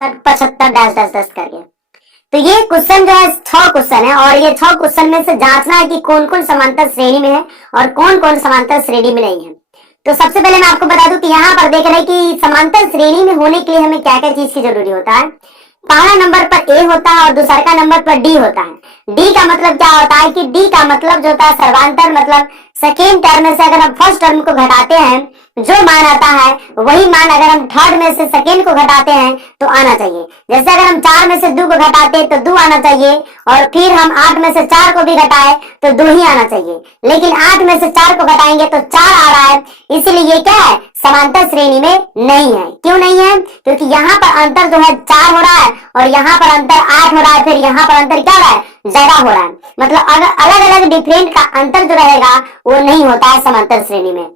75 dash dash dash करके। तो ये क्वेश्चन जो है 6 क्वेश्चन है और ये 6 क्वेश्चन में से जांचना है कि कौन कौन समांतर श्रेणी में है और कौन कौन समांतर श्रेणी में नहीं है। तो सबसे पहले मैं आपको बता दूं कि यहाँ पर देख रहे हैं कि समांतर श्रेणी में होने के लिए हमें क्या क्या चीज की जरूरी होता है। पहला नंबर पर ए होता है और दूसरा का नंबर पर डी होता है। डी का मतलब क्या होता है कि डी का मतलब जो होता है सर्वांतर, मतलब सेकेंड टर्म में से अगर हम फर्स्ट टर्म को घटाते हैं जो मान आता है वही मान अगर हम थर्ड में से सेकेंड को घटाते हैं तो आना चाहिए। जैसे अगर हम 4 में से 2 को घटाते हैं तो 2 आना चाहिए और फिर हम 8 में से 4 को भी घटाए तो 2 ही आना चाहिए, लेकिन 8 में से 4 को घटाएंगे तो 4 आ रहा है, इसलिए ये क्या है, समांतर श्रेणी में नहीं है। क्यों नहीं है? क्योंकि यहाँ पर अंतर जो है 4 हो रहा है और यहाँ पर अंतर 8 हो रहा है, फिर यहाँ पर अंतर क्या हो रहा है, ज्यादा हो रहा है। मतलब अगर अलग अलग डिफरेंट का अंतर जो रहेगा वो नहीं होता है समांतर श्रेणी में।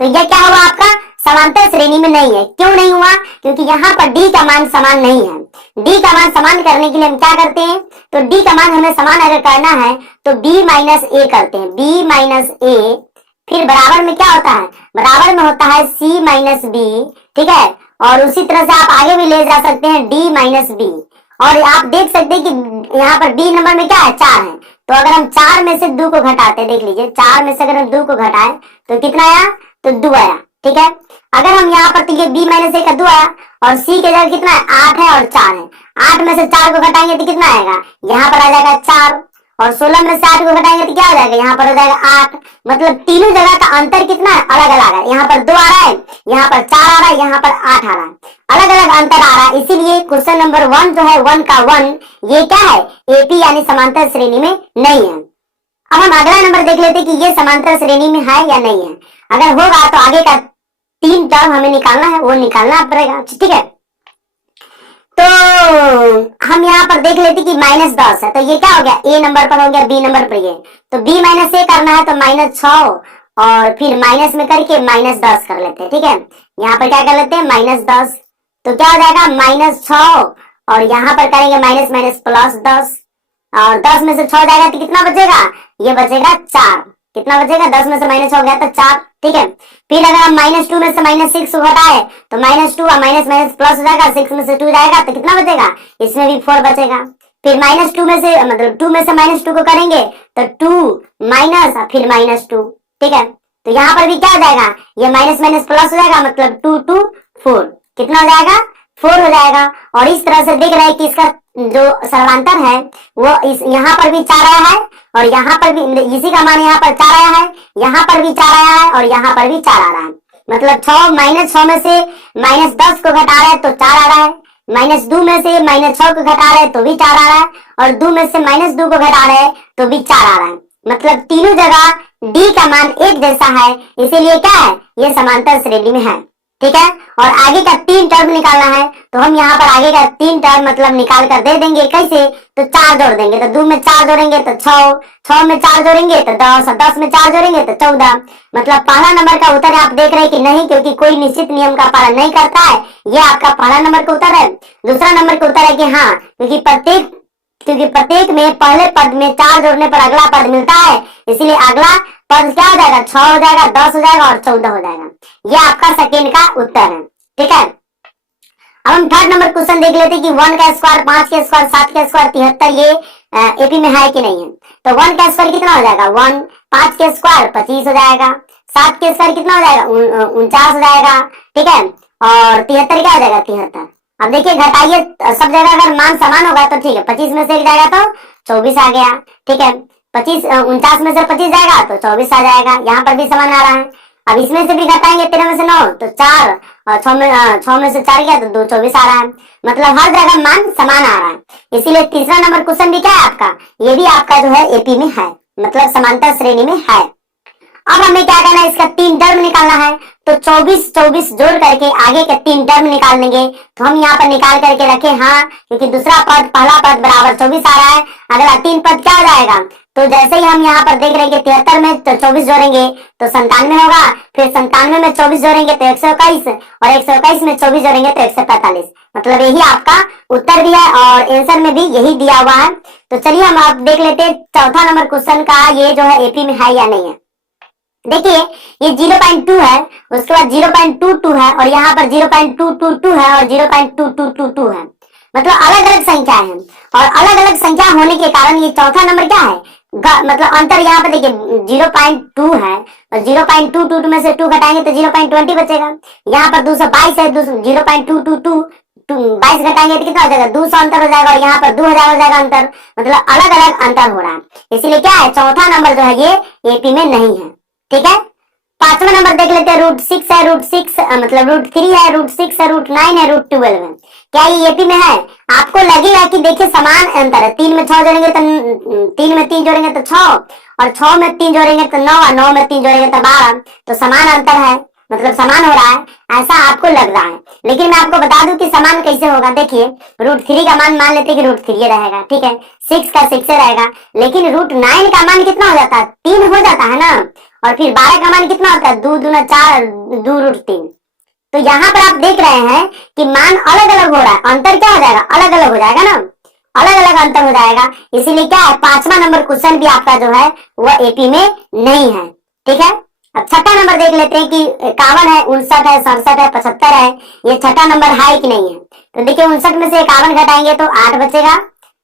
तो यह क्या हुआ आपका, समांतर श्रेणी में नहीं है। क्यों नहीं हुआ? क्योंकि यहाँ पर डी का मान समान नहीं है। डी का मान समान करने के लिए हम क्या करते हैं, तो डी का मान हमें समान अगर करना है तो बी माइनस ए करते हैं, बी माइनस ए, फिर बराबर में क्या होता है, बराबर में होता है सी माइनस बी, ठीक है। और उसी तरह से आप आगे भी ले जा सकते हैं डी माइनस बी। और आप देख सकते हैं कि यहाँ पर बी नंबर में क्या है, 4 है। तो अगर हम 4 में से 2 को घटाते, देख लीजिए 4 में से अगर हम 2 को घटाए तो कितना आया, तो 2 आया, ठीक है। अगर हम यहाँ पर, तो ये b माइनस ए का 2 आया और c के जगह कितना है, 8 है और 4 है। 8 में से 4 को घटाएंगे तो कितना आएगा, यहाँ पर आ जाएगा 4 और 16 में से 8 को घटाएंगे तो क्या हो जाएगा, यहाँ पर हो जाएगा 8। मतलब तीनों जगह का अंतर कितना है, अलग अलग है। यहाँ पर 2 आ रहा है, यहाँ पर 4 आ रहा है, यहाँ पर 8 आ रहा है, अलग अलग अंतर आ रहा है। इसीलिए क्वेश्चन नंबर 1 जो है 1 का 1 ये क्या है, एपी यानी समांतर श्रेणी में नहीं है। अब हम अगला नंबर देख लेते हैं कि ये समांतर श्रेणी में है या नहीं है। अगर होगा तो आगे का 3 टर्म हमें निकालना है, वो निकालना पड़ेगा, ठीक है। तो हम यहाँ पर देख लेते कि -10 है, तो ये क्या हो गया, ए नंबर पर हो गया, बी नंबर पर ये, तो बी माइनस ए करना है तो -6 और फिर माइनस में करके -10 कर लेते हैं, ठीक है। यहाँ पर क्या कर लेते हैं, -10, तो क्या हो जाएगा -6 और यहाँ पर करेंगे माइनस माइनस प्लस 10 और 10 में से 6 जाएगा तो कितना बचेगा, ये बचेगा 4। कितना बचेगा, 10 में से -6 हो गया तो 4, ठीक है। फिर अगर हम -2 में से -6 घटाए तो -2 और माइनस माइनस प्लस हो जाएगा, 6 में से 2 जाएगा तो कितना बचेगा, इसमें भी 4 बचेगा। फिर -2 में से, मतलब 2 में से -2 को करेंगे तो 2 माइनस और फिर -2, ठीक है। तो यहाँ पर भी क्या हो जाएगा, ये माइनस माइनस प्लस हो जाएगा, मतलब 2 2 4, कितना हो जाएगा, 4 हो जाएगा। और इस तरह से देख रहे हैं कि इसका जो सर्वांतर है वो इस यहाँ पर भी 4 आया है और यहाँ पर भी, इसी का मान यहाँ पर 4 आया है, यहाँ पर भी 4 आया है और यहाँ पर भी 4 आ रहा है। मतलब 6 में से -10 को घटा रहे हैं तो 4 आ रहा है, -2 में से -6 को घटा रहे हैं तो भी 4 आ रहा है और 2 में से -2 को घटा रहे हैं तो भी 4 आ रहा है। मतलब तीनों जगह डी का मान एक जैसा है, इसीलिए क्या है, ये समांतर श्रेणी में है, ठीक है। और आगे का 3 टर्म निकालना है तो हम यहाँ पर आगे का 3 टर्म मतलब निकाल कर दे देंगे। कैसे, तो 4 जोड़ देंगे तो 2 में 4 जोड़ेंगे तो 6, 6 में 4 जोड़ेंगे तो 10 और 10 में 4 जोड़ेंगे तो 14। मतलब पहला नंबर का उत्तर आप देख रहे हैं कि नहीं, क्योंकि कोई निश्चित नियम का पालन नहीं करता है, ये आपका पहला नंबर का उत्तर है। दूसरा नंबर का उत्तर है कि हाँ, क्योंकि प्रत्येक में पहले पद में 4 जोड़ने पर अगला पद मिलता है, इसलिए अगला पद क्या हो जाएगा, 6 हो जाएगा, 10 हो जाएगा और 14 हो जाएगा। ये आपका सेकेंड का उत्तर है, ठीक है। अब हम थर्ड नंबर क्वेश्चन देख लेते हैं कि 1 का स्क्वायर, 5 का स्क्वायर, 7 का स्क्वायर, 73 ये एपी में है कि नहीं है। तो 1 का स्क्वायर कितना हो जाएगा, 1, 5 के स्क्वायर 25 हो जाएगा, 7 के स्क्वायर कितना हो जाएगा, 49 हो जाएगा, ठीक है। और 73 क्या हो जाएगा, 73। अब देखिए घटाइए, सब जगह अगर मान समान होगा तो ठीक है, 25 में से 1 जाएगा तो 24 आ गया, ठीक है। 49 में से 25 जाएगा तो 24 आ जाएगा, यहाँ पर भी समान आ रहा है। अब इसमें से भी घटाएंगे, 13 में से 9 तो 4 और 6 में से 4 गया तो 2 24 आ रहा है। मतलब हर जगह मान समान आ रहा है, इसीलिए तीसरा नंबर क्वेश्चन भी क्या है आपका, ये भी आपका जो है एपी में है, मतलब समांतर श्रेणी में है। अब हमें क्या करना है, इसका 3 टर्म निकालना है तो 24 24 जोड़ करके आगे के 3 टर्म निकाल देंगे। तो हम यहाँ पर निकाल करके रखे, हाँ, क्योंकि दूसरा पद पहला पद बराबर 24 आ रहा है, अगला 3 पद क्या हो जाएगा, तो जैसे ही हम यहाँ पर देख रहे हैं कि 73 में तो 24 जोड़ेंगे तो 97 होगा, फिर 97 में 24 जोड़ेंगे तो 121 और 121 में 24 जोड़ेंगे तो 145। मतलब यही आपका उत्तर भी है और आंसर में भी यही दिया हुआ है। तो चलिए हम आप देख लेते हैं चौथा नंबर क्वेश्चन का, ये जो है एपी में है या नहीं है। देखिए ये 0.2 है, उसके बाद 0.22 है, और यहाँ पर 0.222 है और 0.2222 है। मतलब अलग अलग संख्या है, और अलग अलग संख्या होने के कारण ये चौथा नंबर क्या है, मतलब अंतर यहाँ पे देखिए 0.2 है, और 0.222 में से 2 घटाएंगे तो 0.20 बचेगा। यहाँ पर 222 है, 0.222 22 घटाएंगे तो कितना हो जाएगा, 200 अंतर हो जाएगा, और यहाँ पर 2000 हो जाएगा अंतर। मतलब अलग अलग अंतर हो रहा है, इसीलिए क्या है, चौथा नंबर जो है ये एपी में नहीं है। ठीक है, पांचवा नंबर देख लेते हैं, √6 है, √6 मतलब √3 है, √6 है, √9 है, √12 है। क्या ये एपी में है? आपको लगेगा कि देखिए समान अंतर है, 3 में 6 जोड़ेंगे तो 3 में 3 जोड़ेंगे तो 6, और 6 में 3 जोड़ेंगे तो 9, और 9 में 3 जोड़ेंगे तो 12, तो समान अंतर है, मतलब समान हो रहा है, ऐसा आपको लग रहा है। लेकिन मैं आपको बता दूं कि समान कैसे होगा। देखिए √3 का मान मान लेते हैं कि √3 रहेगा, ठीक है, 6 का 6 रहेगा, लेकिन √9 का मान कितना हो जाता है, 3 हो जाता है ना, और फिर 12 का मान कितना होता है, 2 दूना 4, 2√3। तो यहाँ पर आप देख रहे हैं कि मान अलग अलग हो रहा है, अंतर क्या हो जाएगा, अलग अलग हो जाएगा ना, अलग अलग अंतर हो जाएगा। इसीलिए क्या है, पांचवा नंबर क्वेश्चन भी आपका जो है वह एपी में नहीं है। ठीक है, अब छठा नंबर देख लेते हैं कि 51 है, 59 है, 67 है, 75 है, ये छठा नंबर है कि नहीं है। तो देखिए 59 में से 51 घटाएंगे तो 8 बचेगा,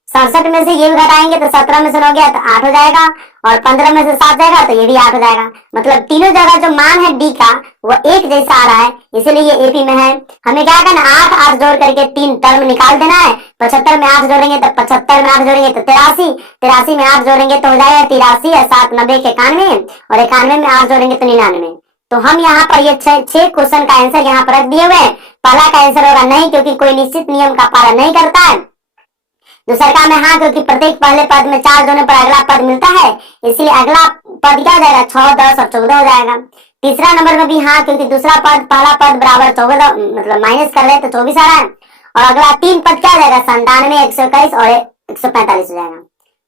67 में से ये भी घटाएंगे तो 17 में से 9 गया तो 8 हो जाएगा, और 15 में से 7 जाएगा तो ये भी 8 हो जाएगा। मतलब तीनों जगह जो मान है डी का वो एक जैसा आ रहा है, इसीलिए ये एपी में है। हमें क्या करना, 8 8 जोड़ करके 3 टर्म निकाल देना है। 75 में 8 जोड़ेंगे तो 75 में 8 जोड़ेंगे तो 83, 83 में 8 जोड़ेंगे तो हो जाएगा 83, और 7 90 के 91, और 91 में 8 जोड़ेंगे तो 99। तो हम यहाँ पर ये 6 क्वेश्चन का आंसर यहाँ पर रख दिए हुए हैं। पहला का आंसर होगा नहीं, क्योंकि कोई निश्चित नियम का पालन नहीं करता है। दूसरा का में हाँ, क्योंकि प्रत्येक पहले पद में 4 जोड़ने पर अगला पद मिलता है, इसलिए अगला पद क्या हो जाएगा, 6 10 और 14 हो जाएगा। तीसरा नंबर में भी हाँ, क्योंकि दूसरा पद पहला पद बराबर 14, मतलब माइनस कर रहे हैं तो 24 आ रहा है, और अगला 3 पद क्या हो जाएगा, 97, 121 और 145 हो जाएगा।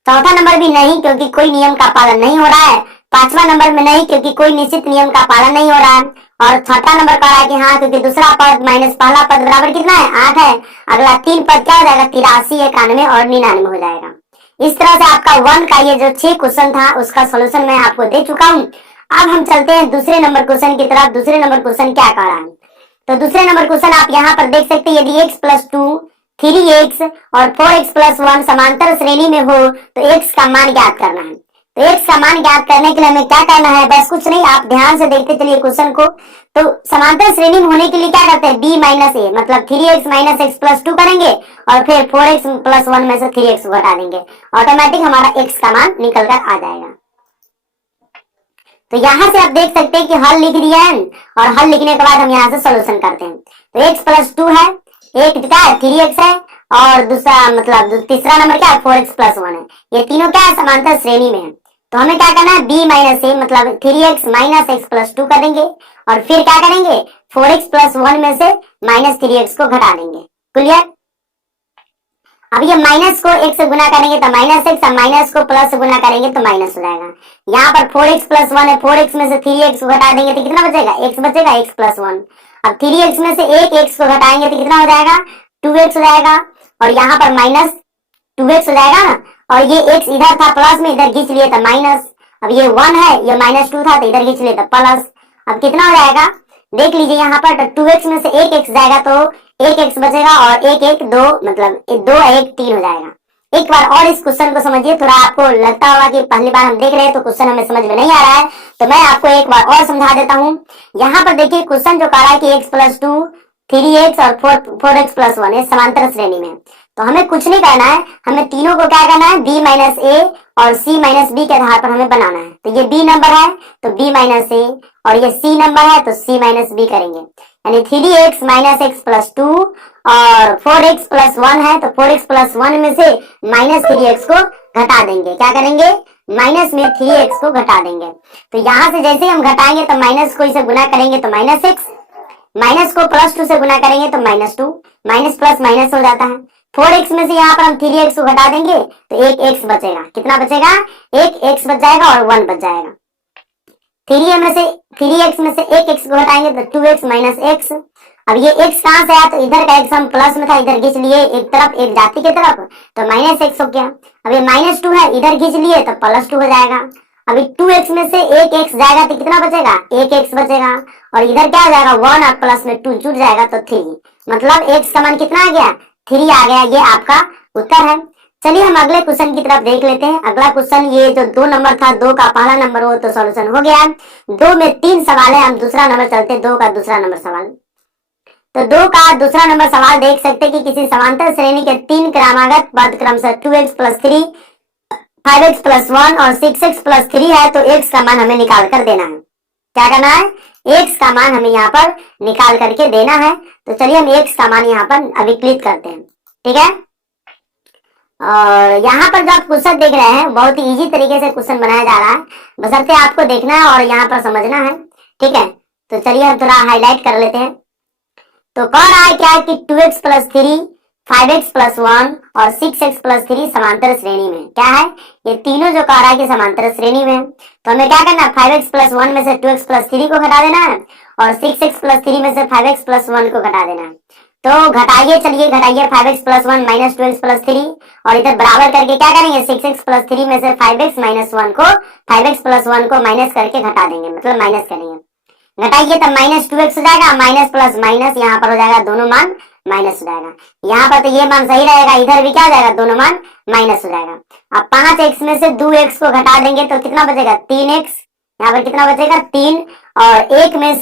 चौथा नंबर भी नहीं, क्योंकि कोई नियम का पालन नहीं हो रहा है। पांचवा नंबर में नहीं, क्योंकि कोई निश्चित नियम का पालन नहीं हो रहा है। और छठा नंबर कह रहा है कि हाँ, क्योंकि दूसरा पद माइनस पहला पद बराबर कितना है, 8 है, अगला 3 पद क्या हो जाएगा, 83, 91 और 99 हो जाएगा। इस तरह से आपका 1 का ये जो 6 क्वेश्चन था उसका सोल्यूशन मैं आपको दे चुका हूँ। अब हम चलते हैं दूसरे नंबर क्वेश्चन की तरफ। दूसरे नंबर क्वेश्चन क्या कह रहा है, तो दूसरे नंबर क्वेश्चन आप यहाँ पर देख सकते हैं, यदि x+2 3x और 4x+1 समांतर श्रेणी में हो तो x का मान ज्ञात करना है। तो x का मान ज्ञात करने के लिए हमें क्या करना है, बस कुछ नहीं, आप ध्यान से देखते चलिए क्वेश्चन को। तो समांतर श्रेणी में होने के लिए क्या करते हैं, b माइनस a, मतलब 3x माइनस x+2 करेंगे, और फिर 4x+1 में से 3x घटा देंगे, ऑटोमेटिक हमारा x का मान निकल कर आ जाएगा। तो यहाँ से आप देख सकते हैं कि हल लिख दिया है, और हल लिखने के बाद हम यहाँ से सोल्यूशन करते हैं। तो x+2 है, एक क्या है 3x है, और दूसरा मतलब तीसरा नंबर क्या है 4x+1 है। ये तीनों क्या है, समांतर श्रेणी में है। तो हमें क्या करना है, b माइनस a मतलब 3x माइनस x+2 करेंगे, और फिर क्या करेंगे, 4x+1 में से माइनस 3x को घटा देंगे। क्लियर? अब ये माइनस को x से गुना करेंगे तो माइनस x, और माइनस को प्लस से गुना करेंगे तो माइनस हो जाएगा। यहाँ पर 4x+1 है, 4x में से 3x को घटा देंगे तो कितना बचेगा, x बचेगा, x+1। अब 3x में से एक x को घटाएंगे तो कितना हो जाएगा, 2x हो जाएगा, और यहाँ पर माइनस 2x हो जाएगा ना, और ये x इधर था प्लस में, इधर खींच लिए तो माइनस। अब ये 1 है, ये -2 था तो इधर खींच लिए तो प्लस। अब कितना हो जाएगा, देख लीजिए यहाँ पर 2x में से एक x जाएगा तो एक x बचेगा, और एक 2 मतलब 2 1 3 हो जाएगा। एक बार और इस क्वेश्चन को समझिए, थोड़ा आपको लगता होगा कि पहली बार हम देख रहे हैं तो क्वेश्चन हमें समझ में नहीं आ रहा है, तो मैं आपको एक बार और समझा देता हूँ। यहाँ पर देखिए क्वेश्चन जो कह रहा है कि x+2 3x और 4x+1 है समांतर श्रेणी में। तो हमें कुछ नहीं करना है, हमें तीनों को क्या करना है, b माइनस a और c माइनस b के आधार पर हमें बनाना है। तो ये b नंबर है तो b माइनस a, और ये c नंबर है तो c माइनस b करेंगे, यानी 3x माइनस x+2 और 4x+1 है तो 4x+1 में से माइनस 3x को घटा देंगे। क्या करेंगे, माइनस में 3x को घटा देंगे। तो यहाँ से जैसे हम घटाएंगे तो माइनस को इसे गुना करेंगे तो माइनस x, माइनस को +2 से गुना करेंगे तो -2, माइनस प्लस माइनस हो जाता है। 4x में से यहाँ पर हम 3x को घटा देंगे तो एक x बचेगा। कितना बचेगा, एक x बच जाएगा और 1 बच जाएगा। 3x में से एक x को घटाएंगे तो 2x माइनस x। अब ये x कहाँ से आया, तो इधर का x हम प्लस में था, इधर खींच लिए एक तरफ, एक जाति की तरफ, तो -x हो गया। अब ये -2 है, इधर खींच लिए तो +2 हो जाएगा। अभी 2x में से एक x जाएगा तो कितना बचेगा, एक x बचेगा, और इधर क्या आ जाएगा 1 और प्लस में 2 जुड़ जाएगा तो 3, मतलब x का मान कितना आ गया, 3 आ गया। ये आपका उत्तर है। चलिए हम अगले क्वेश्चन की तरफ देख लेते हैं। अगला क्वेश्चन, ये जो 2 नंबर था, 2 का पहला नंबर हो तो सॉल्यूशन हो गया। 2 में 3 सवाल है, हम दूसरा नंबर चलते हैं, 2 का दूसरा नंबर सवाल। तो 2 का दूसरा नंबर सवाल देख सकते हैं कि किसी समांतर श्रेणी के 3 क्रमागत पद क्रमशः 2x प्लस 3, 5x प्लस 1 और 6x प्लस 3 है, तो x का मान हमें निकाल कर देना है। क्या करना है, x का मान हमें यहाँ पर निकाल करके देना है। तो चलिए हम x का मान यहाँ पर अभिकलित करते हैं, ठीक है। और यहाँ पर जो आप क्वेश्चन देख रहे हैं, बहुत ही इजी तरीके से क्वेश्चन बनाया जा रहा है, बशर्ते आपको देखना है और यहाँ पर समझना है, ठीक है। तो चलिए हम थोड़ा हाईलाइट कर लेते हैं। तो कह रहा है क्या है कि 2x प्लस 3, 5x प्लस 1 और 6x प्लस 3 समांतर श्रेणी में क्या है, ये तीनों जो कह रहा है कि समांतर श्रेणी में। तो हमें क्या करना है, 5x प्लस 1 में से 2x प्लस 3 को घटा देना है और 6x प्लस 3 में से 5x प्लस 1 को घटा देना है। तो घटाइए, चलिए घटाइए, 5x plus 1 minus 2x plus 3, और इधर बराबर करके क्या करेंगे, 6x प्लस 3 में से 5x माइनस 1 को 5x प्लस 1 को माइनस करके घटा देंगे, मतलब माइनस करेंगे। घटाइए तब माइनस 2x हो जाएगा, माइनस प्लस माइनस यहाँ पर हो जाएगा, दोनों मान माइनस हो जाएगा। यहाँ पर तो ये मान सही रहेगा, इधर भी क्या हो जाएगा, दोनों मान माइनस हो जाएगा। अब 5x में से 2x को घटा देंगे तो कितना बचेगा, 3x, यहाँ पर कितना बचेगा 3, और 1 में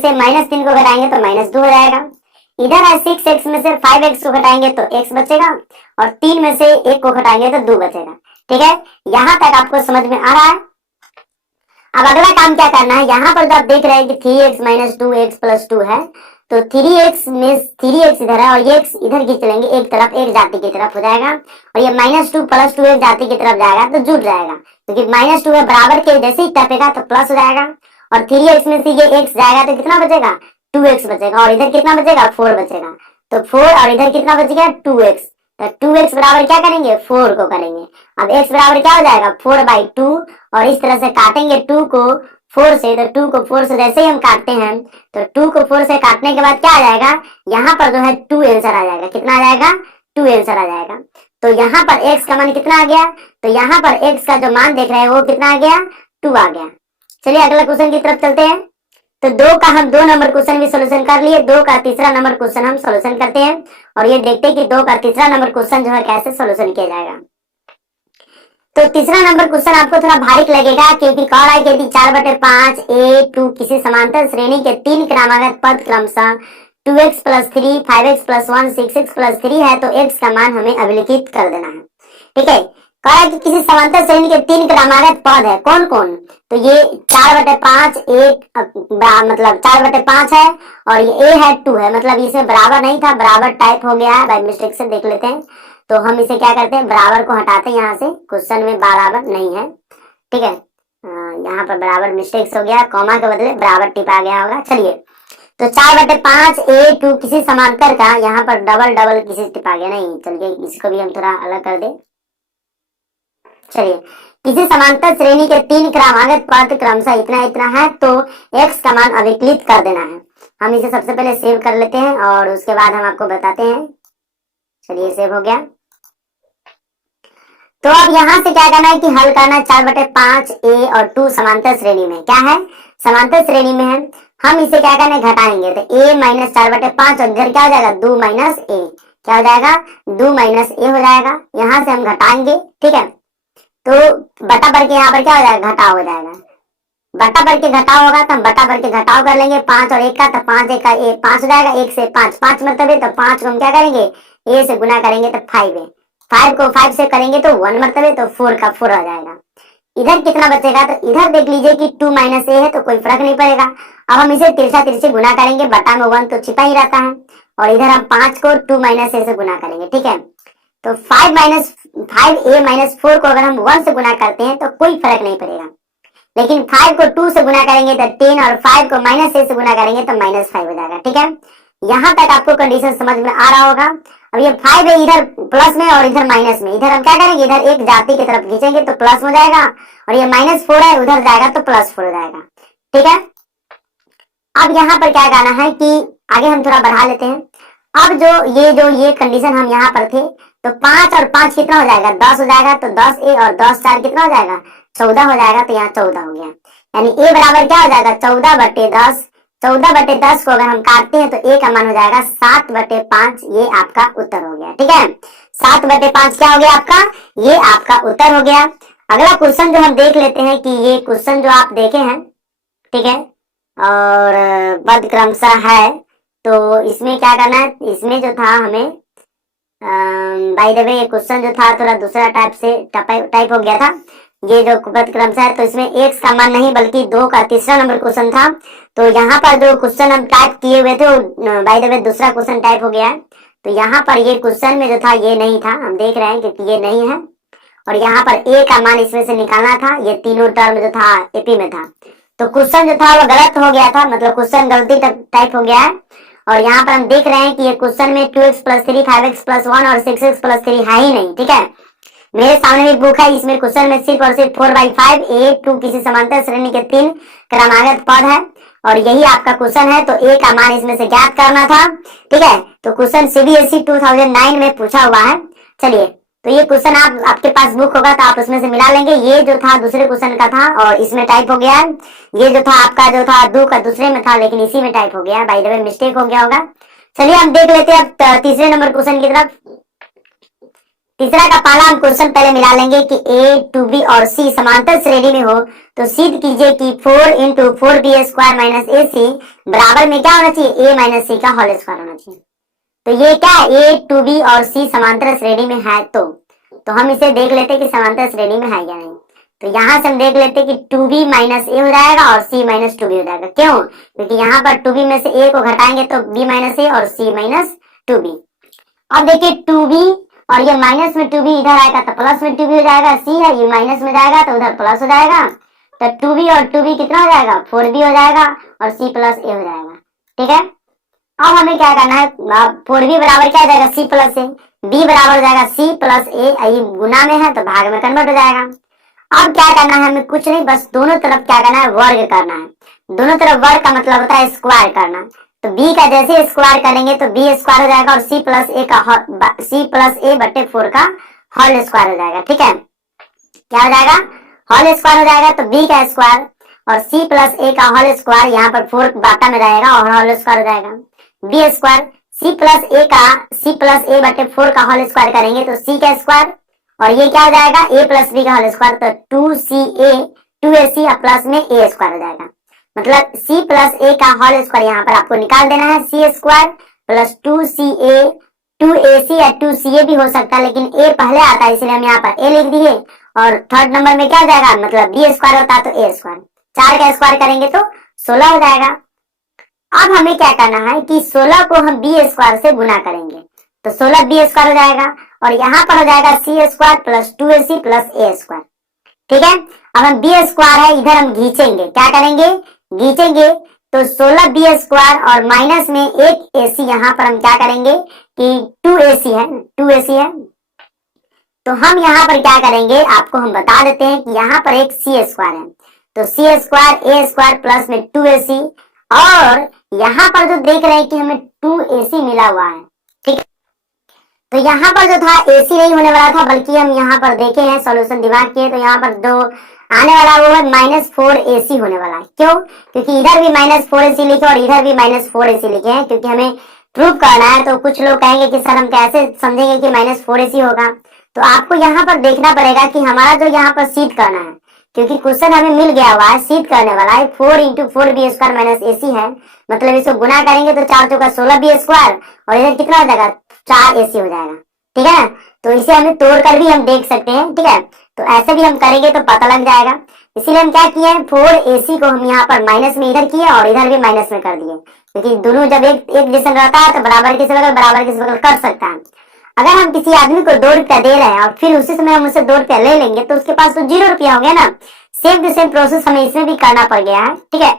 से माइनस 3 को घटाएंगे तो माइनस 2 हो जाएगा। इधर है 6x में से 5x को घटाएंगे तो x बचेगा, और 3 में से 1 को घटाएंगे तो 2 बचेगा, ठीक है। यहाँ तक आपको समझ में आ रहा है। अब अगला काम क्या करना है, यहाँ पर जो आप देख रहे हैं कि 3x माइनस 2x प्लस 2 है, तो 3x में 3x इधर है और ये x इधर खींच लेंगे एक तरफ, एक जाति की तरफ हो जाएगा, और ये माइनस 2 प्लस 2 एक जाति की तरफ जाएगा तो जुड़ जाएगा, क्योंकि माइनस 2 है बराबर के जैसे ही टपेगा तो प्लस हो जाएगा, और 3x में से ये x जाएगा तो कितना बचेगा, 2x बचेगा, और इधर कितना बचेगा, 4 बचेगा। तो 4 और इधर कितना बच गया, 2x, तो 2x बराबर क्या करेंगे, 4 को करेंगे। अब x बराबर क्या हो जाएगा, 4/2, और इस तरह से काटेंगे 2 को 4 से, तो 2 को 4 से जैसे ही हम काटते हैं तो 2 को 4 से काटने के बाद क्या आ जाएगा, यहाँ पर जो है 2 आंसर आ जाएगा। कितना आ जाएगा, 2 आंसर आ जाएगा। तो यहाँ पर x का मान कितना आ गया, तो यहाँ पर x का जो मान देख रहे हैं वो कितना आ गया, 2 आ गया। चलिए अगला क्वेश्चन की तरफ चलते हैं। तो 2 का हम 2 नंबर क्वेश्चन भी सोल्यूशन कर लिए, 2 का तीसरा नंबर क्वेश्चन हम सोल्यूशन करते हैं, और ये देखते हैं कि 2 का तीसरा नंबर क्वेश्चन जो है कैसे सोल्यूशन किया जाएगा। तो तीसरा नंबर क्वेश्चन आपको थोड़ा भारी लगेगा, क्योंकि कह रहा है कि यदि 4/5 A2 किसी समांतर श्रेणी के 3 क्रमागत पद क्रमशः 2x plus 3, 5x plus 1, 6x plus 3 है, तो x का मान हमें अभिलिखित कर देना है, ठीक है। कह रहा है कि किसी समांतर श्रेणी के 3 क्रमागत पद है, कौन कौन, तो ये 4/5 मतलब 4/5 है, और ये a है 2 है, मतलब इसे बराबर नहीं था, बराबर टाइप हो गया है, बाय मिस्टेक से देख लेते हैं। तो हम इसे क्या करते हैं, बराबर को हटाते हैं यहाँ से, क्वेश्चन में बराबर नहीं है, ठीक है। यहाँ पर बराबर मिस्टेक्स हो गया, कॉमा के बदले बराबर टिप आ गया होगा। चलिए, तो 4/5 A2 किसी समांतर का, यहाँ पर डबल किसी टिप आ गया, नहीं, चलिए इसको भी हम थोड़ा अलग कर दे। चलिए, किसी समांतर श्रेणी के 3 क्रमागत पद क्रमशः इतना है, तो x का मान अभिकलित कर देना है। हम इसे सबसे पहले सेव कर लेते हैं और उसके बाद हम आपको बताते हैं। चलिए, सेव हो गया। तो अब यहाँ से क्या करना है कि हल करना है 4/5 A और 2 समांतर श्रेणी में, क्या है, समांतर श्रेणी में है। हम इसे क्या करना है, घटाएंगे, तो a माइनस 4/5 और इधर क्या हो जाएगा, 2 माइनस a, क्या हो जाएगा, 2 माइनस a हो जाएगा। यहाँ से हम घटाएंगे, ठीक है। तो बटा भर के यहाँ पर क्या हो जाएगा, घटाव हो जाएगा, बटा भर के घटाव होगा तो हम बटा भर के घटाव कर लेंगे 5 और 1 का, तो 5 1 का 5 हो जाएगा, 1 से 5 5 मरतबे, तो 5 को हम क्या करेंगे, a से गुना करेंगे तो 5 है, 5 को 5 से करेंगे तो 1 मरतबे, तो 4 का 4 आ जाएगा। इधर कितना बचेगा, तो इधर देख लीजिए कि 2 माइनस a है तो कोई फर्क नहीं पड़ेगा। अब हम इसे तिरछा तिरछे गुना करेंगे, बटा में 1 तो छिपा ही रहता है, और इधर हम 5 को 2 माइनस a से गुना करेंगे, ठीक है। तो 5a माइनस 4 को अगर हम 1 से गुना करते हैं तो कोई फर्क नहीं पड़ेगा, लेकिन 5 को 2 से गुना करेंगे तो 10, और 5 को माइनस a से गुना करेंगे तो -5 हो जाएगा, ठीक है। यहाँ तक आपको कंडीशन समझ में आ रहा होगा। अब ये 5 है इधर प्लस में और इधर माइनस में, इधर हम क्या करेंगे, इधर एक जाति की तरफ खींचेंगे तो प्लस हो जाएगा, और ये -4 है उधर जाएगा तो +4 हो जाएगा, ठीक है। अब यहाँ पर क्या करना है कि आगे हम थोड़ा बढ़ा लेते हैं। अब ये कंडीशन हम यहाँ पर थे, तो 5 और 5 कितना हो जाएगा, 10 हो जाएगा, तो 10a और 10 4 कितना हो जाएगा, 14 हो जाएगा, तो यहाँ 14 हो गया। यानी ए बराबर क्या हो जाएगा, 14/10। 14/10 को अगर हम काटते हैं तो ए का मान हो जाएगा 7/5। ये आपका उत्तर हो गया। ठीक है, 7/5 क्या हो गया आपका, ये आपका उत्तर हो गया। अगला क्वेश्चन जो हम देख लेते हैं कि ये क्वेश्चन जो आप देखे हैं, ठीक है, और पद क्रमशः है, तो इसमें क्या करना है, इसमें जो था हमें बाय द वे ये क्वेश्चन जो था थोड़ा दूसरा टाइप से टाइप हो गया था। ये जो पद क्रमशः है तो इसमें x का मान नहीं बल्कि 2 का तीसरा नंबर क्वेश्चन था। तो यहाँ पर जो क्वेश्चन हम टाइप किए हुए थे वो बाय द वे दूसरा क्वेश्चन टाइप हो गया है। तो यहाँ पर ये क्वेश्चन में जो था ये नहीं था, हम देख रहे हैं क्योंकि ये नहीं है। और यहाँ पर a का मान इसमें से निकालना था, ये तीनों टर्म जो था एपी में था। तो क्वेश्चन जो था वो गलत हो गया था, मतलब क्वेश्चन गलती टाइप हो गया है। और यहाँ पर हम देख रहे हैं कि ये क्वेश्चन में 2x + 3 5x + 1 और 6x + 3 है ही नहीं। ठीक है, मेरे सामने भी बुक है, इसमें क्वेश्चन में सिर्फ और सिर्फ 4/5 A2 किसी समांतर श्रेणी के 3 क्रमागत पद है और यही आपका क्वेश्चन है। तो a का मान इसमें से ज्ञात करना था। ठीक है, तो क्वेश्चन CBSE 2009 में पूछा हुआ है। चलिए, तो ये क्वेश्चन आपके पास बुक होगा तो आप उसमें से मिला लेंगे। ये जो था दूसरे क्वेश्चन का था और इसमें टाइप हो गया है। ये जो था आपका जो था 2 का दूसरे में था लेकिन इसी में टाइप हो गया है, बाय द वे मिस्टेक हो गया होगा। चलिए हम देख लेते हैं अब तीसरे नंबर क्वेश्चन की तरफ। तीसरा का पहला हम क्वेश्चन पहले मिला लेंगे कि A, 2B और C समांतर श्रेणी में हो तो सिद्ध कीजिए कि 4 × 4B² - AC बराबर में क्या होना चाहिए, A - C का होल स्क्वायर होना चाहिए। तो ये क्या है, A, 2B और C समांतर श्रेणी में है। तो हम इसे देख लेते हैं कि समांतर श्रेणी में है या नहीं। तो यहाँ से हम देख लेते हैं कि 2B - A हो जाएगा और C - 2B हो जाएगा। क्यों, क्योंकि यहाँ पर 2B में से A को घटाएंगे तो B - A और C - 2B। अब देखिए 2B और ये माइनस में 2B इधर आएगा तो प्लस में 2B हो जाएगा। C है, ये माइनस में जाएगा तो उधर प्लस हो जाएगा। तो 2B और 2B कितना हो जाएगा, 4B हो जाएगा और C + A हो जाएगा। ठीक है, अब हमें क्या करना है, 4B बराबर क्या हो जाएगा, C + A। B बराबर हो जाएगा C + A, ये गुना में है तो भाग में कन्वर्ट हो जाएगा। अब क्या करना है, हमें कुछ नहीं, बस दोनों तरफ क्या करना है, वर्ग करना है। दोनों तरफ वर्ग का मतलब होता है स्क्वायर करना। तो b का जैसे स्क्वायर करेंगे तो b स्क्वायर हो जाएगा और C + A/4 का होल स्क्वायर हो जाएगा। ठीक है, क्या हो जाएगा, होल स्क्वायर हो जाएगा। तो b का स्क्वायर और C + A का होल स्क्वायर, यहाँ पर 4 बाटा में रहेगा और होल स्क्वायर हो जाएगा। b स्क्वायर C + A/4 का होल स्क्वायर करेंगे तो C का स्क्वायर और ये क्या हो जाएगा, A + B का होल स्क्वायर, तो 2AC और प्लस में A स्क्वायर हो जाएगा। मतलब C + A का होल स्क्वायर यहाँ पर आपको निकाल देना है, C स्क्वायर + 2AC या 2CA भी हो सकता है लेकिन A पहले आता है इसलिए हम यहाँ पर A लिख दिए। और थर्ड नंबर में क्या हो जाएगा, मतलब B स्क्वायर होता है तो A स्क्वायर, 4 का स्क्वायर करेंगे तो 16 हो जाएगा। अब हमें क्या करना है कि 16 को हम B स्क्वायर से गुना करेंगे तो 16 B स्क्वायर हो जाएगा और यहाँ पर हो जाएगा C square + 2AC + A square. ठीक है, अब हम B स्क्वायर है इधर हम घींचेंगे, क्या करेंगे, घींचेंगे तो 16 B स्क्वायर और माइनस में 1 AC, यहाँ पर हम क्या करेंगे कि 2AC है। तो हम यहाँ पर क्या करेंगे, आपको हम बता देते हैं कि यहाँ पर एक C स्क्वायर है तो C square A square plus में 2AC और यहाँ पर जो देख रहे हैं कि हमें 2AC मिला हुआ है। ठीक, तो यहाँ पर जो था AC नहीं होने वाला था बल्कि हम यहाँ पर देखे हैं सॉल्यूशन दिमाग किए तो यहाँ पर जो आने वाला वो है -4AC होने वाला है। क्यों, क्योंकि इधर भी -4AC लिखे और इधर भी -4AC लिखे हैं क्योंकि हमें प्रूव करना है। तो कुछ लोग कहेंगे कि सर हम कैसे समझेंगे कि -4AC होगा, तो आपको यहाँ पर देखना पड़ेगा कि हमारा जो यहाँ पर सिद्ध करना है, क्योंकि क्वेश्चन हमें मिल गया हुआ है, सिद्ध करने वाला है 4 × 4B² - AC है, मतलब इसको गुना करेंगे तो 4 × 16B² और इधर कितना हो जाएगा, 4AC हो जाएगा। ठीक है ना, तो इसे हमें तोड़ कर भी हम देख सकते हैं। ठीक है, तो ऐसे भी हम करेंगे तो पता लग जाएगा। इसीलिए हम क्या किए, 4AC को हम यहाँ पर माइनस में इधर किए और इधर भी माइनस में कर दिए, क्योंकि दोनों जब एक जैसा रहता है तो बराबर किसी बगल कर सकता है। अगर हम किसी आदमी को 2 रुपया दे रहे हैं और फिर उसी समय हम उससे 2 रुपया ले लेंगे तो उसके पास तो 0 रुपया हो गया ना। सेम टू सेम प्रोसेस हमें इसमें भी करना पड़ गया है। ठीक है,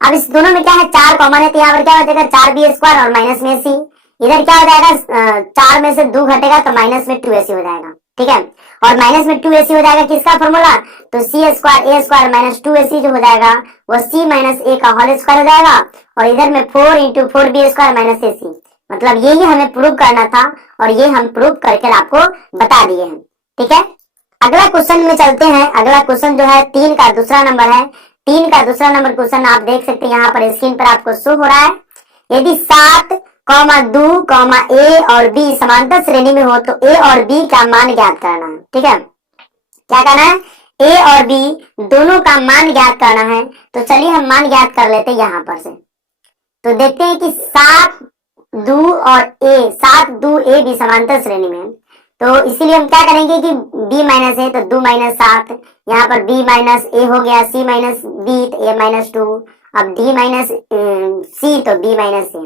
अब इस दोनों में क्या है, 4 कॉमन है तो यहाँ पर क्या हो जाएगा, 4B² और माइनस में C, इधर क्या हो जाएगा, 4 में से 2 घटेगा तो माइनस में 2AC हो जाएगा। ठीक है, और माइनस में 2AC हो जाएगा किसका फॉर्मूला, तो C² A² - 2AC जो हो जाएगा वो C - A का होल स्क्वायर हो जाएगा और इधर में 4 × 4B² - AC, मतलब यही हमें प्रूव करना था और ये हम प्रूव करके आपको बता दिए हैं। ठीक है, अगला क्वेश्चन में चलते हैं। अगला क्वेश्चन जो है 3 का दूसरा नंबर है। 3 का दूसरा नंबर क्वेश्चन आप देख सकते हैं यहाँ पर स्क्रीन पर आपको शो हो रहा है। यदि 7, 2, ए और बी समांतर श्रेणी में हो तो ए और बी का मान ज्ञात करना है। ठीक है, क्या करना है? ए और बी दोनों का मान ज्ञात करना है। तो चलिए हम मान ज्ञात कर लेते हैं यहाँ पर से। तो देखते हैं कि 7, 2 और ए, 7, 2, ए भी समांतर श्रेणी में है। तो इसीलिए हम क्या करेंगे कि b माइनस ए तो 2 माइनस 7, यहाँ पर b माइनस ए हो गया, c माइनस बी तो a माइनस 2, अब d माइनस c तो b माइनस ए।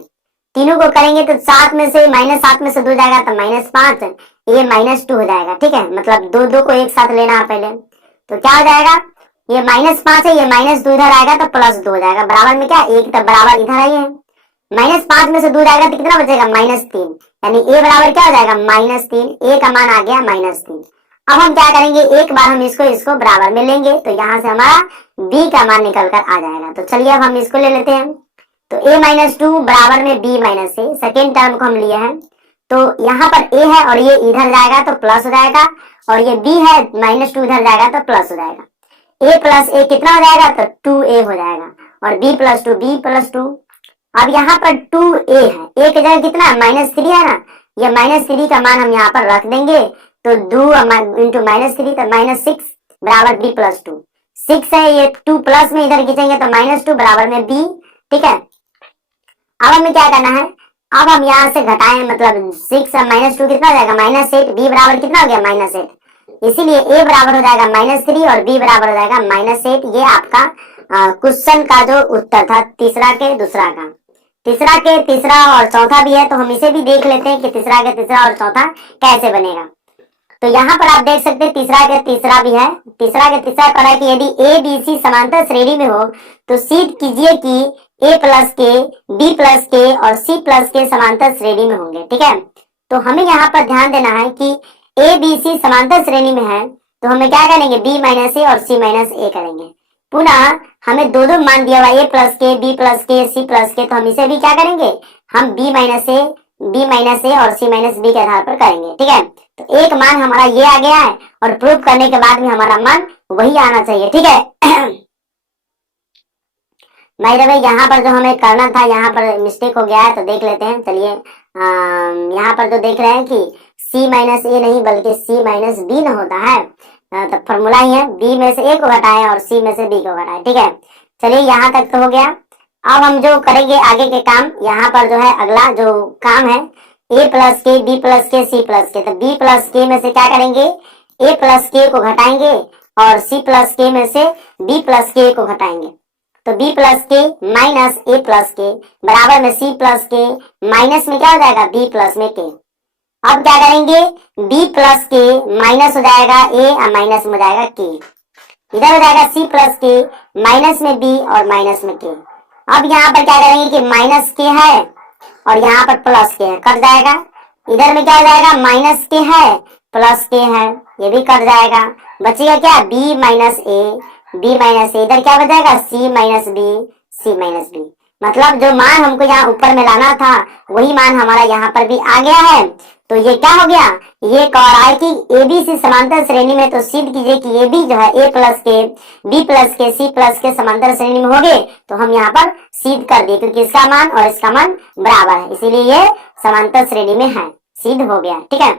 तीनों को करेंगे तो 7 में से -7 में से 2 जाएगा तो -5, a माइनस 2 हो जाएगा। ठीक है, मतलब 2 2 को एक साथ लेना है पहले। तो क्या हो जाएगा? ये -5 है, ये -2 इधर आएगा तो +2 हो जाएगा। बराबर में क्या? 1 तो बराबर इधर आई है। -5 में से 2 जाएगा तो कितना बचेगा? -3, यानी a बराबर क्या हो जाएगा? -3। a का मान आ गया -3। अब हम क्या करेंगे? एक बार हम इसको बराबर में लेंगे तो यहाँ से हमारा b का मान निकल कर आ जाएगा। तो चलिए अब हम इसको ले लेते हैं। तो a-2 बराबर में b माइनस ए, सेकेंड टर्म को हम लिए हैं। तो यहाँ पर a है और ये इधर जाएगा तो प्लस हो जाएगा, और ये b है -2 इधर जाएगा तो प्लस हो जाएगा। a प्लस ए कितना हो जाएगा? तो 2a हो जाएगा, और b प्लस 2 b प्लस 2। अब यहाँ पर 2a है, a की जगह कितना है? -3 है ना, ये -3 का मान हम यहाँ पर रख देंगे। तो 2 इंटू -3 तो -6 बराबर b प्लस 2। 6 है, ये 2 प्लस में इधर खींचेंगे तो -2 बराबर में b। ठीक है, अब हमें क्या करना है? अब हम यहाँ से घटाएं, मतलब 6 और -2 कितना हो जाएगा? -8। b बराबर कितना हो गया? -8। इसीलिए a बराबर हो जाएगा -3 और b बराबर हो जाएगा -8। ये आपका क्वेश्चन का जो उत्तर था तीसरा के दूसरा का। तीसरा के तीसरा और चौथा भी है, तो हम इसे भी देख लेते हैं कि तीसरा के तीसरा और चौथा कैसे बनेगा। तो यहाँ पर आप देख सकते हैं तीसरा के तीसरा भी है। तीसरा के तीसरा पर है कि यदि ए बी सी समांतर श्रेणी में हो तो सिद्ध कीजिए कि ए प्लस के, बी प्लस के और सी प्लस के समांतर श्रेणी में होंगे। ठीक है, तो हमें यहाँ पर ध्यान देना है कि ए बी सी समांतर श्रेणी में है तो हमें क्या करेंगे? बी माइनस ए और सी माइनस ए करेंगे। पुनः हमें दो मान दिया हुआ ए प्लस के, बी प्लस के, सी प्लस के, तो हम इसे भी क्या करेंगे? हम बी माइनस ए और सी माइनस बी के आधार पर करेंगे। ठीक है, तो एक मान हमारा ये आ गया है, और प्रूव करने के बाद भी हमारा मान वही आना चाहिए। ठीक है, भाई यहाँ पर जो हमें करना था यहाँ पर मिस्टेक हो गया है, तो देख लेते हैं। चलिए यहाँ पर जो देख रहे हैं कि c माइनस ए नहीं बल्कि c माइनस बी न होता है, तो फॉर्मूला ही है b में से a को घटाएं और c में से b को घटाएं। ठीक है, चलिए यहाँ तक तो हो गया। अब हम जो करेंगे आगे के काम, यहाँ पर जो है अगला जो काम है a प्लस के, b प्लस के, c प्लस के, तो b प्लस के में से क्या करेंगे? a प्लस के को घटाएंगे और c प्लस के में से b प्लस के को घटाएंगे। तो b प्लस के माइनस a प्लस के बराबर में c प्लस के माइनस में क्या हो जाएगा? b प्लस में k। अब क्या करेंगे? b प्लस के माइनस हो जाएगा a और माइनस में हो जाएगा k, इधर हो जाएगा c प्लस के माइनस में b और माइनस में k। अब यहाँ पर क्या करेंगे कि माइनस के है और यहाँ पर प्लस के है, कट जाएगा। इधर में क्या हो जाएगा? माइनस के है प्लस के है, ये भी कट जाएगा। बचेगा क्या? b माइनस ए, इधर क्या बच जाएगा? c minus B. मतलब जो मान हमको यहाँ ऊपर में लाना था वही मान हमारा यहाँ पर भी आ गया है। तो ये क्या हो गया? ये कह रहा है कि ए बी सी समांतर श्रेणी में, तो सिद्ध कीजिए कि ए बी जो है ए प्लस के, बी प्लस के, सी प्लस के समांतर श्रेणी में होंगे। तो हम यहाँ पर सिद्ध कर दिए क्योंकि इसका मान और इसका मान बराबर है, इसीलिए ये समांतर श्रेणी में है, सिद्ध हो गया। ठीक है,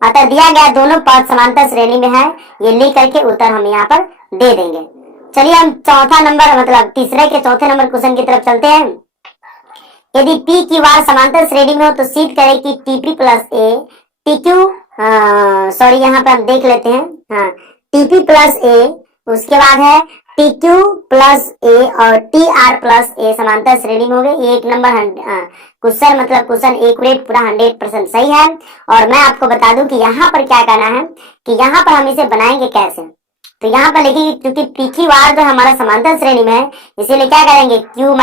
अतः दिया गया दोनों पद समांतर श्रेणी में है, ये लिख करके उत्तर हम यहाँ पर दे देंगे। चलिए हम चौथा नंबर मतलब तीसरे के चौथे नंबर क्वेश्चन की तरफ चलते हैं। यदि P की वार समांतर श्रेणी में हो तो सिद्ध करें कि TP प्लस ए, TQ सॉरी यहाँ पर हम देख लेते हैं, हाँ TP प्लस ए, उसके बाद है TQ प्लस ए और TR प्लस ए समांतर श्रेणी में हो गए। एक नंबर क्वेश्चन मतलब क्वेश्चन एक्यूरेट पूरा 100% सही है। और मैं आपको बता दूं कि यहाँ पर क्या करना है कि यहाँ पर हम इसे बनाएंगे कैसे। तो यहाँ पर लिखिए क्योंकि P की वार जो हमारा समांतर श्रेणी में है इसीलिए क्या करेंगे? Q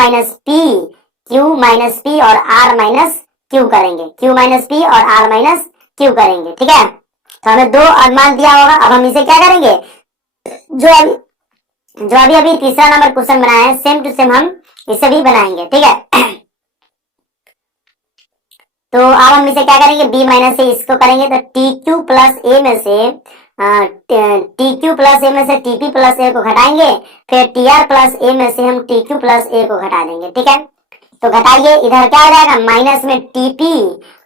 माइनस P और R माइनस Q करेंगे, Q माइनस P और R माइनस Q करेंगे। ठीक है, तो हमें दो अनुमान दिया होगा। अब हम इसे क्या करेंगे? जो अभी तीसरा नंबर क्वेश्चन बनाया है सेम टू सेम हम इसे भी बनाएंगे। ठीक है, तो अब हम इसे क्या करेंगे? B माइनस से इसको करेंगे तो TQ प्लस ए में से टी क्यू प्लस ए में से टीपी प्लस ए को घटाएंगे, फिर टी आर प्लस ए में से हम टी क्यू प्लस ए को घटा देंगे। ठीक है, तो घटाइए, इधर क्या हो जाएगा माइनस में टीपी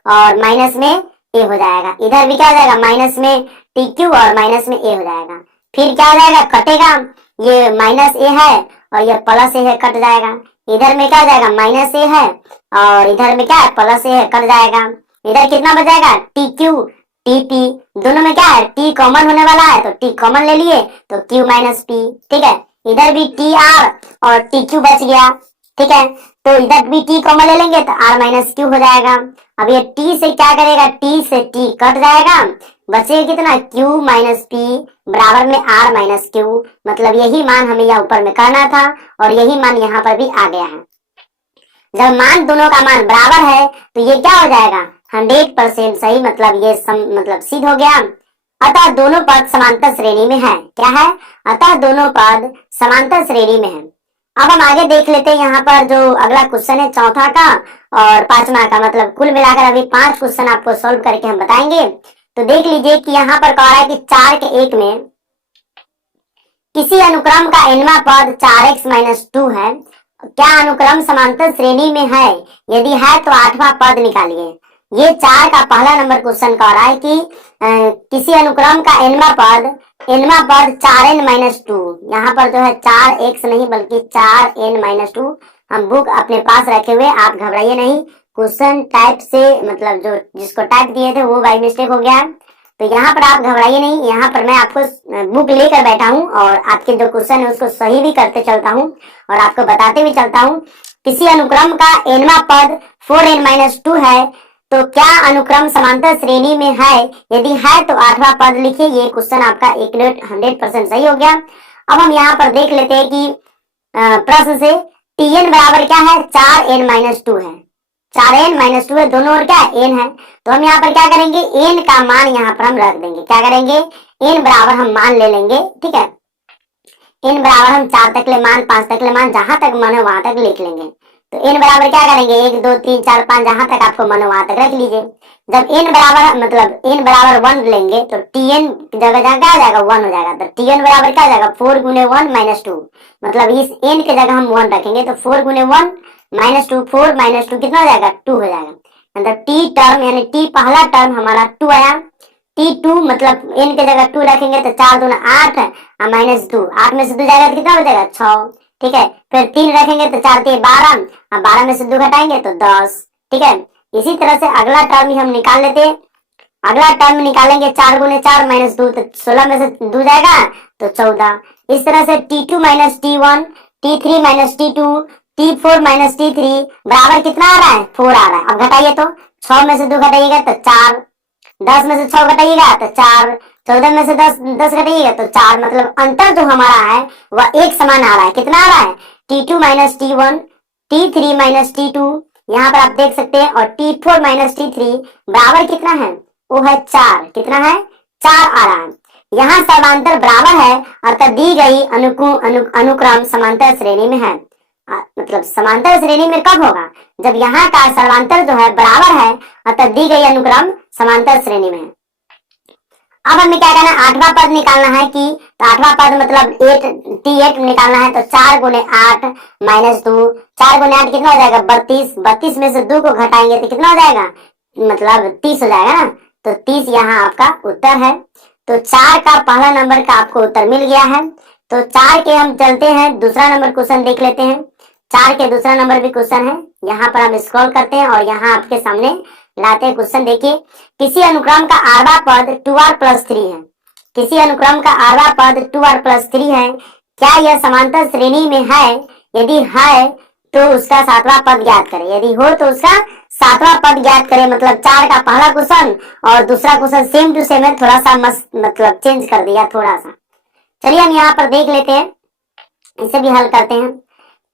और माइनस में ए हो जाएगा, इधर भी क्या हो जाएगा माइनस में टी क्यू और माइनस में ए हो जाएगा। फिर क्या हो जाएगा कटेगा, ये माइनस ए है और ये प्लस ए है, कट जाएगा। इधर में क्या हो जाएगा माइनस ए है और इधर में क्या है प्लस ए है, कट जाएगा। इधर कितना बचेगा टी क्यू टी पी, दोनों में क्या है टी कॉमन होने वाला है तो टी कॉमन ले लिए तो क्यू माइनस पी। ठीक है, इधर भी टी आर और टी क्यू बच गया। ठीक है, तो इधर भी टी कॉमन ले लेंगे तो आर माइनस क्यू हो जाएगा। अब ये टी से क्या करेगा, टी से टी कट जाएगा, बचेगा कितना क्यू माइनस पी बराबर में आर माइनस क्यू। मतलब यही मान हमें यहाँ ऊपर में करना था और यही मान यहाँ पर भी आ गया है। जब मान दोनों का मान बराबर है तो ये क्या हो जाएगा 100% सही, मतलब ये मतलब सिद्ध हो गया। अतः दोनों पद समांतर श्रेणी में है। क्या है, अतः दोनों पद समांतर श्रेणी में है। अब हम आगे देख लेते हैं यहाँ पर जो अगला क्वेश्चन है चौथा का और पांचवा का, मतलब कुल मिलाकर अभी 5 क्वेश्चन आपको सॉल्व करके हम बताएंगे। तो देख लीजिए कि यहाँ पर कह रहा है कि 4 के 1 में किसी अनुक्रम का nवां पद 4x माइनस 2 है, क्या अनुक्रम समांतर श्रेणी में है, यदि है तो 8वां पद निकालिए। ये 4 का पहला नंबर क्वेश्चन कह रहा है कि किसी अनुक्रम का nवां पद 4n माइनस 2, यहाँ पर जो है 4x नहीं बल्कि 4n माइनस 2। हम बुक अपने पास रखे हुए, आप घबराइए नहीं, क्वेश्चन टाइप से मतलब जो जिसको टाइप दिए थे वो बाई मिस्टेक हो गया है, तो यहाँ पर आप घबराइए नहीं। यहाँ पर मैं आपको बुक लेकर बैठा हूँ और आपके जो क्वेश्चन है उसको सही भी करते चलता हूँ और आपको बताते भी चलता हूँ। किसी अनुक्रम का nवां पद 4n माइनस 2 है तो क्या अनुक्रम समांतर श्रेणी में है, यदि है तो 8वां पद लिखिए। ये क्वेश्चन आपका 100% सही हो गया। अब हम यहाँ पर देख लेते हैं कि प्रश्न से tn बराबर क्या है 4n माइनस 2 है, 4n माइनस 2 है, दोनों और क्या है n है, तो हम यहाँ पर क्या करेंगे n का मान यहाँ पर हम रख देंगे। क्या करेंगे n बराबर हम मान ले लेंगे। ठीक है, n बराबर हम 4 तक ले मान 5 तक ले मान जहां तक मन है वहां तक लिख लेंगे। तो n बराबर क्या करेंगे 1 2 3 4 5 जहां तक आपको मन हो वहां तक रख लीजिए। जब n बराबर मतलब n बराबर 1 लेंगे तो tn की जगह जहाँ क्या आ जाएगा 1 हो जाएगा, तो tn बराबर क्या आ जाएगा 4 गुने 1 माइनस 2, मतलब इस n की जगह हम 1 रखेंगे तो 4 गुने 1 माइनस 2, 4 माइनस 2 कितना हो जाएगा 2 हो जाएगा। मतलब t टर्म यानी t पहला टर्म हमारा 2 आया, t2 मतलब n की जगह 2 रखेंगे तो 4 दूना 8 और माइनस 2, 8 में से 2 जाएगा तो कितना हो जाएगा 6। ठीक है, फिर 3 रखेंगे तो 4 3 12 और 12 में से 2 घटाएंगे तो 10। ठीक है, इसी तरह से अगला टर्म ही हम निकाल लेते हैं। अगला टर्म निकालेंगे 4 गुने 4 माइनस 2 तो 16 में से 2 जाएगा तो 14। इस तरह से t2 minus t1, t3 minus t2, t4 minus t3 बराबर कितना आ रहा है 4 आ रहा है। अब घटाइए तो 6 में से 2 घटाइएगा तो 4, 10 में से 6 घटाइएगा तो 4, 14 में से 10 घटाइएगा तो 4, मतलब अंतर जो हमारा है वह एक समान आ रहा है। कितना आ रहा है t2 minus t1, t3 minus t2, यहाँ पर आप देख सकते हैं, और t4 माइनस t3 बराबर कितना है वो है 4। कितना है 4 आ रहा है। यहाँ समांतर बराबर है अर्थात दी गई अनुक्रम समांतर श्रेणी में है। मतलब समांतर श्रेणी में कब होगा जब यहाँ का समांतर जो है बराबर है अर्थात दी गई अनुक्रम समांतर श्रेणी में है। अब हमें क्या करना है 8वां पद निकालना है कि तो 8वां पद मतलब 8 निकालना है तो 4 गुने 8 माइनस 2, 4 गुने 8 कितना हो जाएगा 32, 32 में से 2 को घटाएंगे तो कितना हो जाएगा मतलब 30 हो जाएगा ना, तो 30 यहाँ आपका उत्तर है। तो 4 का पहला नंबर का आपको उत्तर मिल गया है। तो 4 के हम चलते हैं दूसरा नंबर क्वेश्चन देख लेते हैं। 4 के दूसरा नंबर भी क्वेश्चन है, यहाँ पर हम स्क्रॉल करते हैं और यहाँ आपके सामने लाते हैं क्वेश्चन। देखिए किसी अनुक्रम का आरवा पद 2r प्लस 3 है, किसी अनुक्रम का आरवा पद 2r प्लस 3 है, क्या यह समांतर श्रेणी में है, यदि है तो उसका 7वां पद ज्ञात करें, यदि हो तो उसका 7वां पद ज्ञात करें। मतलब 4 का पहला क्वेश्चन और दूसरा क्वेश्चन सेम टू सेम है, थोड़ा सा मस्त मतलब चेंज कर दिया थोड़ा सा। चलिए हम यहाँ पर देख लेते हैं, इसे भी हल करते हैं।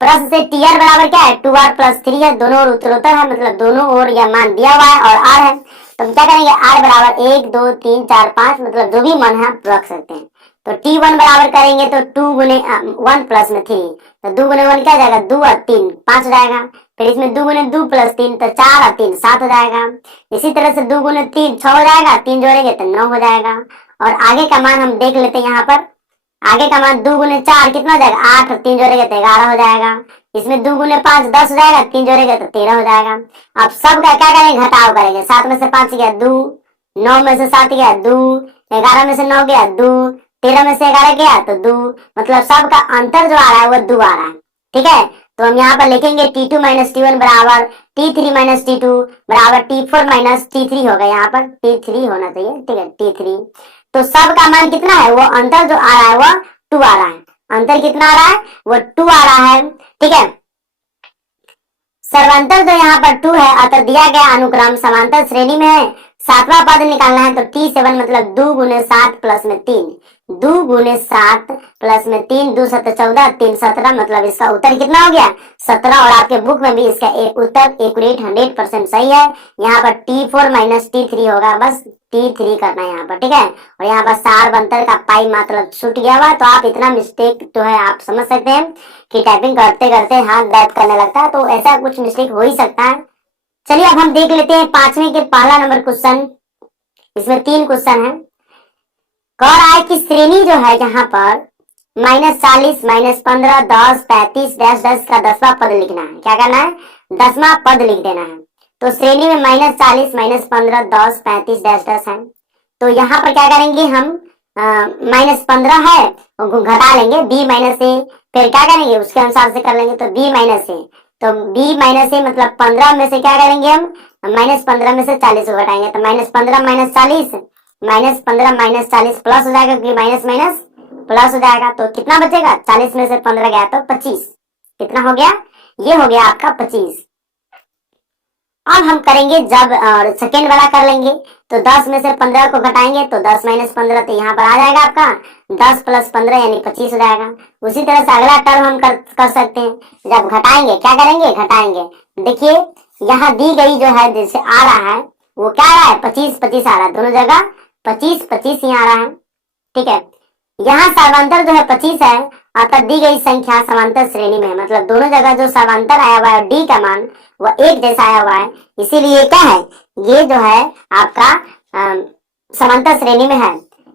प्रश्न से tr बराबर क्या है 2r प्लस 3 है, दोनों ओर उत्तरोत्तर है, मतलब दोनों ओर यह मान दिया हुआ है और r है, तो हम क्या करेंगे r बराबर 1 2 3 4 5 मतलब जो भी मन है आप रख सकते हैं। तो t1 बराबर करेंगे तो 2 गुने 1 प्लस में 3, तो 2 गुने 1 क्या जाएगा 2 और 3 5 हो जाएगा। फिर इसमें 2 गुने 2 प्लस 3 तो 4 और 3 7 हो जाएगा। इसी तरह से 2 गुने 3 6 हो जाएगा, 3 जोड़ेंगे तो 9 हो जाएगा। और आगे का मान हम देख लेते हैं। यहाँ पर आगे का मान 2 गुने 4 कितना हो जाएगा 8, और 3 जोड़ेगा तो 11 हो जाएगा। इसमें 2 गुने 5 10 हो जाएगा, 3 जोड़ेगा तो 13 हो जाएगा। अब सब का क्या करेंगे, घटाव करेंगे। 7 में से 5 गया 2, 9 में से 7 गया 2, 11 में से 9 गया 2, 13 में से 11 गया तो 2, मतलब सब का अंतर जो आ रहा है वो 2 आ रहा है। ठीक है, तो हम यहाँ पर लिखेंगे T2 माइनस T1 बराबर T3 माइनस T2 बराबर T4 माइनस T3 होगा। यहाँ पर T3 होना चाहिए, ठीक है, T3। तो सब का मान कितना है, वो अंतर जो आ रहा है वो 2 आ रहा है। अंतर कितना आ रहा है, वो 2 आ रहा है। ठीक है, सर्वांतर जो यहाँ पर 2 है, अतः दिया गया अनुक्रम समांतर श्रेणी में है। सातवां पद निकालना है तो T7 मतलब 2 गुने 7 प्लस में 3, 2 गुने 7 प्लस में 3, 2 7 14, 3 17, मतलब इसका उत्तर कितना हो गया 17। और आपके बुक में भी इसका एक उत्तर एक्यूरेट 100% सही है। यहाँ पर T4 माइनस T3 होगा, बस T3 करना है यहाँ पर। ठीक है, और यहाँ पर सार्वंतर का पाई मतलब छूट गया हुआ, तो आप इतना मिस्टेक जो है आप समझ सकते हैं कि टाइपिंग करते करते हाथ दर्द करने लगता है, तो ऐसा कुछ मिस्टेक हो ही सकता है। चलिए अब हम देख लेते हैं 5वें के पहला नंबर क्वेश्चन। इसमें 3 क्वेश्चन है। कह रहा है कि श्रेणी जो है यहाँ पर -40 -15 10 35 10 का 10वां पद लिखना है। क्या करना है, 10वां पद लिख देना है। तो श्रेणी में -40 -15 10 35 10 है, तो यहाँ पर क्या करेंगे हम, -15 है घटा लेंगे b माइनस ए, फिर क्या करेंगे उसके अनुसार से कर लेंगे, तो b माइनस ए, तो b माइनस ए मतलब 15 में से क्या करेंगे हम, -15 में से 40 को घटाएंगे, तो -15 -40 -15 -40 प्लस हो जाएगा, क्योंकि माइनस माइनस प्लस हो जाएगा। तो कितना बचेगा, 40 में से 15 गया तो 25, कितना हो गया, ये हो गया आपका 25। अब हम करेंगे जब और सेकेंड वाला कर लेंगे, तो 10 में से 15 को घटाएंगे तो 10 माइनस 15, तो यहाँ पर आ जाएगा आपका 10 प्लस 15 यानी 25 हो जाएगा। उसी तरह से अगला टर्म हम कर सकते हैं, जब घटाएंगे क्या करेंगे, घटाएंगे। देखिए यहाँ दी गई जो है जैसे आ रहा है वो क्या आ रहा है, 25 25 आ रहा है, दोनों जगह 25 25 यहाँ आ रहा है। ठीक है, यहाँ सर्वांतर जो है 25 है, अतः दी गई संख्या समांतर श्रेणी में है, मतलब दोनों जगह जो सर्वांतर आया हुआ है डी का मान वह एक जैसा आया हुआ है, इसीलिए क्या है, ये जो है आपका समांतर श्रेणी में है।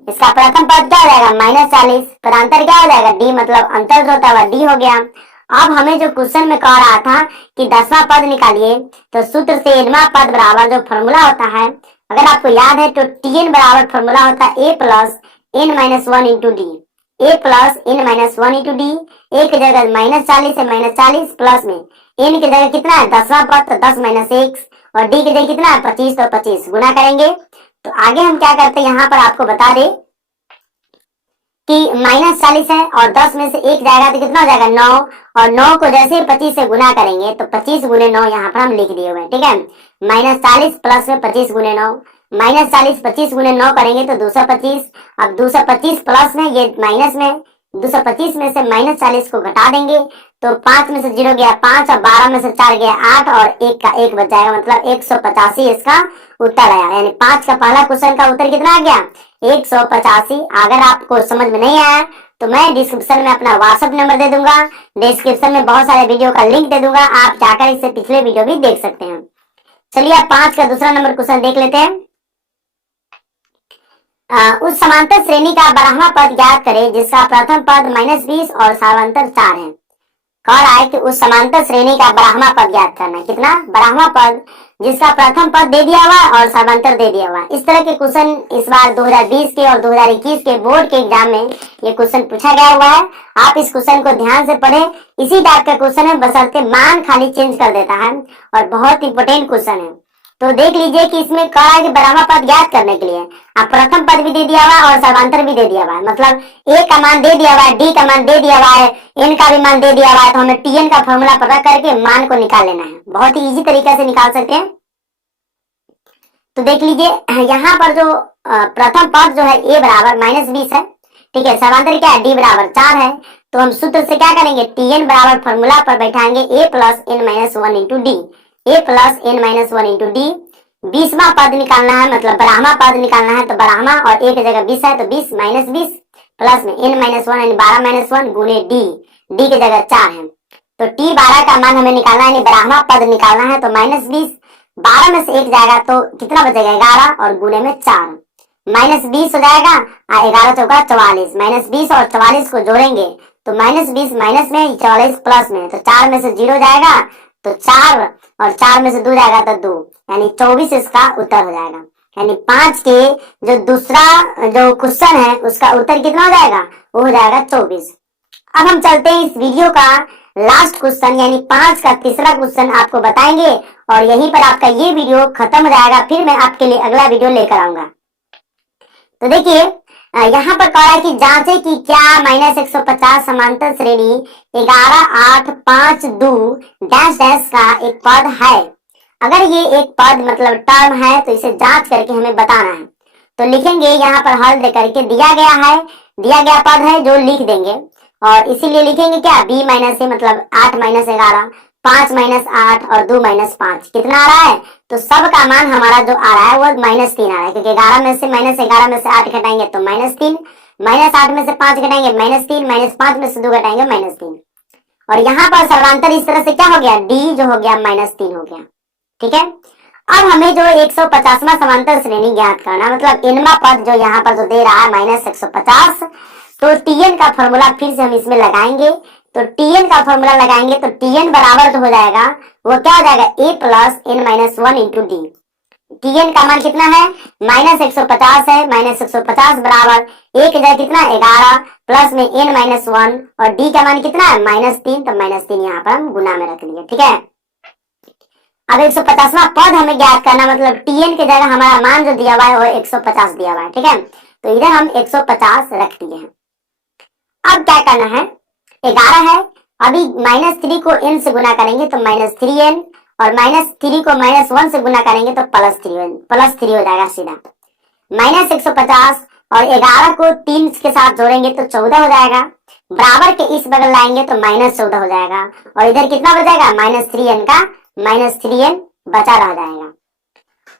इसका प्रथम पद क्या हो जाएगा, -40, पदांतर क्या हो जाएगा डी, मतलब अंतर जो होता है डी हो गया। अब हमें जो क्वेश्चन में कह रहा था कि 10वां पद निकालिए, तो सूत्र से nवां पद बराबर जो फॉर्मूला होता है, अगर आपको याद है तो Tn बराबर फॉर्मूला होता है a plus n-1 into d, a plus n-1 into d. A की जगह -40 है, -40 प्लस में n की जगह कितना है 10वां पद, तो 10 - 1, और डी की जगह कितना है 25, तो 25 गुना करेंगे। तो आगे हम क्या करते हैं, यहाँ पर आपको बता दे कि -40 है और 10 में से 1 जाएगा तो कितना हो जाएगा 9, और 9 को जैसे ही 25 से गुना करेंगे तो 25 गुने 9 यहाँ पर हम लिख दिए हुए हैं। ठीक है, -40 प्लस में 25 गुने 9, -40 25 गुने 9 करेंगे तो 225। अब 225 प्लस में ये माइनस में 225 में से -40 को घटा देंगे, तो 5 में से 0 गया 5, और 12 में से 4 गया 8, और 1 का 1 बच जाएगा, मतलब 185 इसका उत्तर आया। यानी 5 का पहला क्वेश्चन का उत्तर कितना आ गया 185। अगर आपको समझ में नहीं आया तो मैं डिस्क्रिप्शन में अपना व्हाट्सएप नंबर दे दूंगा, डिस्क्रिप्शन में बहुत सारे वीडियो का लिंक दे दूंगा, आप जाकर इससे पिछले वीडियो भी देख सकते हैं। चलिए अब 5 का दूसरा नंबर क्वेश्चन देख लेते हैं। उस समांतर श्रेणी का 12वां पद ज्ञात करें जिसका प्रथम पद -20 और सार्वंतर 4 है। कह रहा है कि उस समांतर श्रेणी का 12वां पद ज्ञात करना है। कितना, 12वां पद जिसका प्रथम पद दे दिया हुआ और सार्वंतर दे दिया हुआ। इस तरह के क्वेश्चन इस बार 2020 के और 2021 के बोर्ड के एग्जाम में ये क्वेश्चन पूछा गया हुआ है। आप इस क्वेश्चन को ध्यान से पढ़ें, इसी टाइप का क्वेश्चन है, बशर्ते मान खाली चेंज कर देता है, और बहुत इंपोर्टेंट क्वेश्चन है। तो देख लीजिए कि इसमें कहा है कि 12वां पद ज्ञात करने के लिए आप प्रथम पद भी दे दिया हुआ है और सर्वांतर भी दे दिया हुआ है, मतलब ए का मान दे दिया हुआ है, डी का मान दे दिया हुआ है, एन का भी मान दे दिया हुआ है, तो हमें टीएन का फॉर्मूला पता करके मान को निकाल लेना है। बहुत ही इजी तरीके से निकाल सकते हैं। तो देख लीजिए यहाँ पर जो प्रथम पद जो है ए बराबर -20 है, ठीक है, सर्वांतर क्या है डी बराबर 4 है, तो हम सूत्र से क्या करेंगे टीएन बराबर फॉर्मूला पर बैठाएंगे a plus n-1 into d, a plus n-1 into d. 20वां पद निकालना है, मतलब 12वां पद निकालना है, तो 12वां और a की जगह 20 है, तो 20 - 20 प्लस में n-1 यानी 12 - 1 गुने डी, डी की जगह 4 है, तो t 12 का मान हमें निकालना है, यानी 12वां पद निकालना है, तो -20 12 में से 1 जाएगा तो कितना बचेगा 11, और गुने में 4 -20 हो जाएगा, 11 चौका 44, -20 और 44 को जोड़ेंगे तो -20 माइनस में, 44 प्लस में, तो 4 में से 0 जाएगा तो 4, और 4 में से 2 जाएगा तो 2, यानी 24 इसका उत्तर हो जाएगा। यानी 5 के जो दूसरा जो क्वेश्चन है उसका उत्तर कितना हो जाएगा, वो हो जाएगा 24। अब हम चलते हैं इस वीडियो का लास्ट क्वेश्चन, यानी 5 का तीसरा क्वेश्चन आपको बताएंगे और यहीं पर आपका ये वीडियो खत्म हो जाएगा। फिर मैं आपके लिए अगला वीडियो लेकर आऊंगा। तो देखिए यहाँ पर कह रहा है कि जांचे कि क्या -150 समांतर श्रेणी 11, 8, 5, 2 डैश डैश का एक पद है। अगर ये एक पद मतलब टर्म है तो इसे जांच करके हमें बताना है। तो लिखेंगे यहाँ पर हल दे करके, दिया गया पद है जो लिख देंगे, और इसीलिए लिखेंगे क्या, b माइनस ए मतलब 8 माइनस 11, 5 माइनस 8 और 2 माइनस 5 कितना आ रहा है, तो सब का मान हमारा जो आ रहा है वो -3 आ रहा है, क्योंकि 11 में से -11 में से 8 घटाएंगे तो -3, -8 में से 5 घटाएंगे -3, -5 में से 2 घटाएंगे -3, और यहाँ पर सर्वांतर इस तरह से क्या हो गया, d जो हो गया -3 हो गया। ठीक है, अब हमें जो 150वां समांतर श्रेणी ज्ञात करना, मतलब इनवा पद जो यहाँ पर जो दे रहा है -150, तो tn का फॉर्मूला फिर से हम इसमें लगाएंगे। तो tn का फॉर्मूला लगाएंगे तो tn बराबर जो हो जाएगा वो क्या हो जाएगा, a plus n minus 1 into D. tn का मान कितना है, -150 है, -150 बराबर a की जगह कितना 11 प्लस में n माइनस 1 और d का मान कितना है -3, तो -3 यहाँ पर हम गुना में रख दिए। ठीक है, अब 150वां पद हमें ज्ञात करना, मतलब tn की जगह हमारा मान जो दिया हुआ है वो 150 दिया हुआ है। ठीक है, तो इधर हम 150 रख दिए हैं। अब क्या करना है, 11 है, अभी -3 को n से गुना करेंगे तो -3n, और -3 को -1 से गुना करेंगे तो +3 हो जाएगा सीधा। -150 और 11 को 3 के साथ जोड़ेंगे तो 14 हो जाएगा, बराबर के इस बगल लाएंगे तो -14 हो जाएगा, और इधर कितना बचेगा, -3n का -3n बचा रह जाएगा।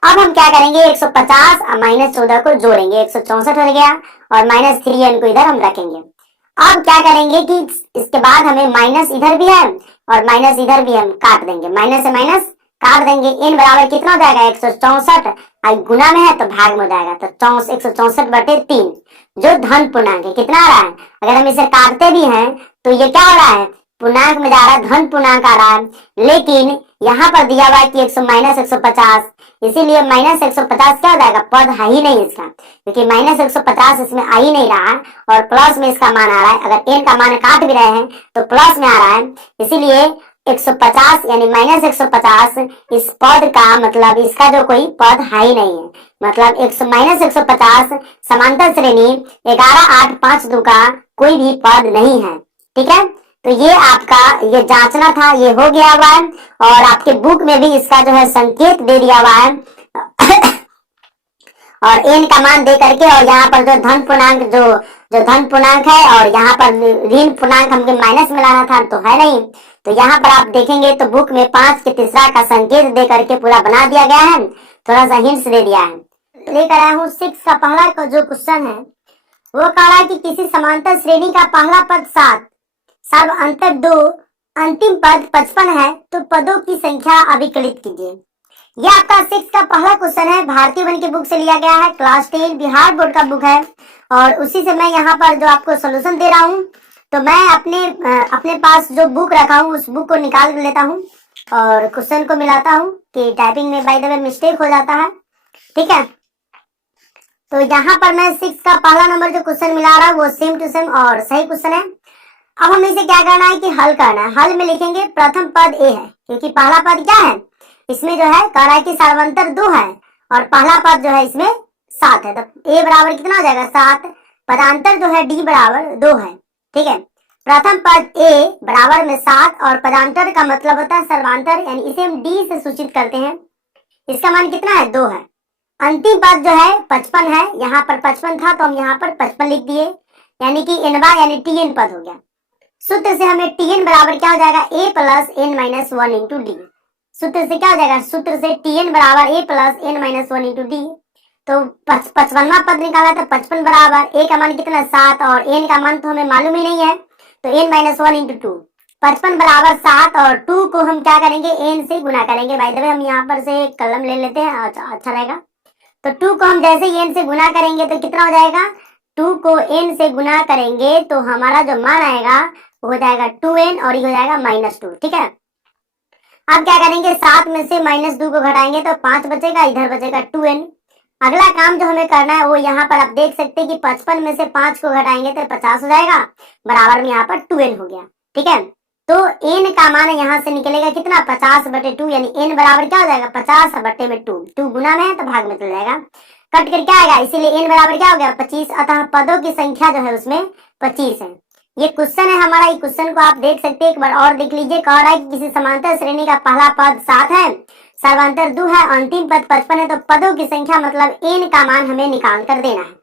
अब हम क्या करेंगे, 150 और -14 को जोड़ेंगे, 164 हो गया, और -3n को इधर हम रखेंगे। अब क्या करेंगे कि इसके बाद हमें माइनस इधर भी है और माइनस इधर भी हम काट देंगे, माइनस से माइनस काट देंगे, n बराबर कितना हो जाएगा 164, गुना में है तो भाग में हो जाएगा, तो 164/3 जो धन पूर्णांक है कितना आ रहा है, अगर हम इसे काटते भी हैं तो ये क्या हो रहा है, पूर्णांक में जा रहा है, धन पूर्णांक आ रहा है, लेकिन यहाँ पर दिया हुआ है कि -150, इसीलिए -150 क्या हो जाएगा, पद है ही नहीं इसका, क्योंकि -150 इसमें आ ही नहीं रहा है, और प्लस में इसका मान आ रहा है, अगर n का मान काट भी रहे हैं तो प्लस में आ रहा है, इसीलिए 150 यानी -150 इस पद का मतलब इसका जो कोई पद है ही नहीं है, मतलब -150 समांतर श्रेणी 11, 8, 5, 2 का कोई भी पद नहीं है। ठीक है, तो ये आपका ये जांचना था, ये हो गया हुआ है, और आपके बुक में भी इसका जो है संकेत दे दिया हुआ है और n का मान दे करके, और यहाँ पर जो धन पूर्णांक जो धन पूर्णांक है, और यहाँ पर ऋण पूर्णांक हमको माइनस में लाना था तो है नहीं, तो यहाँ पर आप देखेंगे तो बुक में 5 के तीसरा का संकेत दे करके पूरा बना दिया गया है, थोड़ा सा हिंट्स दे दिया है। लेकर आया हूँ 6 का पहला जो क्वेश्चन है, वो कह रहा है कि किसी समांतर श्रेणी का पहला पद 7, सर्व अंतर 2, अंतिम पद 55 है, तो पदों की संख्या अभिकलित कीजिए। यह आपका 6 का पहला क्वेश्चन है, भारतीय वन की बुक से लिया गया है, क्लास 10 बिहार बोर्ड का बुक है, और उसी से मैं यहाँ पर जो आपको सोल्यूशन दे रहा हूँ, तो मैं अपने पास जो बुक रखा हूँ उस बुक को निकाल लेता हूँ और क्वेश्चन को मिलाता हूँ कि टाइपिंग में बाय द वे मिस्टेक हो जाता है। ठीक है, तो यहाँ पर मैं 6 का पहला नंबर जो क्वेश्चन मिला रहा है वो सेम टू सेम और सही क्वेश्चन है। अब हमें इसे क्या करना है कि हल करना है। हल में लिखेंगे प्रथम पद ए है, क्योंकि पहला पद क्या है, इसमें जो है कह रहा है कि सर्वांतर 2 है और पहला पद जो है इसमें 7 है, तो ए बराबर कितना हो जाएगा 7, पदांतर जो है डी बराबर 2 है। ठीक है, प्रथम पद ए बराबर में 7 और पदांतर का मतलब होता है सर्वांतर, यानी इसे हम डी से सूचित करते हैं, इसका मान कितना है 2 है। अंतिम पद जो है 55 है, यहाँ पर 55 था तो हम यहाँ पर 55 लिख दिए, यानी कि एनवा यानी टीएन पद हो गया। सूत्र से हमें टीएन बराबर क्या हो जाएगा a plus n minus 1 into d. सूत्र से क्या हो जाएगा, सूत्र से टीएन बराबर a plus n minus 1 into d. तो 55वां पद निकाला तो 55 बराबर ए का मान कितना 7 और एन का मान तो हमें मालूम ही नहीं है, तो एन माइनस 1 इंटू 2, 55 बराबर 7 और 2 को हम क्या करेंगे एन से गुना करेंगे। बाय द वे हम यहाँ पर से कलम ले लेते हैं, अच्छा रहेगा। तो 2 को हम जैसे ही n से गुना करेंगे तो कितना हो जाएगा, 2 को n से गुना करेंगे तो हमारा जो मान आएगा वो हो जाएगा 2n और ये हो जाएगा -2। ठीक है, अब क्या करेंगे, 7 में से -2 को घटाएंगे तो 5 बचेगा, इधर बचेगा 2n। अगला काम जो हमें करना है वो यहाँ पर आप देख सकते हैं कि 55 में से 5 को घटाएंगे तो 50 हो जाएगा, बराबर में यहाँ पर 2n हो गया। ठीक है, तो n का मान यहाँ से निकलेगा कितना, 50/2, यानी n बराबर क्या हो जाएगा, 50/2। 2 गुना में है तो भाग में चल जाएगा, कट कर क्या आएगा, इसीलिए n बराबर क्या हो गया, 25। अतः पदों की संख्या जो है उसमें 25 है। ये क्वेश्चन है हमारा, ये क्वेश्चन को आप देख सकते हैं, एक बार और देख लीजिए। कह रहा है कि किसी समांतर श्रेणी का पहला पद 7 है, सर्वांतर 2 है, अंतिम पद 55 है, तो पदों की संख्या मतलब n का मान हमें निकाल कर देना है।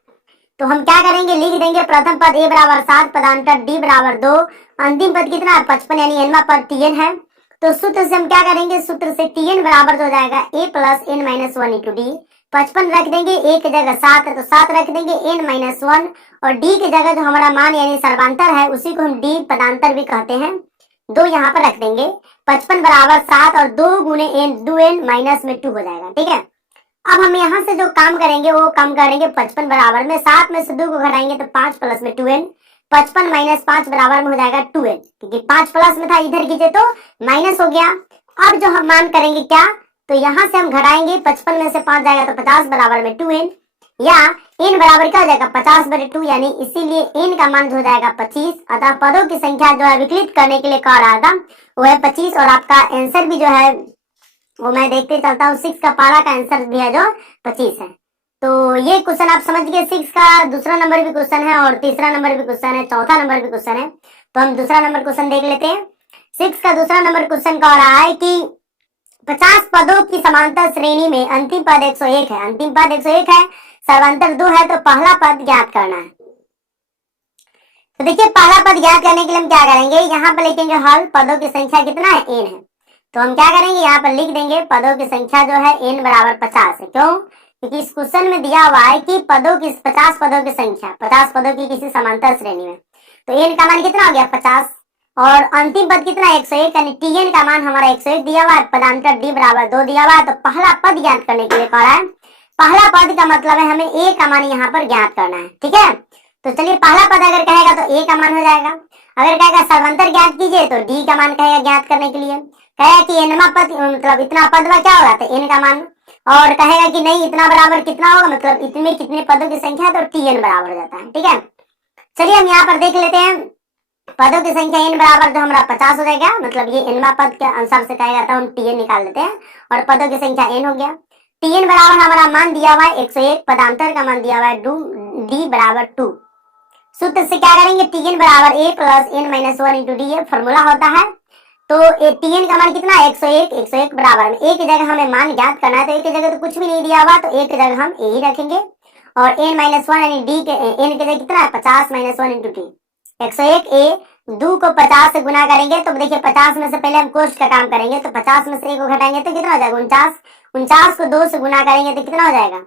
तो हम क्या करेंगे, लिख देंगे प्रथम पद a बराबर 7, पदांतर d बराबर 2, अंतिम पद कितना है 55, यानी nवां पद tn है। तो सूत्र से हम क्या करेंगे, सूत्र से tn बराबर हो जाएगा a + n - 1 × d। 55 रख देंगे, a की जगह 7 है तो 7 रख देंगे, n - 1, और d की जगह जो हमारा मान यानी सर्वांतर है उसी को हम d पदांतर भी कहते हैं, 2 यहाँ पर रख देंगे। 55 बराबर 7 और 2 गुने n, 2n माइनस में 2 हो जाएगा। ठीक है, अब हम यहाँ से जो काम करेंगे वो काम करेंगे 55 बराबर में 7 में से 2 को घटाएंगे तो 5 प्लस में 2n, 55 - 5 बराबर में हो जाएगा 2n, क्योंकि 5 प्लस में था, इधर कीजिए तो माइनस हो गया। अब जो हम मान करेंगे क्या, तो यहाँ से हम घटाएंगे, 55 में से 5 जाएगा तो 50 बराबर में 2n, या n बराबर क्या हो जाएगा 50/2, यानी इसीलिए n का मान जो हो जाएगा 25। अतः पदों की संख्या जो है विकलित करने के लिए कह रहा था वो है 25, और आपका आंसर भी जो है वो मैं देखते चलता हूँ, 6 का पारा का आंसर भी है जो 25 है। तो ये क्वेश्चन आप समझ गए, 6 का दूसरा नंबर भी क्वेश्चन है और तीसरा नंबर भी क्वेश्चन है, चौथा नंबर भी क्वेश्चन है। तो हम दूसरा नंबर क्वेश्चन देख लेते हैं। 6 का दूसरा नंबर क्वेश्चन कह रहा है कि 50 पदों की समांतर श्रेणी में अंतिम पद 101 है, अंतिम पद 101 है, सर्वांतर 2 है, तो पहला पद ज्ञात करना है। तो देखिए पहला पद ज्ञात करने के लिए हम क्या करेंगे, यहाँ पर लिखेंगे हल, पदों की संख्या कितना है, n है। तो हम क्या करेंगे, यहाँ पर लिख देंगे पदों की संख्या जो है n बराबर 50 है। क्यों, क्योंकि इस क्वेश्चन में दिया हुआ है कि पदों की 50 पदों की संख्या, 50 पदों की किसी समांतर श्रेणी में, तो n का मान कितना हो गया 50, और अंतिम पद कितना 101, यानी tn का मान हमारा 101 दिया हुआ है, पदांतर d बराबर 2 दिया हुआ है। तो पहला पद ज्ञात करने के लिए कह रहा है, पहला पद का मतलब है हमें a का मान यहाँ पर ज्ञात करना है। ठीक है, तो चलिए पहला पद अगर कहेगा तो a का मान हो जाएगा, अगर कहेगा सर्वांतर ज्ञात कीजिए तो d का मान कहेगा ज्ञात करने के लिए, कहेगा कि nवां पद मतलब इतना पद में क्या होगा तो n का मान, और कहेगा कि नहीं इतना बराबर कितना होगा मतलब इतने कितने पदों की संख्या, तो tn बराबर हो जाता है। ठीक है, चलिए हम यहाँ पर देख लेते हैं, पदों की संख्या n बराबर जो हमारा 50 हो जाएगा, मतलब ये nवां पद के अनुसार से कहेगा तो हम tn निकाल लेते हैं, और पदों की संख्या n हो गया। tn बराबर हमारा मान दिया हुआ है 101, पदांतर का मान दिया हुआ है d बराबर 2। सूत्र से क्या करेंगे, tn बराबर a + n - 1 × d, ये फॉर्मूला होता है। तो tn का मान कितना है 101, 101 बराबर में a की जगह हमें मान ज्ञात करना है, तो a की जगह तो कुछ भी नहीं दिया हुआ, तो a की जगह हम a ही रखेंगे, और n - 1 यानी d के n की जगह कितना है 50 - 1 × d, 101 a, 2 को 50 से गुना करेंगे तो देखिए 50 में से पहले हम कोष्ठ का काम करेंगे, तो 50 में से 1 को घटाएंगे तो कितना हो जाएगा 49, 49 को 2 से गुना करेंगे तो कितना हो जाएगा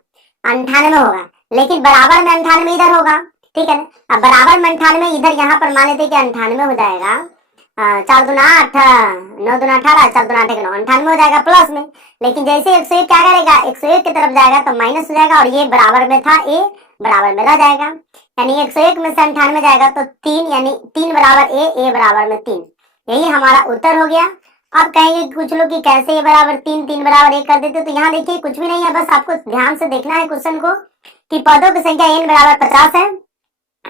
98 होगा, लेकिन बराबर में 98 इधर होगा। ठीक है ना, अब बराबर में 98 इधर यहाँ पर मान लेते कि 98 हो जाएगा, 4 दूना 8, 9 दूना 18, 4 दूना 8 9, 98 हो जाएगा प्लस में। लेकिन जैसे 101 क्या करेगा 101 की तरफ जाएगा तो माइनस हो जाएगा, और ये बराबर में था a बराबर में रह जाएगा, यानी 101 में से 98 जाएगा तो 3, यानी 3 बराबर a बराबर में 3, यही हमारा उत्तर हो गया। अब कहेंगे कुछ लोग कि कैसे a बराबर 3, 3 बराबर 1 कर देते, तो यहाँ देखिए कुछ भी नहीं है, बस आपको ध्यान से देखना है क्वेश्चन को कि पदों की संख्या n बराबर 50 है,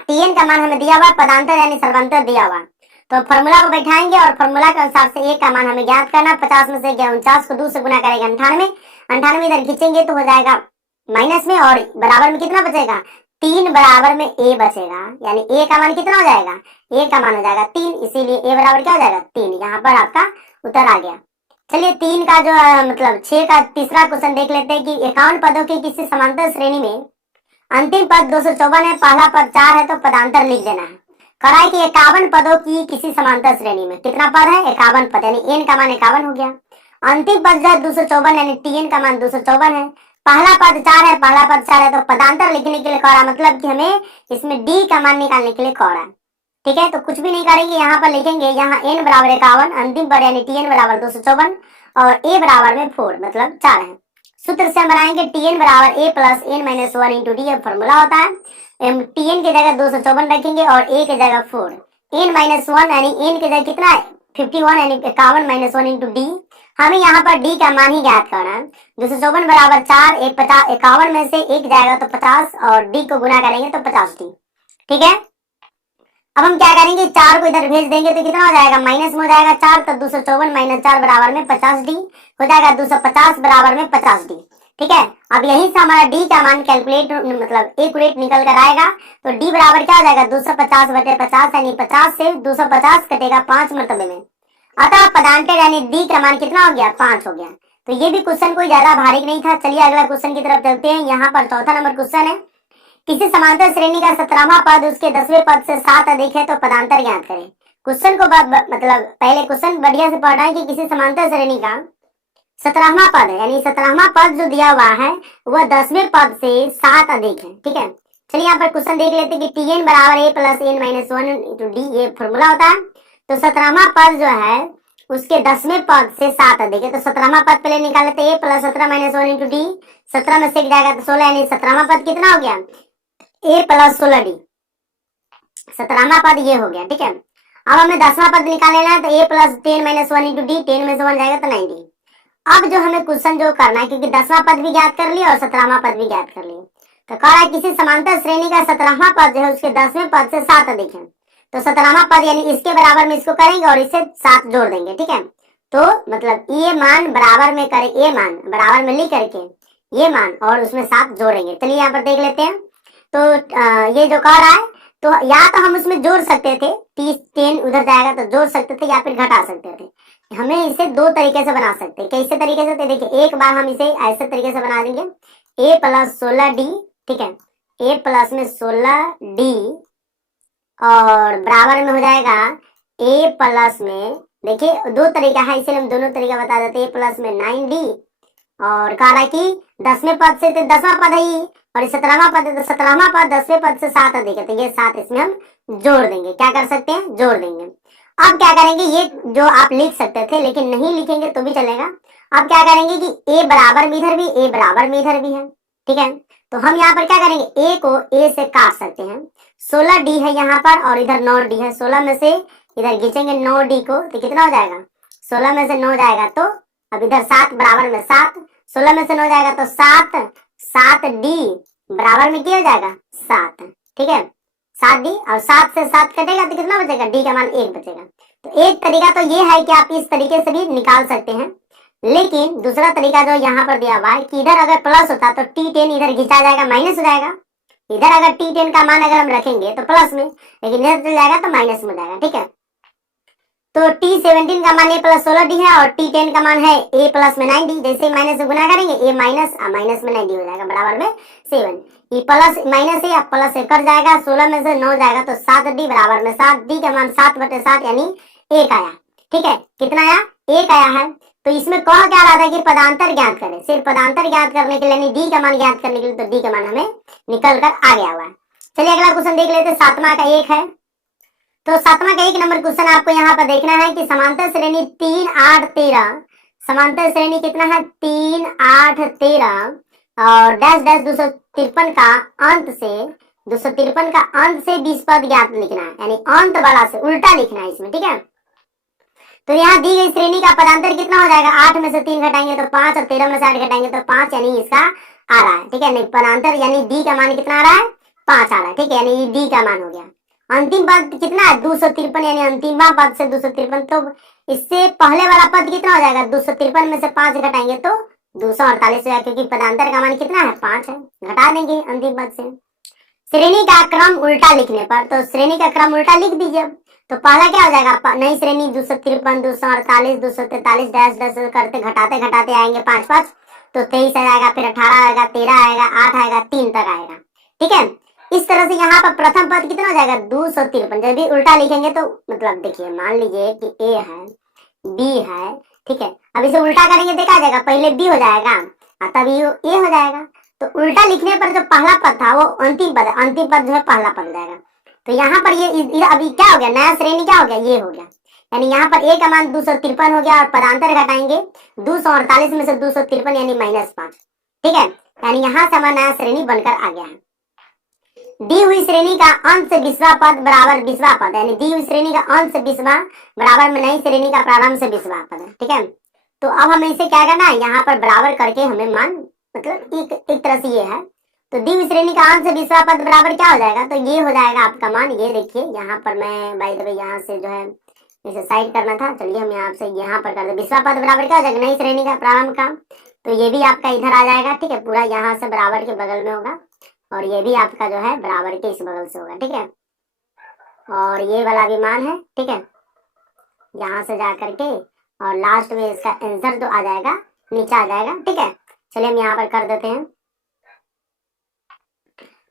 tn का मान हमें दिया हुआ है, पदांतर यानी सर्वांतर दिया हुआ, तो फॉर्मूला को बैठाएंगे और फॉर्मूला के अनुसार से a का मान हमें ज्ञात करना। 50 में से 49 को 2 से गुना करेगा 98, 98 इधर खींचेंगे तो हो जाएगा माइनस में, और बराबर में कितना बचेगा 3 बराबर में a बचेगा, यानी a का मान कितना हो जाएगा, a का मान हो जाएगा 3, इसीलिए a बराबर क्या हो जाएगा 3, यहाँ पर आपका उत्तर आ गया। चलिए 3 का जो मतलब 6 का तीसरा क्वेश्चन देख लेते हैं कि 51 पदों की किसी समांतर श्रेणी में अंतिम पद 254 है, पहला पद 4 है, तो पदांतर लिख देना है। कराए कि 51 पदों की किसी समांतर श्रेणी में कितना पद है 51 पद, यानी n का मान 51 हो गया, अंतिम पद जो है 254 यानी tn का मान 254 है, पहला पद 4 है, पहला पद 4 है, तो पदांतर लिखने के लिए कह रहा, मतलब कि हमें इसमें d का मान निकालने के लिए कह रहा है। ठीक है, तो कुछ भी नहीं करेंगे, यहाँ पर लिखेंगे यहाँ n बराबर 51, अंतिम पद यानी tn बराबर 254, और a बराबर में 4 मतलब 4 है। सूत्र से हम बनाएंगे टीएन बराबर a plus n minus one into d, formula होता है। टीएन की जगह 254 रखेंगे और ए की जगह 4, एन माइनस वन यानी एन की जगह कितना है 51 यानी 51 माइनस वन इंटू डी। हमें यहाँ पर डी का मान ही ज्ञात करना है। 254 बराबर 4, 51 में से एक जाएगा तो 50 और डी को गुना करेंगे तो 50 डी। ठीक है, अब हम क्या करेंगे 4 को इधर भेज देंगे तो कितना हो जाएगा माइनस में हो जाएगा 4, तो 254 माइनस 4 बराबर में 50 डी हो जाएगा, 250 बराबर में 50 डी। ठीक है, अब यहीं से हमारा डी का मान कैलकुलेट मतलब एक्यूरेट निकल कर आएगा। तो डी बराबर क्या हो जाएगा 250 बटे 50 यानी 50 से 250 कटेगा 5 मरतबे में, अतः पदांतर यानी डी का मान कितना हो गया 5 हो गया। तो ये भी क्वेश्चन कोई ज्यादा भारी नहीं था। चलिए अगला क्वेश्चन की तरफ चलते हैं। यहाँ पर चौथा नंबर क्वेश्चन है, किसी समांतर श्रेणी का 17वां पद उसके 10वें पद से 7 अधिक है तो पदांतर ज्ञात करें। क्वेश्चन को मतलब पहले क्वेश्चन बढ़िया से पढ़ना है कि किसी समांतर श्रेणी का 17वां पद है, यानी 17वां पद जो दिया हुआ है वह 10वें पद से 7 अधिक है। ठीक है, चलिए यहाँ पर क्वेश्चन देख लेते हैं कि टी एन बराबर a plus n minus one into d, ये फॉर्मूला होता है। तो 17वां पद जो है उसके 10वें पद से 7 अधिक है, तो 17वां पद पहले निकाल लेते हैं, a plus 17 minus one into d, 17 में से एक जाएगा तो 16 यानी 17वां पद कितना हो गया ए प्लस 16 डी, 17वां पद ये हो गया। ठीक है, अब हमें 10वां पद निकाल लेना है, तो a plus 10 minus one into d, 10 में से 1 जाएगा तो 90। अब जो हमें क्वेश्चन जो करना है, क्योंकि 10वां पद भी ज्ञात कर लिया और 17वां पद भी ज्ञात कर लिया, तो कह रहा है किसी समांतर श्रेणी का 17वां पद जो है उसके 10वें पद से 7 अधिक है, तो 17वां पद यानी इसके बराबर में इसको करेंगे और इसे 7 जोड़ देंगे। ठीक है, तो मतलब ये मान बराबर में करें, ये मान बराबर में लिख करके ये मान और उसमें 7 जोड़ेंगे। चलिए यहाँ पर देख लेते हैं। तो ये जो कह रहा है, तो या तो हम उसमें जोड़ सकते थे, 30 10 उधर जाएगा तो जोड़ सकते थे या फिर घटा सकते थे। हमें इसे दो तरीके से बना सकते हैं। कैसे तरीके से, तो देखिए एक बार हम इसे ऐसे तरीके से बना देंगे, a प्लस 16 डी, ठीक है, a प्लस में 16 डी और बराबर में हो जाएगा a प्लस में, देखिए दो तरीका है इसलिए हम दोनों तरीका बता देते हैं, a प्लस में 9 डी और कह रहा है कि 10वें पद से, तो 10वां पद है ये और 17वां पद है, तो 17वां पद 10वें पद से 7 अधिक है, तो ये 7 इसमें हम जोड़ देंगे। क्या कर सकते हैं, जोड़ देंगे। अब क्या करेंगे, ये जो आप लिख सकते थे लेकिन नहीं लिखेंगे तो भी चलेगा। अब क्या करेंगे कि a बराबर में इधर भी, a बराबर में इधर भी है। ठीक है, तो हम यहाँ पर क्या करेंगे, a को a से काट सकते हैं। 16 डी है यहाँ पर और इधर 9 डी है, 16 में से इधर खींचेंगे 9 डी को तो कितना हो जाएगा, 16 में से 9 जाएगा तो अब इधर 7 बराबर में 7, 16 में से 9 जाएगा तो 7, 7 डी बराबर में क्या हो जाएगा 7। ठीक है, 7 डी और 7 से 7 कटेगा तो कितना बचेगा, डी का मान 1 बचेगा। तो एक तरीका तो ये है कि आप इस तरीके से भी निकाल सकते हैं, लेकिन दूसरा तरीका जो यहाँ पर दिया हुआ है कि इधर अगर प्लस होता तो T10 इधर खिंचा जाएगा, माइनस हो जाएगा। इधर अगर T10 का मान अगर हम रखेंगे तो प्लस में, लेकिन इधर चल जाएगा तो माइनस में हो जाएगा। ठीक है, तो T17 का मान a प्लस 16 डी है और T10 का मान है a प्लस में 9 डी। जैसे ही माइनस से गुना करेंगे a माइनस माइनस में 9 डी हो जाएगा बराबर में 7। ये प्लस माइनस है, अब प्लस से कट जाएगा, 16 में से 9 जाएगा तो 7 डी बराबर में 7, डी का मान 7 बटे 7 यानी 1 आया। ठीक है, कितना आया, 1 आया है। तो इसमें कह क्या रहा था कि पदांतर ज्ञात करें, सिर्फ पदांतर ज्ञात करने के लिए यानी डी का मान ज्ञात करने के लिए, तो डी का मान हमें निकल कर आ गया हुआ है। चलिए अगला क्वेश्चन देख लेते हैं, 7वां का 1 है। तो 7वां का 1 नंबर क्वेश्चन आपको यहाँ पर देखना है कि समांतर श्रेणी 3 8 13, समांतर श्रेणी कितना है 3 8 13 और डैश डैश 253 का अंत से 253 का अंत से 20 पद ज्ञात लिखना है, यानी अंत वाला से उल्टा लिखना है इसमें। ठीक है, तो यहाँ दी गई श्रेणी का पदांतर कितना हो जाएगा, 8 में से 3 घटाएंगे तो 5 और 13 में से 8 घटाएंगे तो 5, यानी इसका आ रहा है। ठीक है, नहीं पदांतर यानी डी का मान कितना आ रहा है, 5 आ रहा है। ठीक है, यानी ये डी का मान हो गया। अंतिम पद कितना है 253, यानी अंतिम पद से 253, तो इससे पहले वाला पद कितना हो जाएगा, 253 में से 5 घटाएंगे तो 248 हो जाएगा, क्योंकि पदांतर का मान कितना है 5 है, घटा देंगे अंतिम पद से। श्रेणी का क्रम उल्टा लिखने पर, तो श्रेणी का क्रम उल्टा लिख दीजिए। तो पहला क्या हो जाएगा, नई श्रेणी 253 248 243 डैश डैश करते घटाते घटाते आएंगे 5 5, तो 23 आ जाएगा, फिर 18 आएगा, 13 आएगा, 8 आएगा, 3 तक आएगा। ठीक है, इस तरह से यहाँ पर प्रथम पद कितना हो जाएगा 253। जब भी उल्टा लिखेंगे तो मतलब देखिए मान लीजिए कि ए है बी है, ठीक है, अब इसे उल्टा करेंगे देखा जाएगा, पहले बी हो जाएगा तब ए हो जाएगा। तो उल्टा लिखने पर जो पहला पद था वो अंतिम पद, अंतिम पद जो है पहला पद हो जाएगा। तो यहाँ पर ये अभी क्या हो गया, नया श्रेणी क्या हो गया, ये हो गया, यानी यहाँ पर ए का मान 253 हो गया और पदांतर घटाएंगे 248 में से 253 यानी -5, ठीक है, यानी यहाँ से हमारा नया श्रेणी बनकर आ गया है। दी हुई श्रेणी का अंश 20वां पद बराबर 20वां पद, यानी दी हुई श्रेणी का अंश 20वां बराबर में नई श्रेणी का प्रारंभ से 20वां पद है। ठीक है, तो अब हमें इसे क्या करना है, यहाँ पर बराबर करके हमें मान, मतलब एक तरह से ये है, तो दी हुई श्रेणी का अंश 20वां पद बराबर क्या हो जाएगा, तो ये हो जाएगा आपका मान, ये देखिए यहाँ पर मैं बाय द वे यहाँ से जो है इसे साइड करना था, चलिए हम यहाँ से यहाँ पर कर दे, 20वां पद बराबर क्या हो जाएगा, नई श्रेणी का प्रारंभ का, तो ये भी आपका इधर आ जाएगा। ठीक है, पूरा यहाँ से बराबर के बगल में होगा और ये भी आपका जो है बराबर के इस बगल से होगा। ठीक है, और ये वाला भी मान है। ठीक है, यहाँ से जा करके और लास्ट में इसका आंसर जो आ जाएगा नीचे आ जाएगा। ठीक है, चलिए हम यहाँ पर कर देते हैं।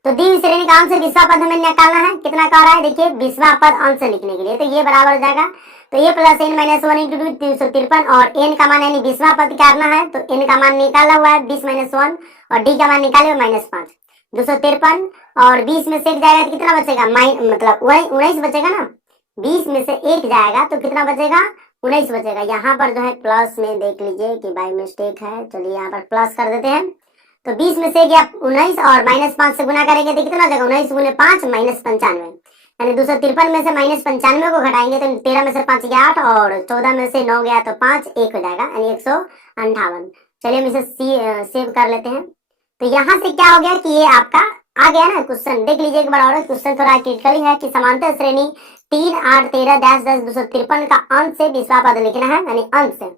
तो दी श्रेणी का अंश 20वां पद हमें निकालना है, कितना कह रहा है, देखिए 20वां पद अंश लिखने के लिए, तो ये बराबर हो जाएगा, तो ये प्लस n माइनस 1 इंटू 353 और n का मान यानी 20वां पद क्या करना है, तो n का मान निकाला हुआ है 20 माइनस 1 और d का मान निकाले हुए -5, 253 और 20 में से एक जाएगा तो कितना बचेगा, मतलब 19 बचेगा ना, 20 में से एक जाएगा तो कितना बचेगा, 19 बचेगा। यहाँ पर जो है प्लस में देख लीजिए कि बाई मिस्टेक है, चलिए यहाँ पर प्लस कर देते हैं, तो 20 में से गया 19 और -5 से गुना करेंगे तो कितना हो जाएगा, 19 गुने 5 -95, यानी 253 में से -95 को घटाएंगे तो 13 में से 5 गया 8 और 14 में से 9 गया तो 5 1 हो जाएगा, यानी 158। चलिए हम इसे सेव कर लेते हैं। तो यहाँ से क्या हो गया कि ये आपका आ गया ना क्वेश्चन, देख लीजिए एक बार और, क्वेश्चन थोड़ा क्रिटिकली है कि समांतर श्रेणी 3 8 13 10 10 253 का अंश से 20वां पद लिखना है, यानी अंश से,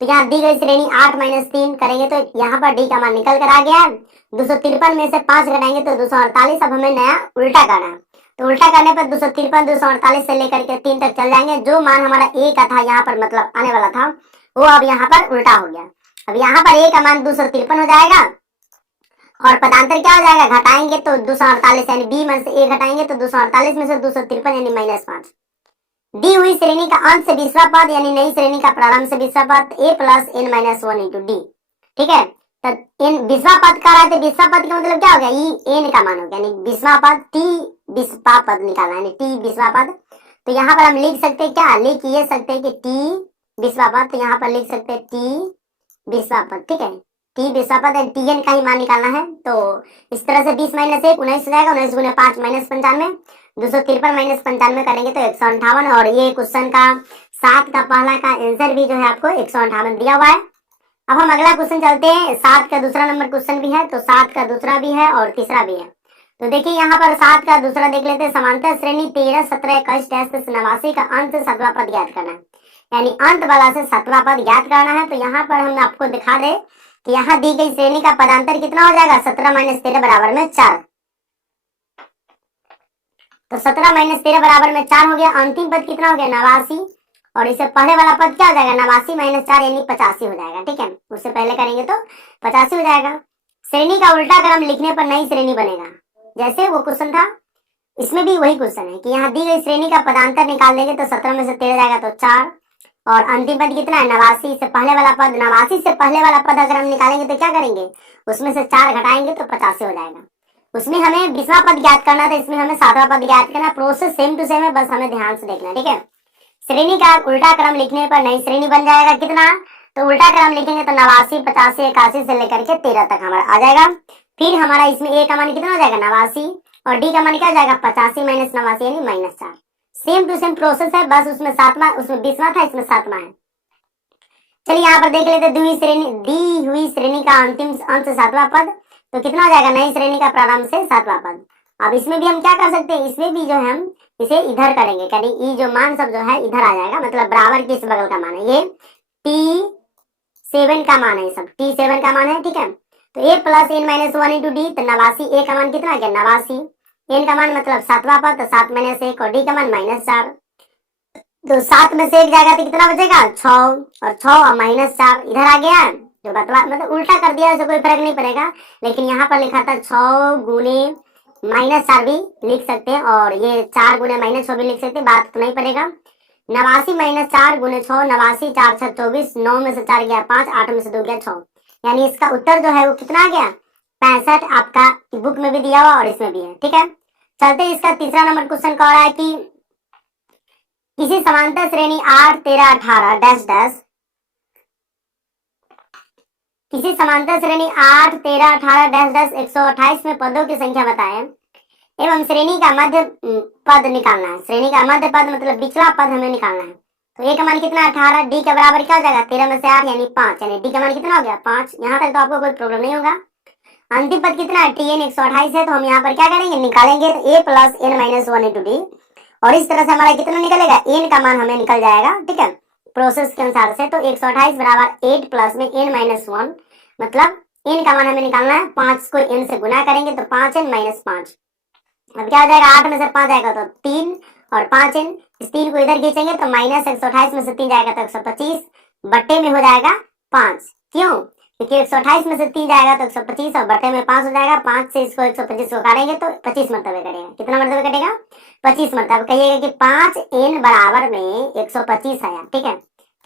तो यहाँ दी गई श्रेणी 8 - 3 करेंगे तो यहाँ पर डी का मान निकल कर आ गया है, 253 में से 5 घटाएंगे तो 248। अब हमें नया उल्टा करना है, तो उल्टा करने पर 253 248 से लेकर के 3 तक चल जाएंगे, जो मान हमारा ए का था यहाँ पर मतलब आने वाला था वो अब यहाँ पर उल्टा हो गया। अब यहाँ पर ए का मान 253 हो जाएगा और पदांतर क्या हो जाएगा, घटाएंगे तो 248, यानी बी में से ए घटाएंगे तो 248 में से 253 यानी -5। दी हुई श्रेणी का अंश से 20वां पद यानी नई श्रेणी का प्रारंभ से 20वां पद a plus n minus 1 into D. ठीक है, तो n 20वां पद का रहा है, तो 20वां पद का मतलब क्या हो गया, ई n का मान हो गया, यानी 20वां पद t 20वां पद निकालना है, यानी t 20वां पद। तो यहाँ पर हम लिख सकते हैं क्या, लिख ये सकते हैं कि t 20वां पद, तो यहाँ पर लिख सकते हैं t 20वां पद। ठीक है, t 20वां पद tn का ही मान निकालना है, तो इस तरह से 20 माइनस 1 19 हो जाएगा, 19 गुने 5 -95, 253 -95 करेंगे तो 158, और ये क्वेश्चन का 7 का पहला का आंसर भी जो है आपको 158 दिया हुआ है। अब हम अगला क्वेश्चन चलते हैं, 7 का दूसरा नंबर क्वेश्चन भी है, तो 7 का दूसरा भी है और तीसरा भी है। तो देखिए यहाँ पर 7 का दूसरा देख लेते हैं, समांतर श्रेणी 13 17 21 से 89 का अंत से 7वां पद ज्ञात करना है, यानी अंत वाला से 7वां पद ज्ञात करना है। तो यहाँ पर हम आपको दिखा दे कि यहाँ दी गई श्रेणी का पदांतर कितना हो जाएगा, 17 - 13 बराबर में 4, तो 17 - 13 बराबर में 4 हो गया। अंतिम पद कितना हो गया, 89, और इससे पहले वाला पद क्या हो जाएगा, 89 - 4 यानी 85 हो जाएगा। ठीक है, उससे पहले करेंगे तो 85 हो जाएगा। श्रेणी का उल्टा क्रम लिखने पर नई श्रेणी बनेगा, जैसे वो क्वेश्चन था इसमें भी वही क्वेश्चन है कि यहाँ दी गई श्रेणी का पदांतर निकाल देंगे तो 17 में से 13 जाएगा तो 4, और अंतिम पद कितना है 89, से पहले वाला पद 89 से पहले वाला पद अगर हम निकालेंगे तो क्या करेंगे, उसमें से 4 घटाएंगे तो 85 हो जाएगा। उसमें हमें 20वां पद ज्ञात करना था, इसमें हमें 7वां पद ज्ञात करना। प्रोसेस सेम टू सेम है, बस हमें ध्यान से देखना। ठीक है, श्रेणी का उल्टा क्रम लिखने पर नई श्रेणी बन जाएगा, कितना, तो उल्टा क्रम लिखेंगे तो 89 85 81 से लेकर के 13 तक हमारा आ जाएगा। फिर हमारा इसमें ए का मान कितना हो जाएगा 89 और डी का मान क्या हो जाएगा 85 - 89 यानी -4। सेम टू सेम प्रोसेस है, बस उसमें 7वां, उसमें 20वां था, इसमें 7वां है। चलिए यहाँ पर देख लेते, दी हुई श्रेणी का अंतिम अंश 7वां पद, तो कितना हो जाएगा, नई श्रेणी का प्रारंभ से 7वां पद। अब इसमें भी हम क्या कर सकते हैं, इसमें भी जो है हम इसे इधर करेंगे, यानी ये जो मान सब जो है इधर आ जाएगा, मतलब बराबर के इस बगल का मान है, ये T7 का मान है, सब T7 का मान है। ठीक है, तो a plus n minus 1 into d, तो 89, a का मान कितना आ गया 89, n का मान मतलब 7वां पद, तो 7 - 1 और d का मान -4, तो 7 में से 1 जाएगा तो कितना बचेगा 6, और 6 और -4 इधर आ गया, जो बतवा मतलब उल्टा कर दिया, उससे कोई फर्क नहीं पड़ेगा, लेकिन यहाँ पर लिखा था 6 गुने -4 भी लिख सकते हैं, और ये 4 गुने -6 भी लिख सकते हैं, बात तो नहीं पड़ेगा। 89 - 4 गुने 6, 89 4 6 24, 9 में से 4 गया 5, 8 में से 2 गया 6, यानी इसका उत्तर जो है वो कितना आ गया 65, आपका बुक में भी दिया हुआ और इसमें भी है। ठीक है, चलते इसका तीसरा नंबर क्वेश्चन कह रहा है कि किसी समांतर श्रेणी 8 13 18 डैश डैश किसी समांतर श्रेणी 8, 13, 18, 10, 10, 128 में पदों की संख्या बताएं एवं श्रेणी का मध्य पद निकालना है। श्रेणी का मध्य पद मतलब पिछला पद हमें निकालना है। तो ए का मान कितना 18, डी के बराबर क्या हो जाएगा 13 में से 8 यानी 5, यानी डी का मान कितना हो गया 5। यहाँ तक तो आपको कोई प्रॉब्लम नहीं होगा। अंतिम पद कितना है टी एन 128 है, तो हम यहाँ पर क्या करेंगे निकालेंगे तो a plus n minus one into d, और इस तरह से हमारा कितना निकलेगा एन का मान हमें निकल जाएगा, ठीक है, प्रोसेस के अनुसार से। तो 128 बराबर 8 प्लस में एन माइनस वन, मतलब एन का मान हमें निकालना है 5 को एन से गुना करेंगे तो 5 एन माइनस 5। अब क्या हो जाएगा 8 में से 5 जाएगा तो 3 और 5 एन, इस 3 को इधर खींचेंगे तो माइनस 128 में से 3 जाएगा तो 125 बट्टे में हो जाएगा 5। क्यों? क्योंकि 128 में से 3 जाएगा तो 125 और बटे में 5 हो जाएगा। 5 से इसको 125 को काटेंगे तो 25 मरतबे कटेगा। कितना मरतबे कटेगा 25 मरतबे। कहिएगा कि 5 एन बराबर में 125 आया, ठीक है,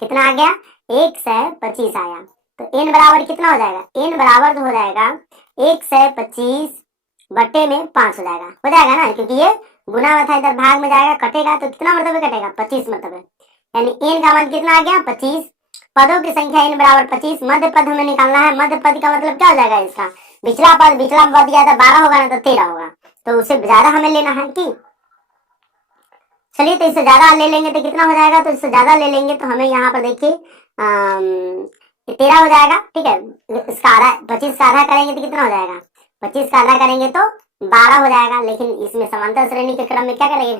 कितना आ गया 125 आया। तो एन बराबर कितना हो जाएगा, एन बराबर तो हो जाएगा 125 बटे में 5 हो जाएगा ना, क्योंकि ये गुना में था, इधर भाग में जाएगा, कटेगा तो कितना मरतबे कटेगा 25 मरतबे, यानी एन का मान कितना आ गया 25। पदों की संख्या n बराबर 25। मध्य पद हमें निकालना है। मध्य पद का मतलब क्या हो जाएगा इसका, पिछला पद क्या था 12 होगा ना तो 13 होगा, तो उससे ज्यादा हमें लेना है कि चलिए तो इससे ज्यादा ले लेंगे तो कितना हो जाएगा, तो इससे ज्यादा ले लेंगे तो हमें यहाँ पर देखिए 13 हो जाएगा, ठीक है, इसका आधा 25 का आधा करेंगे तो कितना हो जाएगा 25 का आधा करेंगे तो 12 हो जाएगा। लेकिन इसमें समांतर श्रेणी के क्रम में क्या करेंगे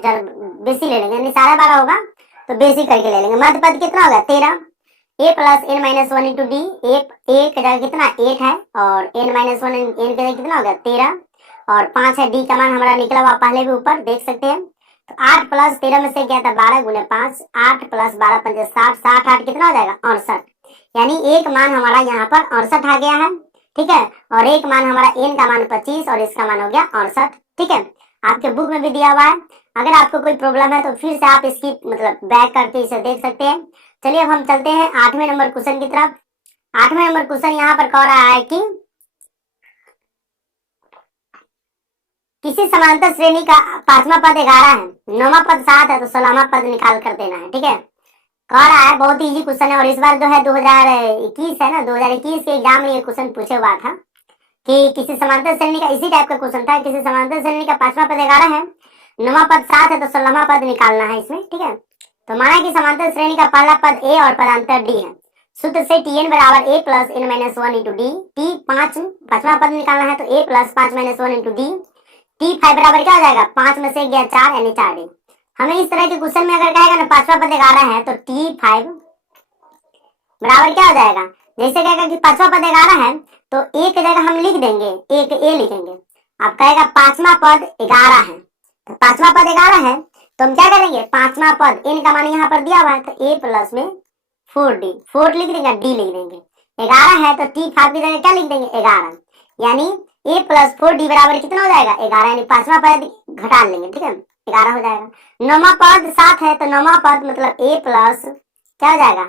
बेसी ले लेंगे, यानी 12.5 होगा तो बेसी करके ले लेंगे। मध्य पद कितना होगा 13, a plus n minus one into d, a का जगह कितना 8 है और एन माइनस वन एन का जगह कितना होगा 13 और 5 है, डी का मान हमारा निकला हुआ पहले भी ऊपर देख सकते हैं। तो 8 प्लस 13 में से क्या था 12 गुने 5, 8 प्लस 12 पंजे 60, 60 8 कितना हो जाएगा 68, यानी एक मान हमारा यहाँ पर 68 आ गया है, ठीक है, और एक मान हमारा एन का मान 25 और इसका मान हो गया 68, ठीक है, आपके बुक में भी दिया हुआ है। अगर आपको कोई प्रॉब्लम है तो फिर से आप इसकी मतलब बैक करके इसे देख सकते हैं। चलिए अब हम चलते हैं 8वें नंबर क्वेश्चन की तरफ। 8वें नंबर क्वेश्चन यहाँ पर कह रहा है कि किसी समांतर श्रेणी का 5वां पद 11 है, 9वां पद 7 है, तो 16वां पद निकाल कर देना है, ठीक है, कह रहा है। बहुत इजी क्वेश्चन है और इस बार जो है 2021 है ना, 2021 के एग्जाम में ये क्वेश्चन पूछे हुआ था कि किसी समांतर श्रेणी का इसी टाइप का क्वेश्चन था, किसी समांतर श्रेणी का 5वां पद 11 है, 9वां पद 7 है, तो 16वां पद निकालना है इसमें, ठीक है। तो माना कि समांतर श्रेणी का पहला पद ए और पदांतर डी है। सूत्र से टी एन बराबर a plus n minus one into d, t 5वां पद निकालना है तो a plus 5 minus one into d, t 5 बराबर क्या हो जाएगा 5 में से गया 4 यानी 4 डी। हमें इस तरह के क्वेश्चन में अगर कहेगा ना 5वां पद 11 है तो टी 5 बराबर क्या हो जाएगा, जैसे कहेगा कि 5वां पद 11 है तो ए की जगह हम लिख देंगे एक ए लिखेंगे। अब कहेगा 5वां पद 11 है, तो 5वां पद 11 है तो हम क्या करेंगे 5वां पद एन का मान यहाँ पर दिया हुआ है तो ए प्लस में 4d, 4 लिख देंगे, डी लिख देंगे। 11 है तो टी 5 की जगह क्या लिख देंगे 11, यानी ए प्लस 4d बराबर कितना हो जाएगा 11, यानी 5वां पद घटा लेंगे, ठीक है, 11 हो जाएगा। 9वां पद 7 है तो 9वां पद मतलब ए प्लस क्या हो जाएगा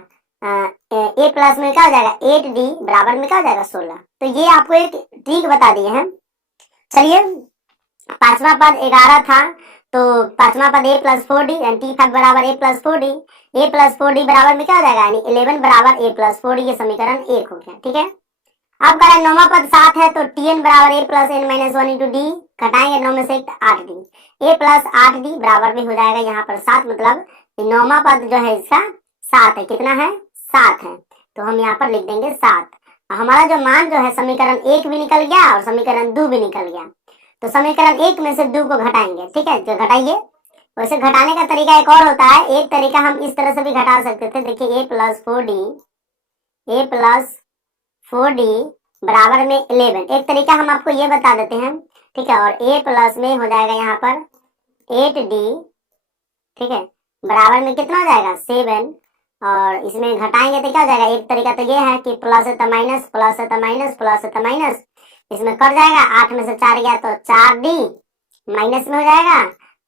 ए प्लस में क्या हो जाएगा 8d बराबर में क्या हो जाएगा 16। तो ये आपको एक ट्रिक बता दिए हैं। चलिए 5वां पद 11 था तो 5वां पद ए प्लस 4d यानी टी 5 बराबर a plus 4d, A plus 4d बराबर में क्या हो जाएगा यानी 11 बराबर ए प्लस 4d, ये समीकरण 1 हो गया, ठीक है। अब कह रहा है 9वां पद 7 है तो टी एन बराबर a plus n minus one into d, घटाएंगे 9 में से 8d, ए प्लस 8d बराबर में हो जाएगा यहाँ पर 7, मतलब 9वां पद जो है इसका 7 है, कितना है 7 है, तो हम यहाँ पर लिख देंगे 7। हमारा जो मान जो है समीकरण 1 भी निकल गया और समीकरण 2 भी निकल गया, तो समीकरण 1 में से 2 को घटाएंगे, ठीक है, जो घटाइए। वैसे घटाने का तरीका एक और होता है, एक तरीका हम इस तरह से भी घटा सकते थे, देखिए ए प्लस 4d बराबर में 11, एक तरीका हम आपको ये बता देते हैं, ठीक है, और ए प्लस में हो जाएगा यहाँ पर 8d, ठीक है, बराबर में कितना हो जाएगा 7, और इसमें घटाएंगे तो क्या हो जाएगा, एक तरीका तो ये है कि प्लस है तो माइनस, प्लस है तो माइनस, प्लस है तो माइनस, इसमें कट जाएगा, 8 में से 4 गया तो 4d माइनस में हो जाएगा,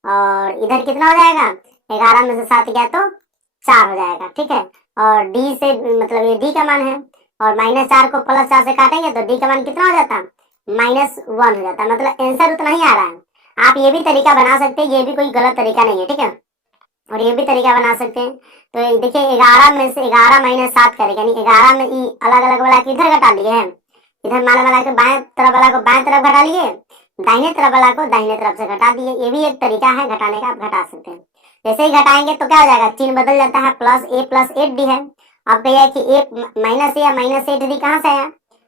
और इधर कितना हो जाएगा 11 में से 7 गया तो 4 हो जाएगा, ठीक है, और d से मतलब ये d का मान है और माइनस 4 को प्लस 4 से काटेंगे तो d का मान कितना हो जाता -1 हो जाता, मतलब आंसर उतना ही आ रहा है। आप ये भी तरीका बना सकते हैं, ये भी कोई गलत तरीका नहीं है, ठीक है। और ये भी तरीका बना सकते हैं। तो ये देखिए 11 में से 11 माइनस 7 करेंगे, यानी 11 में ई अलग अलग वाला किधर घटा लिए हैं, इधर माला वाला के बाएं तरफ वाला को बाएं तरफ घटा लिए, दाहिने तरफ वाला को दाहिने तरफ से घटा दिए। ये भी एक तरीका है घटाने का, आप घटा सकते हैं। जैसे ही घटाएंगे तो क्या हो जाएगा, चिन्ह बदल जाता है, प्लस ए प्लस 8d है। अब कहिए कि ए माइनस ए या माइनस 8d कहाँ से आया,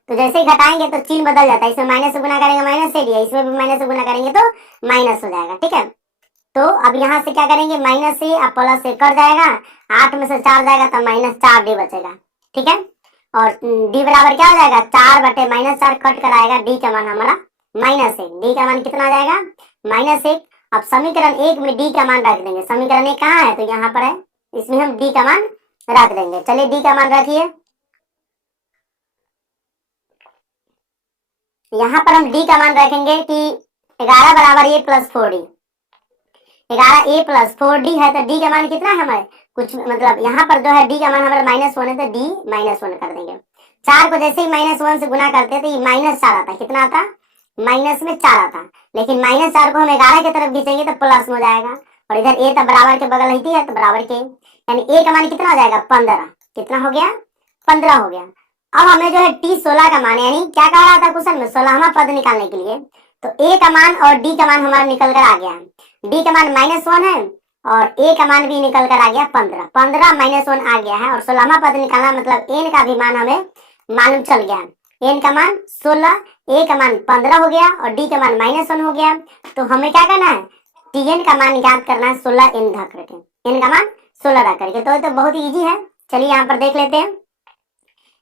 तो जैसे ही घटाएंगे तो चिन्ह बदल जाता है, इसमें माइनस से गुना करेंगे माइनस 8 है, इसमें भी माइनस से गुना करेंगे तो माइनस हो जाएगा, ठीक है। तो अब यहाँ से क्या करेंगे, माइनस से अब प्लस से कट जाएगा, 8 में से 4 जाएगा तो माइनस 4d बचेगा, ठीक है। और d बराबर क्या हो जाएगा, 4/-4 कट कर आएगा, d का मान हमारा -1, d का मान कितना आ जाएगा -1। अब समीकरण 1 में d का मान रख देंगे, समीकरण 1 कहाँ है, तो यहाँ पर है, इसमें हम d का मान रख देंगे। चलिए d का मान रखिए, यहाँ पर हम d का मान रखेंगे कि 11 बराबर a plus 4d, 11a plus 4d है, तो d का मान कितना है हमारे, कुछ मतलब यहाँ पर जो है d का मान हमारे -1 है, तो d -1 कर देंगे। 4 को जैसे ही -1 से गुना करते हैं तो ये -4 आता, कितना आता, माइनस में 4 आता, लेकिन -4 को हम 11 की तरफ खींचेंगे तो प्लस में हो जाएगा, और इधर a तो बराबर के बगल ही है तो बराबर के, यानी a का मान कितना हो जाएगा 15, कितना हो गया 15 हो गया। अब हमें जो है t 16 का मान, यानी क्या कह रहा था क्वेश्चन में 16वां पद निकालने के लिए, तो a का मान और d का मान हमारा निकल कर आ गया है, d का मान -1 है और a का मान भी निकल कर आ गया 15, 15 -1 आ गया है, और 16वां पद निकालना मतलब n का भी मान हमें मालूम चल गया, n का मान 16, a का मान 15 हो गया और d का मान -1 हो गया। तो हमें क्या करना है, tn का मान याद करना है 16 n रख करके, n का मान 16 रख करके, तो बहुत इजी है। चलिए यहाँ पर देख लेते हैं,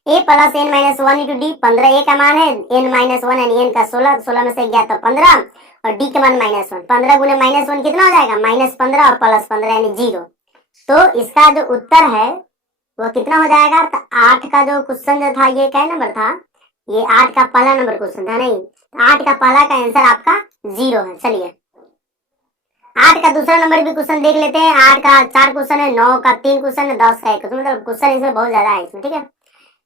a plus n minus 1 into D, 15 a का मान है, n माइनस 1 यानी n का 16, 16 में से गया तो 15, और d का मान -1, 15 गुने -1 कितना हो जाएगा -15 और प्लस 15 यानी 0। तो इसका जो उत्तर है वो कितना हो जाएगा, तो 8 का जो क्वेश्चन जो था, ये क्या नंबर था, ये 8 का पहला नंबर क्वेश्चन था, नहीं 8 का पहला का आंसर आपका 0 है। चलिए 8 का दूसरा नंबर भी क्वेश्चन देख लेते हैं। 8 का 4 क्वेश्चन है, 9 का 3 क्वेश्चन है, 10 का 1 क्वेश्चन, मतलब क्वेश्चन इसमें बहुत ज्यादा है इसमें, ठीक है।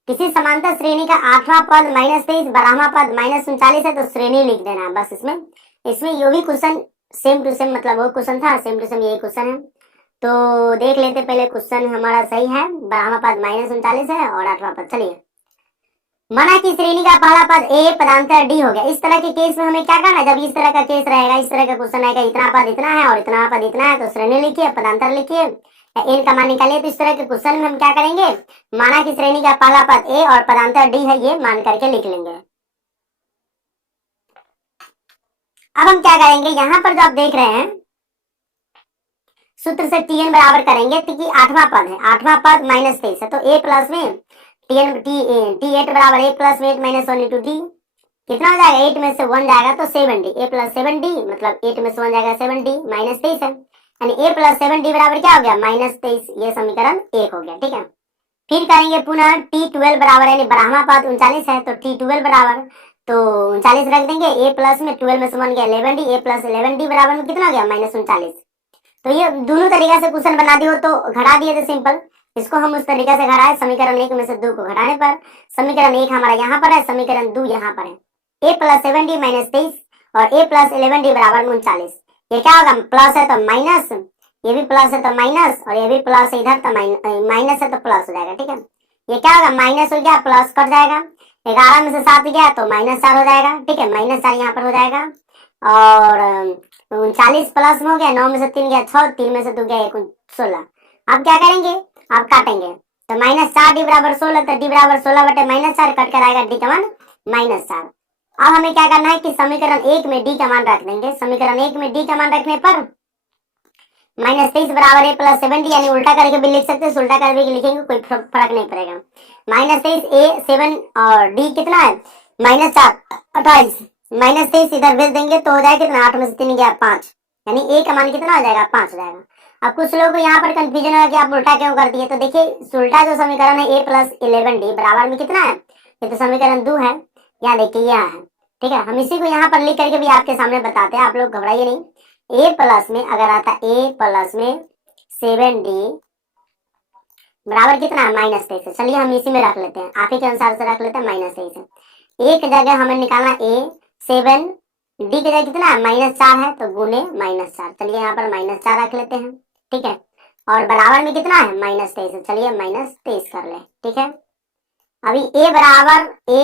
किसी समांतर श्रेणी का 8वां पद -23, 12वां पद -39 है, तो श्रेणी लिख देना है बस। इसमें ये भी क्वेश्चन सेम टू सेम, मतलब वो क्वेश्चन था सेम टू सेम यही क्वेश्चन है। तो देख लेते पहले, क्वेश्चन हमारा सही है, 12वां पद -39 है और 8वां पद। चलिए, मना की श्रेणी का पहला पद a पदांतर d हो गया। इस तरह के केस में हमें क्या करना है, जब इस तरह का केस रहेगा, इस तरह का क्वेश्चन आएगा, इतना पद इतना है और इतना पद इतना है, तो श्रेणी लिखिए, पदांतर लिखिए, n का मान निकालिए। तो इस तरह के क्वेश्चन में हम क्या करेंगे, माना की श्रेणी का पहला पद a और पदांतर d है, ये मान करके लिख लेंगे। अब हम क्या करेंगे, यहाँ पर जो आप देख रहे हैं सूत्र से tn बराबर करेंगे, क्योंकि 8वां पद है, 8वां पद -23 है, तो a प्लस में t8 बराबर a प्लस में 8 माइनस 1 इंटू d, कितना हो जाएगा, 8 में से 1 जाएगा तो 7d, a प्लस 7d मतलब 8 में से 1 जाएगा 7d, -23 है, यानी a प्लस 7d बराबर क्या हो गया -23, ये समीकरण 1 हो गया, ठीक है। फिर करेंगे पुनः t12 बराबर, यानी 12वां पद 39 है, तो t12 बराबर, तो 39 रख देंगे, a प्लस में 12 में से 1 गया 11d, a प्लस 11d बराबर में कितना हो गया -39। तो ये दोनों तरीका से क्वेश्चन बना दिए हो तो घटा दिए थे सिंपल, इसको हम उस तरीके से घटाए, समीकरण 1 में से 2 को घटाने पर समीकरण 1 हमारा यहाँ पर है, समीकरण 2 यहाँ पर है। a प्लस 7d -23 और a प्लस 11d बराबर 39, ये क्या होगा, प्लस है तो माइनस, ये भी प्लस है तो माइनस, और ये भी प्लस है इधर तो माइनस है तो प्लस हो जाएगा, ठीक है। ये क्या होगा, माइनस हो गया प्लस कट जाएगा, 11 में से 7 गया तो -4 हो जाएगा, ठीक है, -4 यहाँ पर हो जाएगा, और 39 प्लस में हो गया, 9 में से 3 गया 6, 3 में से 2 गया 16। अब क्या करेंगे, अब काटेंगे, तो -4d बराबर 16, तो d बराबर 16/-4 कट कर आएगा d का मान -4। अब हमें क्या करना है कि समीकरण 1 में d का मान रख देंगे, समीकरण 1 में d का मान रखने पर -23 बराबर a प्लस 7d, यानी उल्टा करके भी लिख सकते हैं, उल्टा करके भी लिखेंगे कोई फर्क नहीं पड़ेगा। -23 a 7 और d कितना है -4 28, -23 इधर भेज देंगे तो हो जाएगा कितना, 8 में से 3 गया 5, यानी a का मान कितना हो जाएगा 5 हो जाएगा। अब कुछ लोगों को यहाँ पर कंफ्यूजन है कि आप उल्टा क्यों कर दिए, तो देखिए उल्टा जो समीकरण है a प्लस 11d बराबर में कितना है, ये तो समीकरण 2 है, यहाँ देखिए यहाँ है, ठीक है। हम इसी को यहाँ पर लिख करके भी आपके सामने बताते हैं, आप लोग घबराइए नहीं। a प्लस में अगर आता a प्लस में 7d बराबर कितना है -23, चलिए हम इसी में रख लेते हैं, आप ही के अनुसार से रख लेते हैं -23। एक जगह हमें निकालना a 7 d की जगह कितना है -4 है, तो गुने -4, चलिए यहाँ पर -4 रख लेते हैं, ठीक है। और बराबर में कितना है -23। चलिए -23 कर ले, ठीक है। अभी a बराबर a,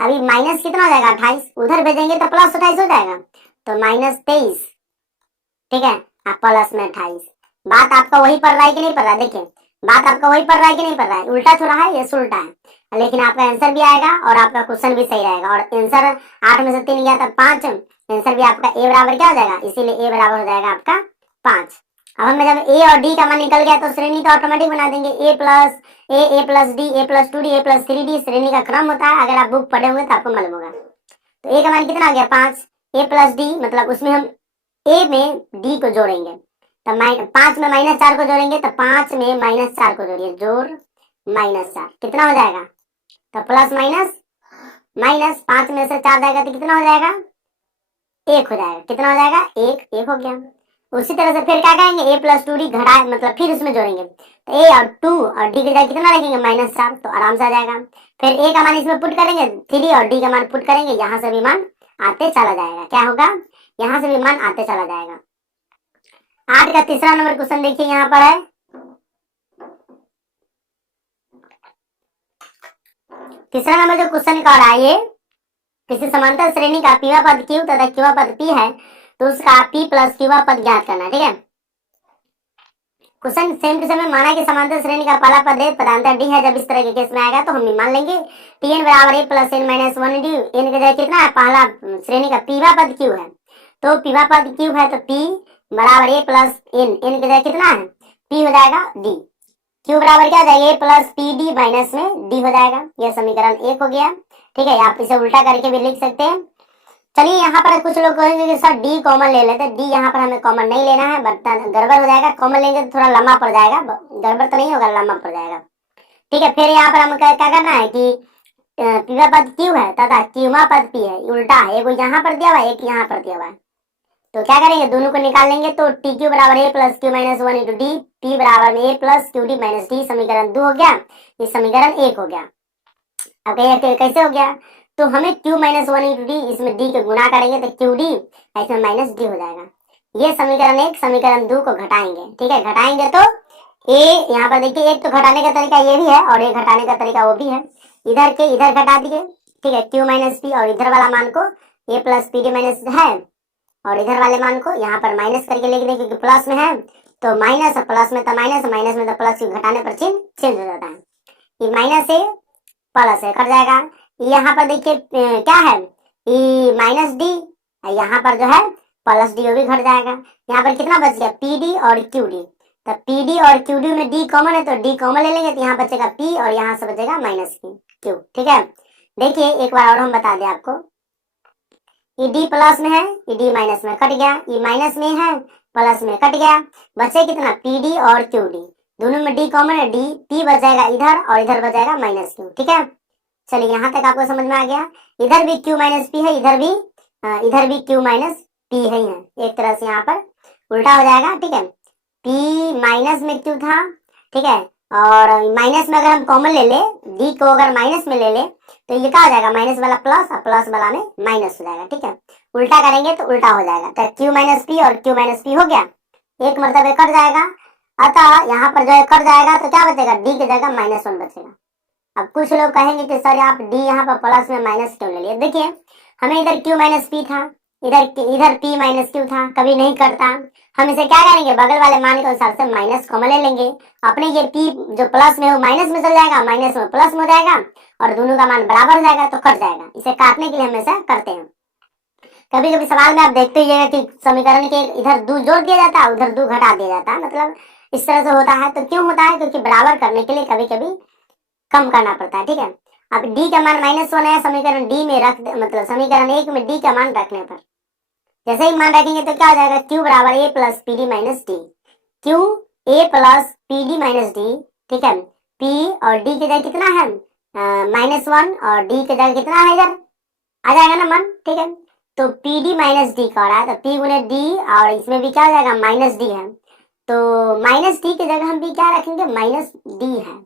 अभी माइनस कितना हो जाएगा 28, उधर भेजेंगे तो +28 हो जाएगा, तो -23, ठीक है, आप प्लस में 28। बात आपका वही पढ़ रहा है कि नहीं पढ़ रहा है? देखिए बात आपका वही पढ़ रहा है कि नहीं पढ़ रहा है? उल्टा थोड़ा है, ये उल्टा है, लेकिन आपका आंसर भी आएगा और आपका क्वेश्चन भी सही रहेगा। और आंसर 8 में से 3 गया था 5, आंसर भी आपका a बराबर क्या हो जाएगा, इसीलिए a बराबर हो जाएगा आपका 5। अब हमें जब a और d का मान निकल गया तो श्रेणी तो ऑटोमेटिक बना देंगे, a plus d, a plus 2d, a plus 3d श्रेणी का क्रम होता है। अगर आप बुक पढ़े होंगे तो आपको मालूम होगा। तो a का मान कितना आ गया 5, a प्लस d, मतलब उसमें हम a में d को जोड़ेंगे, तो 5 में -4 को जोड़ेंगे, तो 5 में -4 को जोड़िए, जोड़ -4 कितना हो जाएगा, तो प्लस माइनस माइनस, 5 में से 4 जाएगा तो कितना हो जाएगा, 1 हो जाएगा। कितना हो जाएगा, 1 हो गया। उसी तरह से फिर क्या करेंगे, a प्लस 2d घटा, मतलब फिर उसमें जोड़ेंगे, तो a और 2 और d की जगह कितना रखेंगे -4, तो आराम से आ जाएगा। फिर a का मान इसमें पुट करेंगे 3 और d का मान पुट करेंगे, यहाँ से भी मान आते चला जाएगा। क्या होगा, यहाँ से भी मान आते चला जाएगा। 8 का तीसरा नंबर क्वेश्चन देखिए यहाँ पर है, तीसरा नंबर जो क्वेश्चन का रहा है, ये किसी समांतर श्रेणी का पीवा पद q तथा क्यूवा पद p है, तो उसका p प्लस क्यूवा पद ज्ञात करना है, ठीक है। क्वेश्चन सेम टू सेम है, माना कि समांतर श्रेणी का पहला पद है, पदांतर d है। जब इस तरह के केस में आएगा तो हम मान लेंगे tn बराबर a plus n minus 1d, n की जगह कितना है, पहला श्रेणी का पीवा पद q है, तो पीवा पद q है, तो p बराबर a प्लस n, n की जगह कितना है, p हो जाएगा d, q बराबर क्या हो जाएगा, a प्लस pd माइनस में d हो जाएगा। यह समीकरण 1 हो गया, ठीक है। आप इसे उल्टा करके भी लिख सकते हैं। चलिए यहाँ पर कुछ लोग कहेंगे कि सर डी कॉमन ले लेते हैं, डी यहाँ पर हमें कॉमन नहीं लेना है, बर्तन गड़बड़ हो जाएगा, कॉमन लेंगे तो थोड़ा लंबा पड़ जाएगा, गड़बड़ तो नहीं होगा, लंबा पड़ जाएगा, ठीक है। फिर यहाँ पर हमें क्या करना है कि पीवा पद क्यू है तथा क्यूमा पद पी है, उल्टा है, एक यहाँ पर दिया हुआ है, एक यहाँ पर दिया हुआ है, तो क्या करेंगे, दोनों को निकाल लेंगे, तो टी क्यू बराबर a plus q minus 1 into d, p बराबर में a plus q d minus d, समीकरण 2 हो गया, ये समीकरण 1 हो गया। अब कैसे हो गया, तो हमें q माइनस 1 इंटू डी, इसमें d को गुना करेंगे तो क्यू डी, इसमें माइनस डी हो जाएगा। ये समीकरण 1 समीकरण 2 को घटाएंगे, ठीक है। घटाएंगे तो a, यहाँ पर देखिए एक तो घटाने का तरीका ये भी है और एक घटाने का तरीका वो भी है, इधर के इधर घटा दिए, ठीक है, q माइनस पी, और इधर वाला मान को a plus P d minus है, और इधर वाले मान को यहाँ पर माइनस करके लिख दें, क्योंकि प्लस में है तो माइनस, प्लस में तो माइनस, माइनस में तो प्लस, घटाने पर चिन्ह चेंज हो जाता है, ये माइनस से प्लस है, कट जाएगा। यहाँ पर देखिए क्या है, ई माइनस डी, यहाँ पर जो है प्लस डी, वो भी घट जाएगा। यहाँ पर कितना बच गया, पी डी और क्यू डी, तो पी डी और क्यू डी में डी कॉमन है, तो डी कॉमन ले लेंगे, तो यहाँ बचेगा पी और यहाँ से बचेगा माइनस क्यू, ठीक है। देखिए एक बार और हम बता दें आपको, ये डी प्लस में है, ये डी माइनस में कट गया, ये माइनस में है, प्लस में कट गया, बचे कितना, पी डी और क्यू डी, दोनों में डी कॉमन है, डी, पी बच जाएगा इधर और इधर बच जाएगा माइनस क्यू, ठीक है। चलिए यहाँ तक आपको समझ में आ गया, इधर भी q माइनस पी है, इधर भी q माइनस पी है, एक तरह से यहाँ पर उल्टा हो जाएगा, ठीक है। p माइनस में q था, ठीक है, और माइनस में अगर हम कॉमन ले ले, d को अगर माइनस में ले ले तो ये क्या हो जाएगा, माइनस वाला प्लस और प्लस वाला में माइनस हो जाएगा, ठीक है। उल्टा करेंगे तो उल्टा हो जाएगा, तो q माइनस पी और q माइनस पी हो गया, एक मरतबे कट जाएगा, अतः यहाँ पर जो है कट जाएगा तो क्या बचेगा, d की जगह -1 बचेगा। अब कुछ लोग कहेंगे कि सर आप d यहाँ पर प्लस में माइनस क्यों ले लिए, देखिए हमें इधर q माइनस पी था, इधर p माइनस क्यू था, कभी नहीं करता, हम इसे क्या करेंगे, बगल वाले मान के अनुसार से माइनस कॉमन ले लेंगे, अपने ये p जो प्लस में हो माइनस में चल जाएगा, माइनस में प्लस में हो जाएगा और दोनों का मान बराबर हो जाएगा, तो कट जाएगा। इसे काटने के लिए हम ऐसा करते हैं। कभी कभी सवाल में आप देखते ही कि समीकरण के इधर 2 जोड़ दिया जाता है, उधर 2 घटा दिया जाता है, मतलब इस तरह से होता है। तो क्यों होता है, क्योंकि बराबर करने के लिए कभी कभी कम करना पड़ता है, ठीक है। अब d का मान -1 है, समीकरण d में रख मतलब समीकरण 1 में d का मान रखने पर जैसे ही मान रखेंगे तो क्या हो जाएगा, q बराबर a plus P d minus D, q a plus P d minus D, ठीक है। p और d की जगह कितना है, -1 और d की जगह कितना है, इधर आ जाएगा ना मान, ठीक है। तो पी डी माइनस डी का हो रहा है, तो p गुने d और इसमें भी क्या हो जाएगा, माइनस डी है, तो माइनस डी की जगह हम भी क्या रखेंगे, माइनस डी है,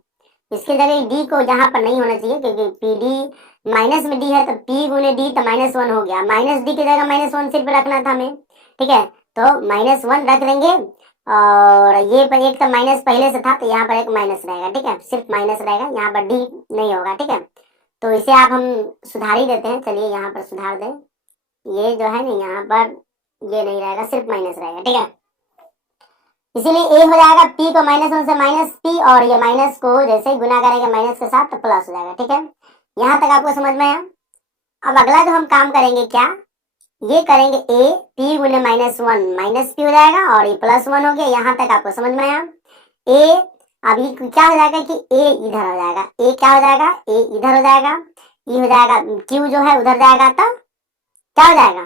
इसकी जगह डी को यहाँ पर नहीं होना चाहिए, क्योंकि पी डी माइनस में डी है, तो p गुने डी तो -1 हो गया, माइनस डी की जगह -1 सिर्फ रखना था हमें, ठीक है। तो -1 रख देंगे, और ये पर एक तो माइनस पहले से था, तो यहाँ पर एक माइनस रहेगा, ठीक है, सिर्फ माइनस रहेगा, यहाँ पर डी नहीं होगा, ठीक है। तो इसे आप हम सुधार ही देते हैं, चलिए यहाँ पर सुधार दें, ये जो है ना यहाँ पर ये नहीं रहेगा, सिर्फ माइनस रहेगा, ठीक है। इसीलिए ए हो जाएगा पी को -1 से माइनस पी, और ये माइनस को जैसे ही गुना करेंगे माइनस के साथ तो प्लस हो जाएगा, ठीक है। यहाँ तक आपको समझ में आया। अब अगला जो हम काम करेंगे क्या, ये करेंगे ए पी गुने -1 माइनस पी हो जाएगा, और ये +1 हो गया। यहाँ तक आपको समझ में आया। ए अभी क्या हो जाएगा कि ए इधर हो जाएगा, ए क्या हो जाएगा, ए इधर हो जाएगा, ये हो जाएगा क्यू जो है उधर जाएगा, तो क्या हो जाएगा,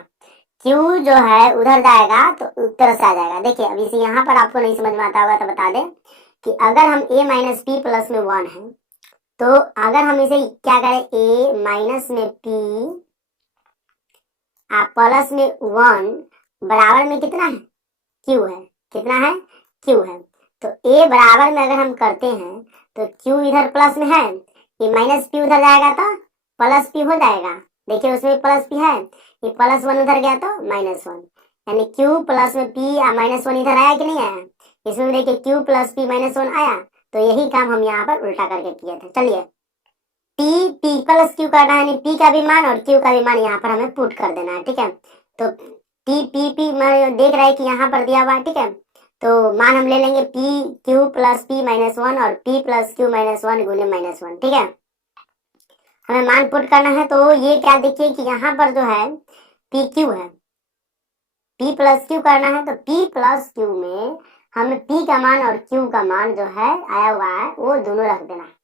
क्यू जो है उधर जाएगा तो उत्तर से आ जाएगा। देखिए अब इसे यहाँ पर आपको नहीं समझ में आता होगा तो बता दें कि अगर हम a माइनस पी प्लस में 1 है, तो अगर हम इसे क्या करें, a माइनस में p प्लस में 1 बराबर में कितना है, q है, कितना है, q है। तो a बराबर में अगर हम करते हैं तो q इधर प्लस में है, ये माइनस p उधर जाएगा तो प्लस p हो जाएगा। देखिए उसमें प्लस p है, ये +1 उधर गया तो -1, यानी q प्लस में p -1 इधर आया कि नहीं आया। इसमें देखिए q प्लस p -1 आया, तो यही काम हम यहाँ पर उल्टा करके किए थे। चलिए p प्लस q करना है, यानी p का भी मान और q का भी मान यहाँ पर हमें पुट कर देना है, ठीक है। तो p देख रहे हैं कि यहाँ पर दिया हुआ है, ठीक है। तो मान हम ले लेंगे p q प्लस p -1 और p प्लस q -1 गुने -1, ठीक है। हमें मान पुट करना है, तो ये क्या देखिए कि यहाँ पर जो है पी क्यू है, p प्लस क्यू करना है, तो p प्लस क्यू में हमें p का मान और q का मान जो है आया हुआ है वो दोनों रख देना है।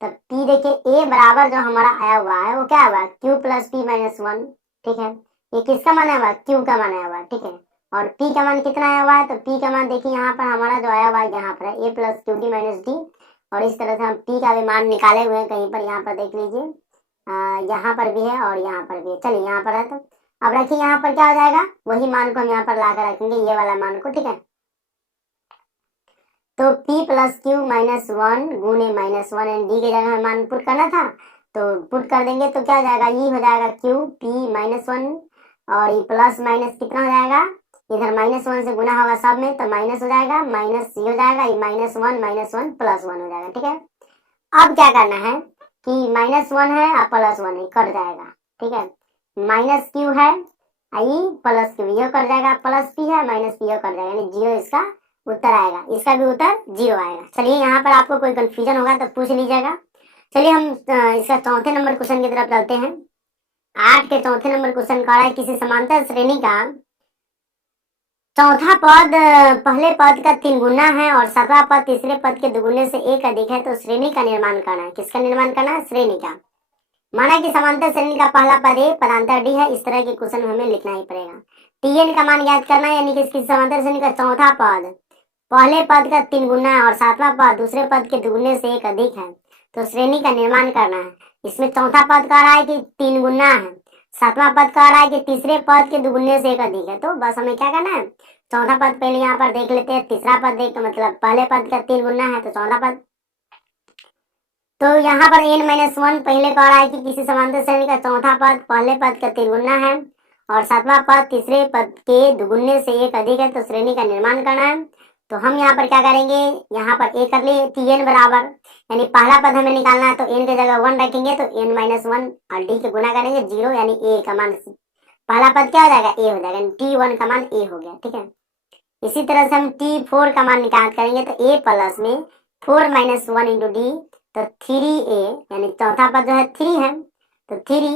तब p देखिए a बराबर जो हमारा आया हुआ है वो क्या हुआ, q प्लस p -1, ठीक है। ये किसका मान आया हुआ, q का मान आया हुआ है, ठीक है। और p का मान कितना आया हुआ है, तो p का मान देखिए यहाँ पर हमारा जो आया हुआ है यहाँ पर है a plus q d minus D, और इस तरह से हम p का भी मान निकाले हुए हैं कहीं पर, यहाँ पर देख लीजिए, यहाँ पर भी है और यहाँ पर भी है। चलिए यहाँ पर है, तो अब रखिए यहाँ पर क्या हो जाएगा, वही मान को हम यहाँ पर लाकर रखेंगे, ये वाला मान को, ठीक है। तो p प्लस क्यू -1 गुने -1 एंड डी की जगह हमें मान पुट करना था, तो पुट कर देंगे तो क्या हो जाएगा, ये हो जाएगा क्यू p -1 और ये प्लस माइनस कितना हो जाएगा, इधर -1 से गुना होगा सब में, तो माइनस हो जाएगा, माइनस ये हो जाएगा, ये -1 +1 हो जाएगा, ठीक है। अब क्या करना है कि -1 है और +1 है, कट जाएगा, ठीक है। माइनस क्यू है, आई प्लस क्यू, ये कट जाएगा, प्लस पी है माइनस पी, ये कट जाएगा, यानी 0 इसका उत्तर आएगा, इसका भी उत्तर 0 आएगा। चलिए यहाँ पर आपको कोई कंफ्यूजन होगा तो पूछ लीजिएगा। चलिए हम इसका चौथे नंबर क्वेश्चन की तरफ चलते हैं। 8 के चौथे नंबर क्वेश्चन का है, किसी समांतर श्रेणी का चौथा पद पहले पद का 3 गुना है और 7वां पद तीसरे पद के दुगुने से 1 अधिक है, तो श्रेणी का निर्माण करना है। किसका निर्माण करना है, श्रेणी का। माना कि समांतर श्रेणी का पहला पद ए पदांतर डी है, इस तरह के क्वेश्चन हमें लिखना ही पड़ेगा। टीएन का मान याद करना है, यानी कि इसकी समांतर श्रेणी का चौथा पद पहले पद का 3 गुना है और 7वां पद दूसरे पद के दुगुने से 1 अधिक है, तो श्रेणी का निर्माण करना है। इसमें चौथा पद कह रहा है कि 3 गुना है, 7वां पद कह रहा है कि तीसरे पद के दुगुने से 1 अधिक है, तो बस हमें क्या करना है, चौथा पद पहले यहाँ पर देख लेते हैं, तीसरा पद देख, मतलब पहले पद का 3 गुना है तो चौथा पद, तो यहाँ पर n-1 पहले कह रहा है कि किसी समांतर श्रेणी का चौथा पद पहले पद का 3 गुना है और 7वां पद तीसरे पद के दुगुने से 1 अधिक है, तो श्रेणी का निर्माण करना है। तो हम यहाँ पर क्या करेंगे, यहाँ पर a कर लिए, tn बराबर, यानी पहला पद हमें निकालना है, तो n की जगह 1 रखेंगे, तो n-1 और d के गुना करेंगे 0, यानी a का मान, पहला पद क्या हो जाएगा, a हो जाएगा, t1 का मान a हो गया, ठीक है। इसी तरह से हम t4 का मान निकाल करेंगे, तो a प्लस में 4 - 1 इंटू डी, तो 3a, यानी चौथा पद जो है 3 है, तो 3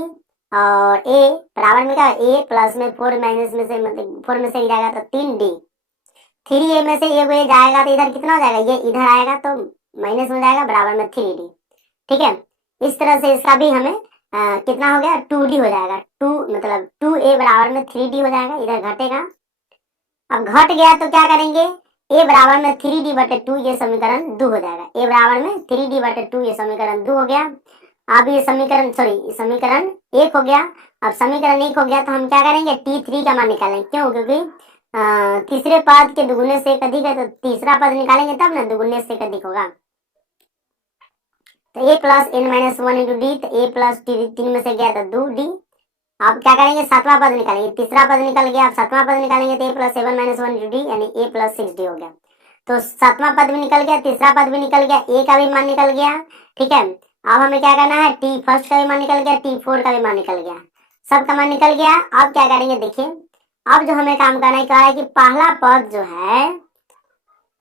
और a बराबर में क्या है, a प्लस में 4 माइनस में से, मतलब 4 में से जाएगा तो 3d, 3a में से ये जाएगा तो इधर कितना हो जाएगा, ये इधर आएगा तो माइनस हो जाएगा, बराबर में 3d, ठीक है। इस तरह से इसका भी हमें कितना हो गया, 2d हो जाएगा, 2 मतलब 2a बराबर में 3d हो जाएगा, इधर घटेगा। अब घट गया तो क्या करेंगे, a बराबर में 3d/2, ये समीकरण 2 हो जाएगा, a बराबर में 3d/2, ये समीकरण 2 हो गया। अब ये समीकरण समीकरण 1 हो गया। अब समीकरण 1 हो गया तो हम क्या करेंगे, t3 का मान निकालेंगे, क्यों, क्योंकि तीसरे पद के दुगुने से 1 अधिक है, तो तीसरा पद निकालेंगे तब ना दुगुने से 1 अधिक होगा, तो a plus n-1 into d, तो a प्लस 3 में से गया तो 2d, आप क्या करेंगे, सातवां पद निकालेंगे, तीसरा पद निकल गया, आप सातवां पद निकालेंगे तो a प्लस 7 माइनस 1d यानी a प्लस 6d हो गया। तो सातवां पद भी निकल गया, तीसरा पद भी निकल गया, a का भी मान निकल गया। ठीक है, अब हमें क्या करना है, t फर्स्ट का भी मान निकल गया, t फोर का भी मान निकल गया, सब का मान निकल गया। अब क्या करेंगे, देखिए अब जो हमें काम करना है, कहा है कि पहला पद जो है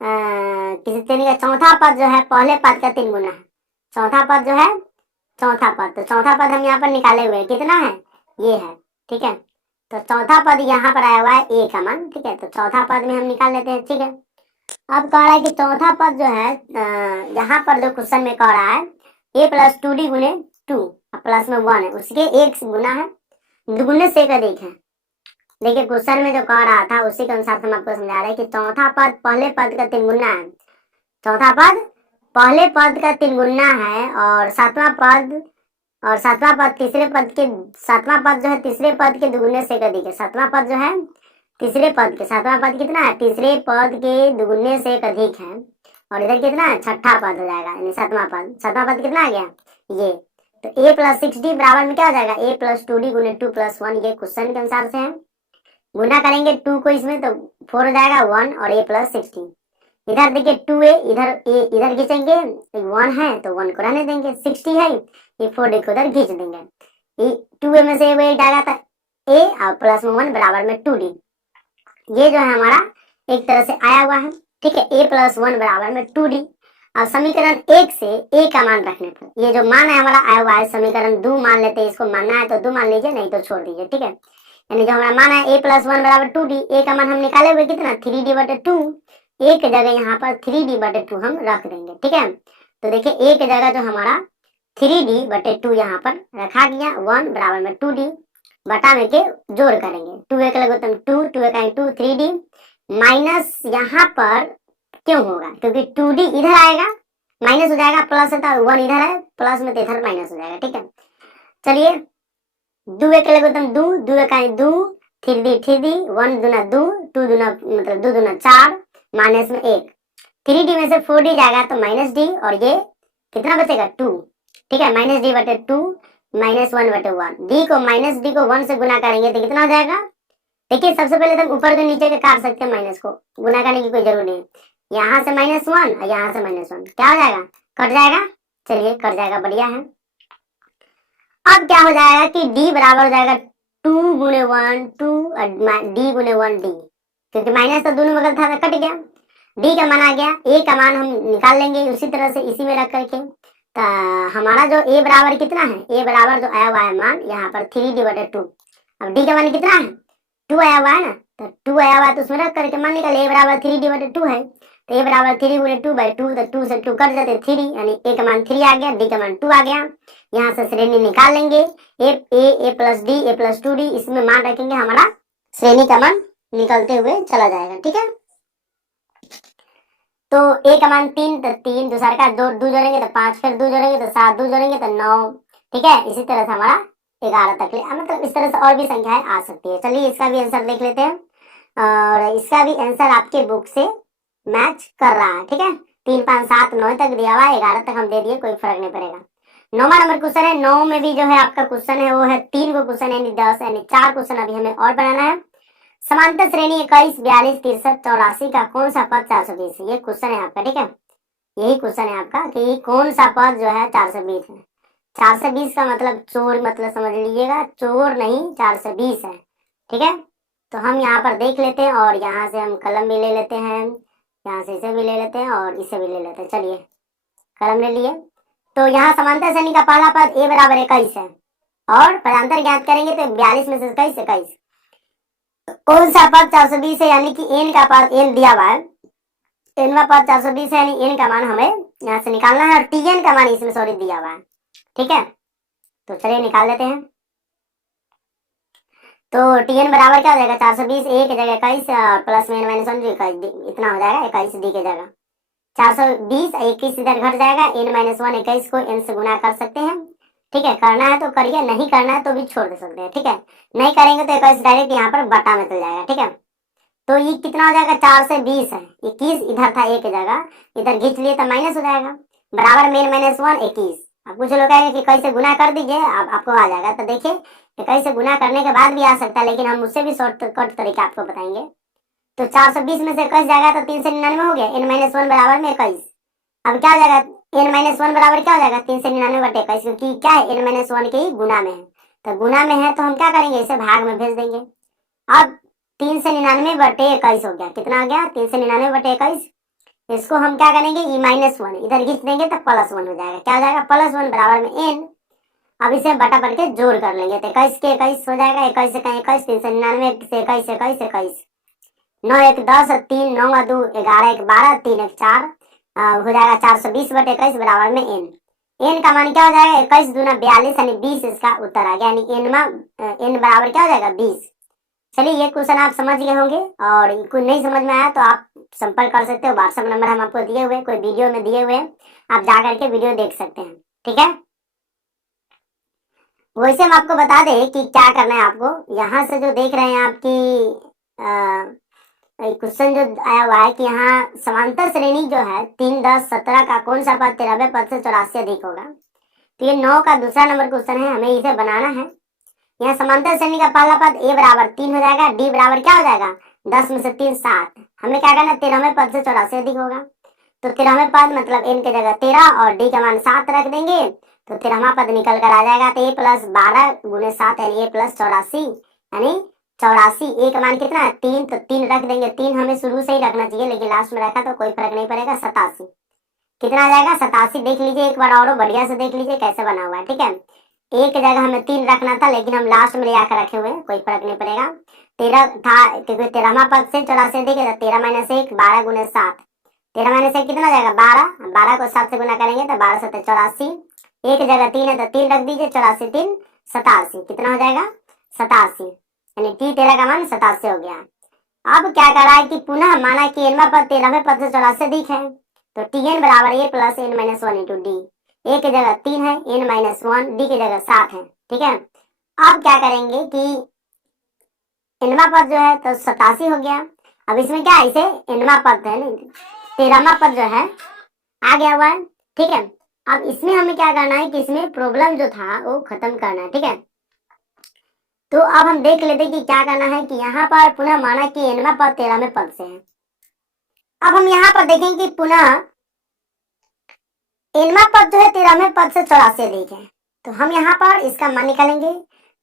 किसी तरीके का चौथा पद जो है पहले पद का 3 गुना है। चौथा पद जो है, चौथा पद, तो चौथा पद हम यहाँ पर निकाले हुए हैं, कितना है, ये है। ठीक है, तो चौथा पद यहाँ पर आया हुआ है a का मान। ठीक है, तो चौथा पद में हम निकाल लेते हैं। ठीक है, अब कह रहा है कि चौथा पद जो है यहाँ पर जो क्वेश्चन में कह रहा है a प्लस 2d गुने 2 प्लस में 1 है, उसके एक गुना है, दुगुने से का देख है। देखिए क्वेश्चन में जो कह रहा था उसी के अनुसार हम आपको समझा रहे हैं कि चौथा पद पहले पद का 3 गुना है, चौथा पद पहले पद का 3 गुना है, और सातवां पद तीसरे पद के, सातवां पद जो है तीसरे पद के दुगुने से का अधिक है। सातवां पद जो है तीसरे पद के, सातवां पद कितना है, तीसरे पद के दुगुने से अधिक है, और इधर कितना है, छठा पद हो जाएगा, यानी सातवां पद कितना आ गया, ये। तो a प्लस 6d बराबर में क्या हो जाएगा, a प्लस 2d गुने 2 प्लस 1, ये क्वेश्चन के अनुसार से है। गुना करेंगे 2 को इसमें तो 4 हो जाएगा 1, और a प्लस 16, इधर देखिए 2a, इधर खींचेंगे, 1 है तो 1 को रहने देंगे, 60 है ये 4d को उधर खींच देंगे, 2a में से वो जाएगा था a और प्लस में 1 बराबर में 2d। ये जो है हमारा एक तरह से आया हुआ है। ठीक है, a प्लस 1 बराबर में 2d। अब समीकरण 1 से a का मान रखने पर ये जो मान है हमारा आया हुआ है, समीकरण 2 मान लेते हैं, इसको मानना है तो 2 मान लीजिए, नहीं तो छोड़ दीजिए। ठीक है, यानी जो हमारा मान है a प्लस 1 बराबर 2d, a का मान हम निकाले हुए कितना 3d बटे 2, एक जगह यहाँ पर 3d बटे 2 हम रख देंगे। ठीक है, तो देखिए एक जगह जो हमारा 3d बटे 2 यहाँ पर रखा गया, 1 बराबर में 2d, बटा में के जोड़ करेंगे, 2 एक लगोतम 2, 2 एक 2, 3d माइनस यहाँ पर क्यों होगा, क्योंकि 2d इधर आएगा माइनस हो जाएगा, प्लस होता है 1 इधर है प्लस में तो इधर माइनस हो जाएगा। ठीक है, चलिए 2 एक लगोतम 2, 2 एक 2, 3d 1 दूना 2, 2 दूना मतलब 2 दूना 4, माइनस में 1, 3d में से 4d जाएगा तो माइनस d, और ये कितना बचेगा 2। ठीक है, माइनस d बटे 2 माइनस 1 बटे 1, d को माइनस d को 1 से गुना करेंगे तो कितना हो जाएगा। देखिए सबसे पहले तो हम ऊपर के नीचे के काट सकते हैं, माइनस को गुना करने की कोई जरूरत नहीं, यहाँ से -1 और यहाँ से -1 क्या हो जाएगा, कट जाएगा। चलिए कट जाएगा, बढ़िया है। अब क्या हो जाएगा कि d बराबर हो जाएगा 2 गुने 1 2 d गुने 1d, क्योंकि माइनस तो दोनों बगल था तो कट गया, d का मान आ गया, a का मान हम निकाल लेंगे उसी तरह से इसी में रख करके। तो हमारा जो a बराबर कितना है, a बराबर जो आया हुआ है मान यहाँ पर 3d बटे 2, अब d का मान कितना है 2 आया हुआ है ना, तो 2 आया हुआ है तो उसमें रख करके मान निकाले, a बराबर 3d बटे 2 है, तो a बराबर 3 गुने 2 बाई 2, तो 2 से 2 कट जाते 3, यानी a का मान 3 आ गया, d का मान 2 आ गया। यहाँ से श्रेणी निकाल लेंगे, a plus d a plus 2d, इसमें मान रखेंगे, हमारा श्रेणी का मान निकलते हुए चला जाएगा। ठीक है, तो a का मान 3, तो 3 दूसरा का 2 जोड़ेंगे तो 5, फिर 2 जोड़ेंगे तो 7, 2 जोड़ेंगे तो 9। ठीक है, इसी तरह से हमारा 11 तक ले, मतलब इस तरह से और भी संख्याएं आ सकती है। चलिए इसका भी आंसर देख लेते हैं, और इसका भी आंसर आपके बुक से मैच कर रहा है। ठीक है, 3 5 7 9 तक दिया हुआ है, 11 तक हम दे दिए, कोई फर्क नहीं पड़ेगा। 9वां नंबर क्वेश्चन है, 9 में भी जो है आपका क्वेश्चन है वो है 3 को क्वेश्चन, यानी 10, यानी 4 क्वेश्चन अभी हमें और बनाना है। समांतर श्रेणी 21 42 63 84 का कौन सा पद 420 है, ये क्वेश्चन है आपका। ठीक है, यही क्वेश्चन है आपका कि कौन सा पद जो है 420 है। 420 का मतलब चोर, मतलब समझ लीजिएगा चोर नहीं 420 है। ठीक है, तो हम यहाँ पर देख लेते हैं, और यहाँ से हम कलम भी ले लेते हैं, यहाँ से इसे भी ले लेते हैं और इसे भी ले लेते हैं। चलिए कलम ले लिए, तो यहाँ समांतर श्रेणी का पहला पद a बराबर 21 है, और पदांतर ज्ञात करेंगे तो 42 में से 21 कौन सा पद 420 है, यानी कि n का पद n दिया हुआ है, n पद 420 है, यानी n का मान हमें यहाँ से निकालना है, और tn का मान इसमें सॉरी दिया हुआ है। ठीक है, तो चलिए निकाल लेते हैं। तो tn बराबर क्या हो जाएगा 420, a की जगह 21 प्लस में माइनस 1 इतना हो जाएगा 21 d की जगह 420, 21 इधर घट जाएगा, n माइनस 1 21 को n से गुना कर सकते हैं। ठीक है, करना है तो करिए, नहीं करना है तो भी छोड़ दे सकते हैं। ठीक है, नहीं करेंगे तो 21 डायरेक्ट यहाँ पर बटा में चल जाएगा। ठीक है, तो ये कितना हो जाएगा 4 से 20 है, 21 इधर था a की जगह, इधर खींच लिए तो माइनस हो जाएगा, बराबर में -1 21, अब कुछ लोग कहेंगे कि इक्कीस से गुना कर दीजिए, अब आपको आ जाएगा। तो देखिए, इक्कीस से गुना करने के बाद भी आ सकता है, लेकिन हम उससे भी शॉर्टकट तरीका आपको बताएंगे। तो 420 में से 21 जाएगा तो 399 हो गया, n-1 बराबर में 21। अब क्या हो जाएगा, n-1 बराबर क्या हो जाएगा, 399/21, क्योंकि क्या है, n-1 के ही गुना में है। तो गुना में है तो हम क्या करेंगे, इसे भाग में भेज देंगे। अब 399/21 हो गया, कितना हो गया, 399/21। इसको हम क्या करेंगे, e-1 इधर खींच देंगे तो +1 हो जाएगा। क्या हो जाएगा, +1 बराबर में n। अब इसे बटा पड़ के जोड़ कर लेंगे तो 21 के 21 हो जाएगा, 21 से कहीं 21, 399 से 21, 21, 21, 9 1 10, 3 9 2 11, 1 12, 3 1 4, हो जाएगा 420/21 बराबर में n। n का मान क्या हो जाएगा, 21 दूना 42 यानी 20 इसका उत्तर आ गया, यानी n बराबर क्या हो जाएगा, 20। चलिए, ये क्वेश्चन आप समझ गए होंगे, और कोई नहीं समझ में आया तो आप संपर्क कर सकते हो। व्हाट्सएप नंबर हम आपको दिए हुए, कोई वीडियो में दिए हुए, आप जा करके वीडियो देख सकते हैं, ठीक है। वैसे हम आपको बता दें कि क्या करना है आपको। यहाँ से जो देख रहे हैं आपकी क्वेश्चन जो आया हुआ है कि यहाँ समांतर श्रेणी जो है 3 10 17 का कौन सा पद 13वें पद से 84 अधिक होगा। तो ये 9 का दूसरा नंबर क्वेश्चन है, हमें इसे बनाना है। यहाँ समांतर श्रेणी का पहला पद a बराबर 3 हो जाएगा, d बराबर क्या हो जाएगा, 10 में से 3 7। हमें क्या करना है, 13वें पद से 84 अधिक होगा। तो 13वें पद मतलब n के जगह 13 और d का मान 7 रख देंगे, तो 13वां पद निकल कर आ जाएगा। तो a + 12 × 7 यानी a + 84, यानी 84। a का मान कितना है, 3, तो 3 रख देंगे। 3 हमें शुरू से ही रखना चाहिए, लेकिन लास्ट में रखा तो कोई फर्क नहीं पड़ेगा। 87 कितना आ जाएगा, 87। देख लीजिए एक बार और बढ़िया से देख लीजिए कैसे बना हुआ है, ठीक है। एक जगह हमें 3 रखना था, लेकिन हम लास्ट में ले आकर रखे हुए, कोई फर्क नहीं पड़ेगा। 13 था क्योंकि 13वां पद से 84 देखे, 13 - 1 12 × 7, 13 - 1 कितना हो जाएगा, 12। 12 को 7 से गुना करेंगे तो 12 7 84। एक जगह 3 है तो 3 रख दीजिए, 84 3 87, कितना हो जाएगा, 87, यानी t13 का मान 87 हो गया। अब क्या कर रहा है कि पुनः माना कि n पद 13वें पद से 84 अधिक है, तो tn बराबर a + n-1 × d। a की जगह 3 है, n-1, d की जगह 7 है, ठीक है। अब क्या करेंगे कि nवां पद जो है तो 87 हो गया। अब इसमें क्या है, इसे nवां पद है, 13वां पद जो है आ गया हुआ है, ठीक है। अब इसमें हमें क्या करना है कि इसमें प्रॉब्लम जो था वो खत्म करना है, ठीक है। तो अब हम देख लेते हैं कि क्या करना है कि यहाँ पर पुनः माना कि nवां पद 13वें पद से है। अब हम यहाँ पर देखेंगे कि पुनः nवां पद जो है 13वें पद से 84 अधिक है, तो हम यहाँ पर इसका मान निकालेंगे,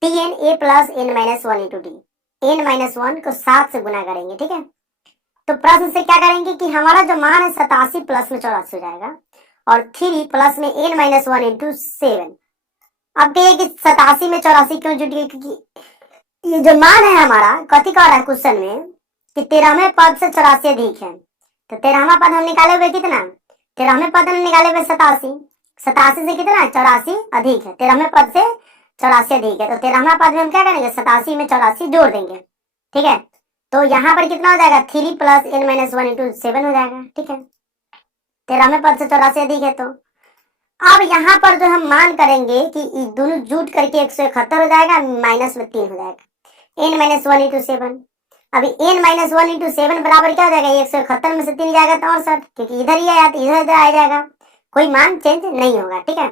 tn a + n-1 × d। n-1 को 7 से गुना करेंगे, ठीक है। तो प्रश्न से क्या करेंगे कि हमारा जो मान है 87 प्लस में 84 हो जाएगा, और 3 प्लस में n-1 × 7। अब कहिए कि 87 में 84 क्यों जुट गई, क्योंकि ये जो मान है हमारा कथी कर रहा है क्वेश्चन में कि 13वें पद से 84 अधिक है। तो 13वां पद हम निकाले हुए कितना, 13वें पद हम निकाले हुए 87, 87 से कितना 84 अधिक है, 13वें पद से 84 अधिक है। तो 13वां पद में हम क्या करेंगे, 87 में 84 जोड़ देंगे, ठीक है। तो यहाँ पर कितना हो जाएगा, 3 + n-1 × 7 हो जाएगा, ठीक है। 13वें पद से 84 अधिक है। तो अब यहाँ पर जो हम मान करेंगे कि दोनों जुट करके 171 हो जाएगा, माइनस में 3 हो जाएगा, n-1 × 7। अभी n-1 × 7 बराबर क्या हो जाएगा, 171 में से 3 जाएगा तो 68, क्योंकि इधर ही आया तो इधर आ जाएगा, कोई मान चेंज नहीं होगा, ठीक है।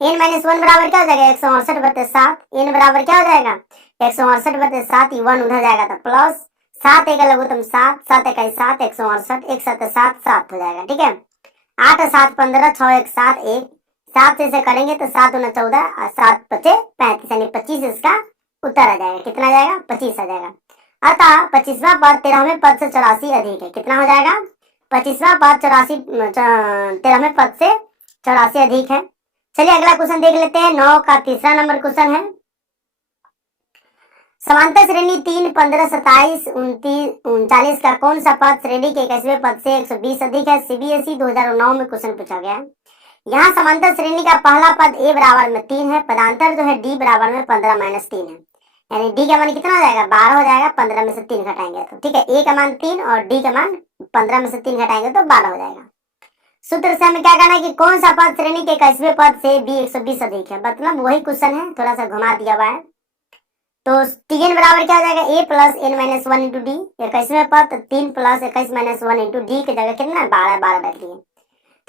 n-1 बराबर क्या हो जाएगा, 168/7। n बराबर क्या हो जाएगा, 168/7, 1 उधर जाएगा तो प्लस 7 एक लघुत्तम 7, 7 1 7, 168, 1 7 7 7 हो जाएगा, ठीक है। 8 7 15, 6 1 7 1, 7 से इसे करेंगे तो 7 × 14, 7 × 5 35, यानी 25 इसका उत्तर आ जाएगा। कितना आ जाएगा, 25 आ जाएगा। अतः 25वां पद 13वें पद से 84 अधिक है, कितना हो जाएगा, 25वां पद 13वें पद से 84 अधिक है। चलिए अगला क्वेश्चन देख लेते हैं। 9 का तीसरा नंबर क्वेश्चन है, समांतर श्रेणी 3 15 27 29 39 का कौन सा पद श्रेणी के 21वें पद से 120 अधिक है। सीबीएसई 2009 में क्वेश्चन पूछा गया है। यहाँ समांतर श्रेणी का पहला पद a बराबर में 3 है, पदांतर जो है d बराबर में 15 - 3 है, यानी d का मान कितना हो जाएगा, 12 हो जाएगा। 15 में से 3 घटाएंगे तो, ठीक है, a का मान 3 और d का मान 15 में से 3 घटाएंगे तो 12 हो जाएगा। सूत्र से हमें क्या करना है कि कौन सा पद श्रेणी के 21वें पद से b 120 अधिक है, मतलब वही क्वेश्चन है, थोड़ा सा घुमा दिया हुआ है। तो tn बराबर क्या हो जाएगा, a + n-1 × d। 21वें पद 3 + 21 - 1 × d की जगह कितना 12 12 रख दिए,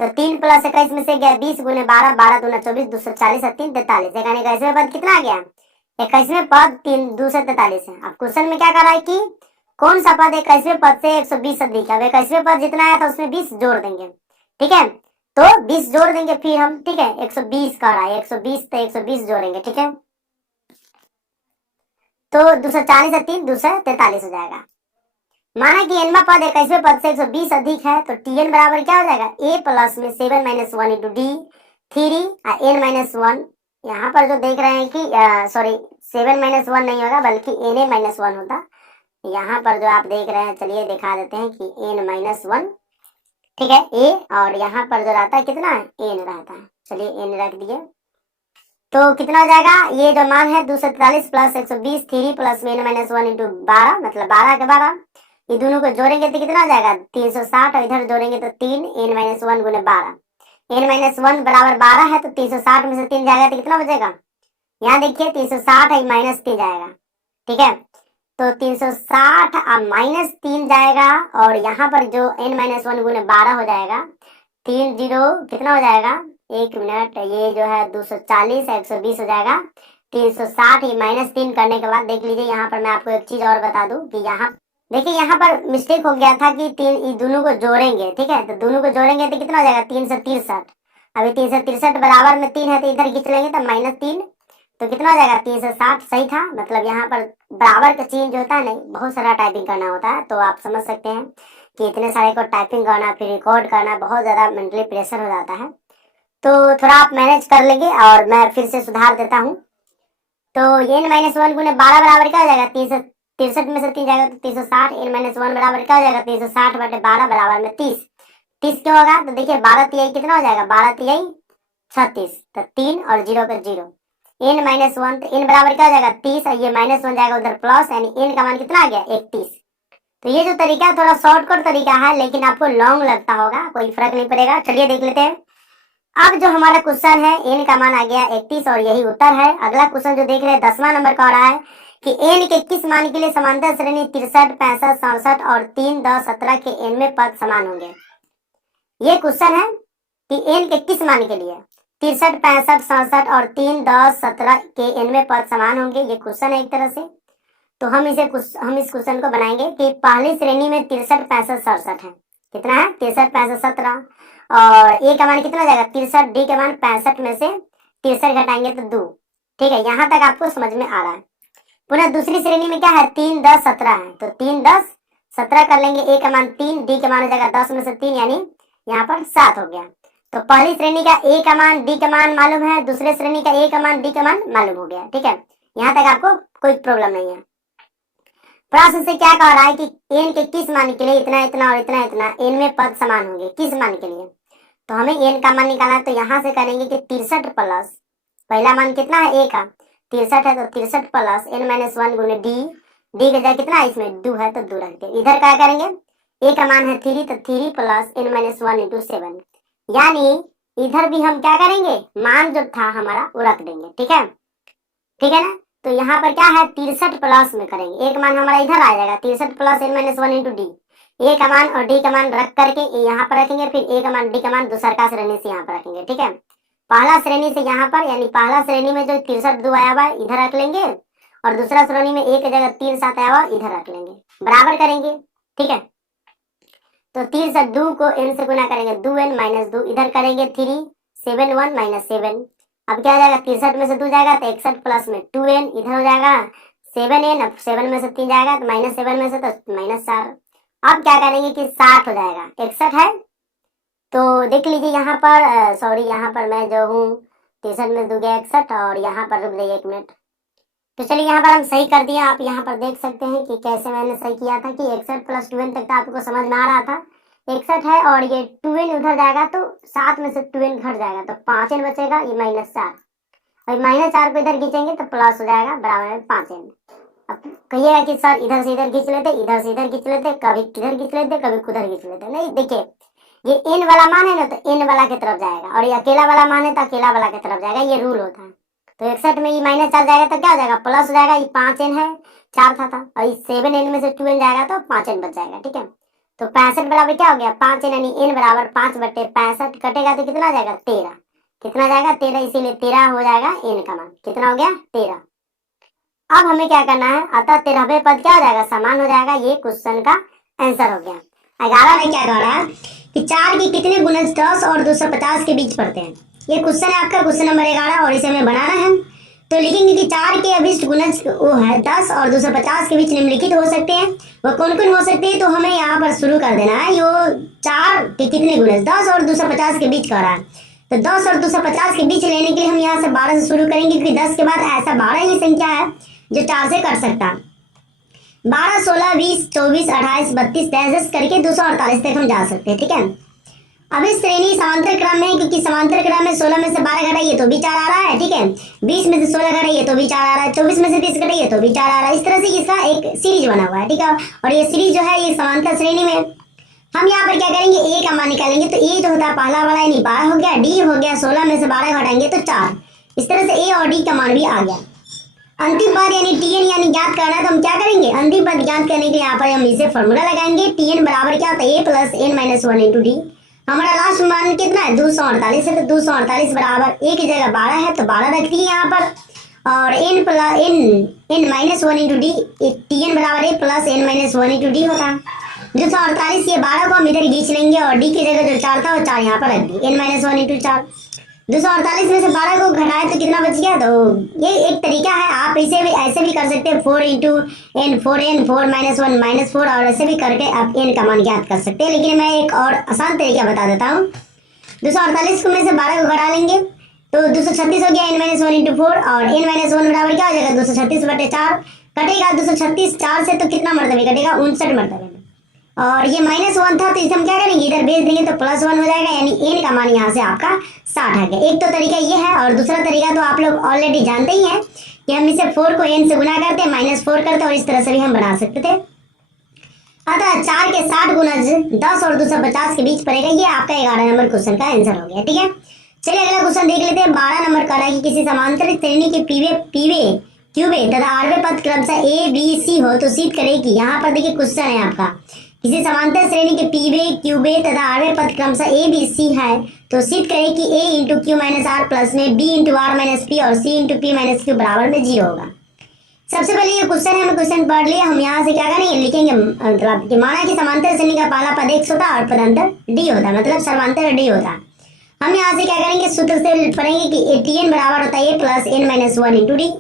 तो 3 प्लस 21 में से गया 20 गुने 12, 12 दूना 24, 240 और 3 43। यानी 21वें पद कितना आ गया? 21वें पद 3 243 है। अब क्वेश्चन में क्या कर रहा है कि कौन सा पद 21वें पद से 120 अधिक है। अब 21वें पद जितना आया था उसमें 20 जोड़ देंगे, ठीक है, तो 20 जोड़ देंगे फिर हम, ठीक है, 120 का रहा है, 120 तो 120 जोड़ेंगे, ठीक है, तो 240 और 3 243 हो जाएगा। माना कि एनवा पद 21वें पद से 120 अधिक है, तो टी एन बराबर क्या हो जाएगा? ए प्लस में 7 minus 1 into D 3 N minus 1। यहाँ पर जो देख रहे हैं कि सॉरी 7 माइनस 1 नहीं होगा बल्कि एन ए माइनस 1 होता। यहाँ पर जो आप देख रहे हैं, चलिए दिखा देते हैं कि एन माइनस 1, ठीक है, ए, और यहाँ पर जो रहता है कितना है? एन रहता है। चलिए एन रख दिए, तो कितना हो जाएगा? ये जो मान है 243 प्लस 120 3 प्लस में एन माइनस 1 इंटू 12 मतलब 12 के 12, ये दोनों को जोड़ेंगे तो कितना हो जाएगा? 360, और इधर जोड़ेंगे तो 3 एन माइनस 1 गुने 12, एन माइनस 1 बराबर 12 है, तो 360 में से 3 जाएगा तो कितना बचेगा? यहाँ देखिए 360 है माइनस 3 जाएगा, ठीक है, तो 360 अब माइनस 3 जाएगा, और यहाँ पर जो एन माइनस 1 गुने 12 हो जाएगा, 3 जीरो कितना हो जाएगा? एक मिनट, ये जो है 240 है 120 हो जाएगा, 360 ये माइनस 3 करने के बाद देख लीजिए, यहाँ पर मैं आपको एक चीज और बता दूं कि यहाँ देखिए यहाँ पर मिस्टेक हो गया था कि 3 दोनों को जोड़ेंगे, ठीक है, तो दोनों को जोड़ेंगे तो कितना हो जाएगा? 363। अभी 363 बराबर में 3 है तो इधर खींच लेंगे तो माइनस 3, तो कितना हो जाएगा? 360 सही था। मतलब यहाँ पर बराबर का चिन्ह जो होता है, नहीं बहुत सारा टाइपिंग करना होता है, तो आप समझ सकते हैं कि इतने सारे को टाइपिंग करना फिर रिकॉर्ड करना बहुत ज्यादा मेंटली प्रेशर हो जाता है, तो थोड़ा आप मैनेज कर लेंगे और मैं फिर से सुधार देता हूँ। तो एन माइनस 1 गुने 12 बराबर क्या हो जाएगा? 363 में से 3 जाएगा तो 360, एन माइनस 1 बराबर क्या हो जाएगा? 360 बटे 12 बराबर में 30। 30 क्यों होगा? तो देखिए 12 तिहाई कितना हो जाएगा? 12 तिहाई 36, तो 3 और 0 पे 0, एन माइनस 1, तो एन बराबर क्या हो जाएगा? 30, और ये माइनस 1 जाएगा उधर प्लस, यानी एन का मान कितना आ गया? 31। तो ये जो तरीका है थोड़ा शॉर्टकट तरीका है, लेकिन आपको लॉन्ग लगता होगा, कोई फर्क नहीं पड़ेगा। चलिए देख लेते हैं। अब जो हमारा क्वेश्चन है, एन का मान आ गया 31 और यही उत्तर है। अगला क्वेश्चन जो देख रहे हैं 10वां नंबर का हो रहा है कि एन के किस मान के लिए समांतर श्रेणी 63, 65, 67 और 3, 10, 17 के एन में पद समान होंगे। ये क्वेश्चन है कि एन के किस मान के लिए 63, 65, 67 और 3, 10, 17 के एन में पद समान होंगे। ये क्वेश्चन है एक तरह से। तो हम इस क्वेश्चन को बनाएंगे कि पहली श्रेणी में 63, 65, 67 है। कितना है? 63, 65, 17, और ए का मान कितना जाएगा? 63, डी का मान 65 में से 63 घटाएंगे तो 2। ठीक है, यहाँ तक आपको समझ में आ रहा है। पुनः दूसरी श्रेणी में क्या है? 3, 10, 17 है, तो 3, 10, 17 कर लेंगे। ए का मान 3, डी का मान हो जाएगा 10 में से 3, यानी यहाँ पर 7 हो गया। तो पहली श्रेणी का ए का मान, डी का मान मालूम है, दूसरे श्रेणी का ए का मान, डी का मान मालूम हो गया। ठीक है, यहाँ तक आपको कोई प्रॉब्लम नहीं है। प्रश्न से क्या कह रहा है कि एन के किस मान के लिए इतना इतना और इतना इतना एन में पद समान होंगे, किस मान के लिए? तो हमें एन का मान निकालना है, तो यहाँ से करेंगे कि 63 प्लस पहला मान कितना है? ए का 63 है, तो 63 प्लस एन माइनस 1 गुने डी, डी का जगह कितना है? इसमें 2 है तो 2 रख दिया। इधर क्या करेंगे? ए का मान है 3, तो 3 प्लस एन माइनस 1 इंटू 7, यानी इधर भी हम क्या करेंगे? मान जो था हमारा वो रख देंगे। ठीक है, ठीक है ना? तो यहाँ पर क्या है? 63 प्लस में करेंगे, एक मान हमारा इधर आ जाएगा 63 plus n minus 1 into d, a का मान और डी का मान रख करके यहाँ पर रखेंगे, फिर ए का मान डी का मान दूसरा का श्रेणी से यहाँ पर रखेंगे। ठीक है, पहला श्रेणी से यहाँ पर, यानी पहला श्रेणी में जो 63 2 आया हुआ है इधर रख लेंगे, और दूसरा श्रेणी में एक जगह 3 7 आया हुआ इधर रख लेंगे, बराबर करेंगे। ठीक है, तो 3 से 2 को एन से गुना करेंगे, 2n माइनस 2, इधर करेंगे 3 7 1 माइनस 7। अब क्या हो जाएगा? 63 में से 2 जाएगा तो 61 प्लस में 2n, इधर हो जाएगा 7n, अब 7 में से 3 जाएगा तो माइनस 7 में से तो माइनस 4। अब क्या करेंगे कि 60 हो जाएगा, 61 है तो देख लीजिए यहाँ पर, सॉरी यहाँ पर मैं जो हूँ 63 में 2 गया 61, और यहाँ पर रुक जाइए 1 मिनट। तो चलिए यहाँ पर हम सही कर दिया। आप यहाँ पर देख सकते हैं कि कैसे मैंने सही किया था कि 61 प्लस 2n तक तो आपको समझ में आ रहा था। 61 है और ये 2n उधर जाएगा तो 7 में से 2n घट जाएगा तो 5n बचेगा, ये माइनस 4, और माइनस 4 को इधर खींचेंगे तो प्लस हो जाएगा बराबर में 5n। अब कहिएगा कि सर इधर से इधर खींच लेते, इधर से इधर खींच लेते, कभी किधर खींच लेते, कभी कुधर खींच लेते। नहीं, देखिए ये n वाला मान है ना तो n वाला की तरफ जाएगा, और ये अकेला वाला मान है तो अकेला वाला की तरफ जाएगा, ये रूल होता है। तो 61 में ये माइनस 4 जाएगा तो क्या हो जाएगा? प्लस हो जाएगा, ये 5n है, 4 था और 7n में से 2n जाएगा तो 5n बच जाएगा। ठीक है, तो 65 बराबर क्या हो गया 5 यानी n बराबर 5/65 कटेगा तो कितना आ जाएगा 13। कितना जाएगा 13, इसीलिए 13 हो जाएगा n का मान। कितना हो गया 13। अब हमें क्या करना है, अतः 13वें पद क्या हो जाएगा समान हो जाएगा। ये क्वेश्चन का आंसर हो गया। 11 में क्या कह रहा है कि 4 के कितने गुणज 10 और 250 के बीच पड़ते हैं। ये क्वेश्चन है आपका क्वेश्चन नंबर 11 और इसे हमें बनाना है। तो लिखेंगे कि 4 के अभिष्ट गुणज वो है 10 और 250 के बीच निम्नलिखित हो सकते हैं। वो कौन कौन हो सकते हैं, तो हमें यहाँ पर शुरू कर देना है। यो 4 के कितने गुणज 10 और 250 के बीच कह रहा है, तो 10 और 250 के बीच लेने के लिए हम यहाँ से 12 से शुरू करेंगे, क्योंकि 10 के बाद ऐसा 12 ही संख्या है जो 4 से कर सकता है। 12, 16, 20, 24, 28, 32, 10 करके 248 तक हम जा सकते हैं। ठीक है, अब इस श्रेणी समांतर क्रम में है, क्योंकि समांतर क्रम में 16 में से 12 घटाइए तो भी 4 आ रहा है। ठीक है, 20 में से 16 घटाइए तो भी 4 आ रहा है, 24 में से 20 घटाइए तो भी 4 आ रहा है। इस तरह से इसका एक सीरीज बना हुआ है। ठीक है, और ये सीरीज जो है ये समांतर श्रेणी में हम यहाँ पर क्या करेंगे ए का मान निकालेंगे। तो ए जो होता है पहला वाला यानी 12 हो गया, डी हो गया 16 में से 12 घटाएंगे तो 4। इस तरह से ए और डी का मान भी आ गया। अंतिम पद यानी टीएन यानी ज्ञात करना है, तो हम क्या करेंगे अंतिम पद ज्ञात करने के लिए यहाँ पर हम इसे फॉर्मूला लगाएंगे। टीएन बराबर क्या होता है a plus n minus 1 into d. हमारा लास्ट मान कितना है 248 है, तो 248 बराबर ए की जगह 12 है तो 12 रख दिए यहाँ पर, और n plus n minus 1 into d. Tn बराबर a plus n minus 1 into d होता है। 248 ये 12 को हम इधर खींच लेंगे और डी की जगह जो 4 था वो 4 यहाँ पर रख दिए, एन माइनस 1 इंटू 4। 248 में से 12 को घटाए तो कितना बच गया, तो ये एक तरीका है। आप इसे भी ऐसे भी कर सकते हैं 4 into N 4n 4 minus 1 minus 4, और ऐसे भी करके आप एन का मान ज्ञात कर सकते हैं। लेकिन मैं एक और आसान तरीका बता देता हूँ। 248 को में से 12 को घटा लेंगे तो 236 हो गया एन माइनस 1 इंटू 4, और एन माइनस 1 बराबर क्या हो जाएगा 236/4 कटेगा। 236 4 से तो कितना मरतबे कटेगा 59 मरतबे में, और ये -1 था तो इसे हम क्या करेंगे इधर भेज देंगे तो +1 हो जाएगा, यानी एन का मान यहाँ से आपका 60 आ गया। एक तो तरीका ये है, और दूसरा तरीका तो आप लोग ऑलरेडी जानते ही हैं कि हम इसे 4 को n से गुना करते हैं -4 करते हैं, और इस तरह से भी हम बना सकते थे। अतः 4 के 60 गुणज 10 और 250 के बीच पड़ेगा। ये आपका 11 नंबर क्वेश्चन का आंसर हो गया। ठीक है, चलिए अगला क्वेश्चन देख लेते हैं। 12 नंबर कह रहा है कि किसी समांतर श्रेणी के पीवे क्यूबे तथा आरवे पद क्रमशः ए बी सी हो तो सिद्ध करे कि, यहाँ पर देखिए क्वेश्चन है आपका, किसी समांतर श्रेणी के पीवे क्यूबे तथा आरवे पद क्रमशः ए बी सी है तो सिद्ध करे कि a into Q minus r plus में b into r minus p और c into p minus q बराबर में 0 होगा। सबसे पहले ये क्वेश्चन है, हमें क्वेश्चन पढ़ लिया। हम यहाँ से क्या करेंगे लिखेंगे, मतलब कि माना कि समांतर श्रेणी का पहला पद x होता है और पदांतर d होता है, मतलब सर्वांतर d होता है। हम यहाँ से क्या करेंगे सूत्र से पढ़ेंगे कि टीएन बराबर होता है a plus n minus 1 into d.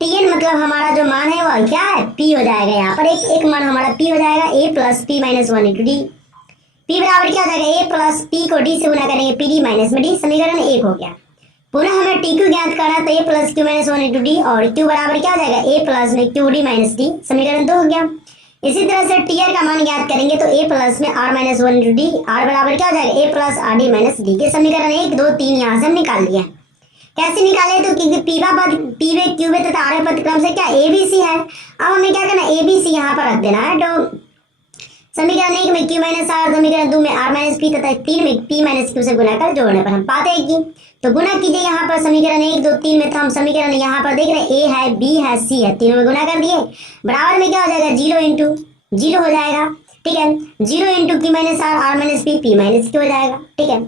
Tn मतलब हमारा जो मान है वो क्या है पी हो जाएगा, यहाँ पर एक मान हमारा पी हो जाएगा a plus p minus 1 into d. P बराबर क्या हो जाएगा ए प्लस पी को डी से गुना करेंगे पी डी माइनस में डी, समीकरण 1 हो गया। पुनः हमें टी क्यू ज्ञात करना है तो a plus q minus 1 into d, और क्यू बराबर क्या हो जाएगा ए प्लस में क्यू डी माइनस डी, समीकरण 2 हो गया। इसी तरह से टी आर का मान ज्ञात करेंगे तो ए प्लस में r minus 1 into d, r बराबर क्या हो जाएगा a plus r d minus d के समीकरण 1 2 3 यहाँ से हम निकाल लिए। कैसे निकाले, तो क्योंकि पीवा पद पीवे क्यूबे तथा आरवे पद क्रम से क्या ए बी सी है। अब हमें क्या करना है ए बी सी यहाँ पर रख देना है। तो समीकरण 1 में क्यू माइनस आर, समीकरण 2 में आर माइनस पी तथा 3 में पी माइनस क्यू से गुना कर जोड़ने पर हम पाते हैं कि, तो गुना कीजिए यहाँ पर समीकरण 1 2 3 में। तो हम समीकरण यहाँ पर देख रहे हैं ए है बी है सी है, तीनों में गुना कर दिए, बराबर में क्या हो जाएगा 0 इंटू 0 हो जाएगा। ठीक है, 0 into Q minus R minus P P minus Q हो जाएगा। ठीक है,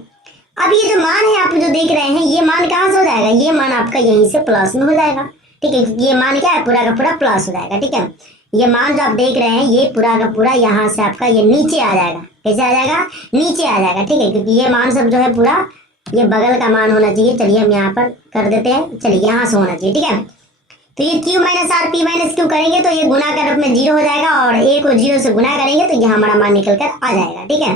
अब ये जो मान है आप जो देख रहे हैं ये मान कहाँ से हो जाएगा, ये मान आपका यहीं से प्लस में हो जाएगा। ठीक है, ये मान क्या है पूरा का पूरा प्लस हो जाएगा। ठीक है, ये मान जो आप देख रहे हैं ये पूरा का पूरा यहाँ से आपका ये नीचे आ जाएगा। कैसे आ जाएगा नीचे आ जाएगा। ठीक है, क्योंकि ये मान सब जो है पूरा ये बगल का मान होना चाहिए। चलिए हम यहाँ पर कर देते हैं, चलिए यहाँ से होना चाहिए। ठीक है, तो ये Q minus R P minus Q करेंगे तो ये गुना के रूप में 0 हो जाएगा, और ए को 0 से गुना करेंगे तो ये हमारा मान निकल कर आ जाएगा। ठीक है,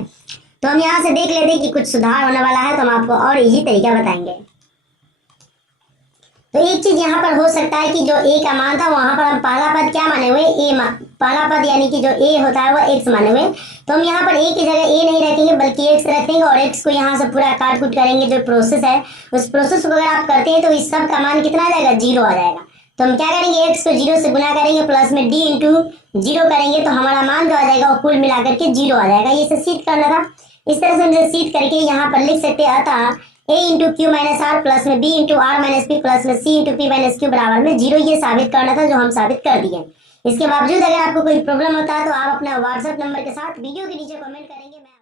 तो हम यहाँ से देख लेते हैं कि कुछ सुधार होने वाला है, तो हम आपको और इजी तरीका बताएंगे। तो एक चीज यहाँ पर हो सकता है कि जो ए का मान था वहां पर हम पहला पद क्या माने हुए ए पहला पद यानी कि जो ए होता है वो एक्स माने हुए, तो हम यहाँ पर ए की जगह ए नहीं रखेंगे बल्कि एक्स रखेंगे, और एक्स को यहाँ से पूरा काट कूट करेंगे। जो प्रोसेस है उस प्रोसेस को अगर आप करते हैं तो इस सब का मान कितना आ जाएगा 0 आ जाएगा। तो हम क्या करेंगे एक्स को 0 से गुना करेंगे प्लस में डी इंटू 0 करेंगे तो हमारा मान जो आ जाएगा वो कुल मिलाकर के 0 आ जाएगा। ये सिद्ध करना था, इस तरह से हम सिद्ध करके यहाँ पर लिख सकते हैं। अतः a into Q minus r plus में b into r minus p plus में c into p minus q बराबर में 0, ये साबित करना था जो हम साबित कर दिए। इसके बावजूद अगर आपको कोई प्रॉब्लम होता है तो आप अपना व्हाट्सएप नंबर के साथ वीडियो के नीचे कमेंट करेंगे। मैं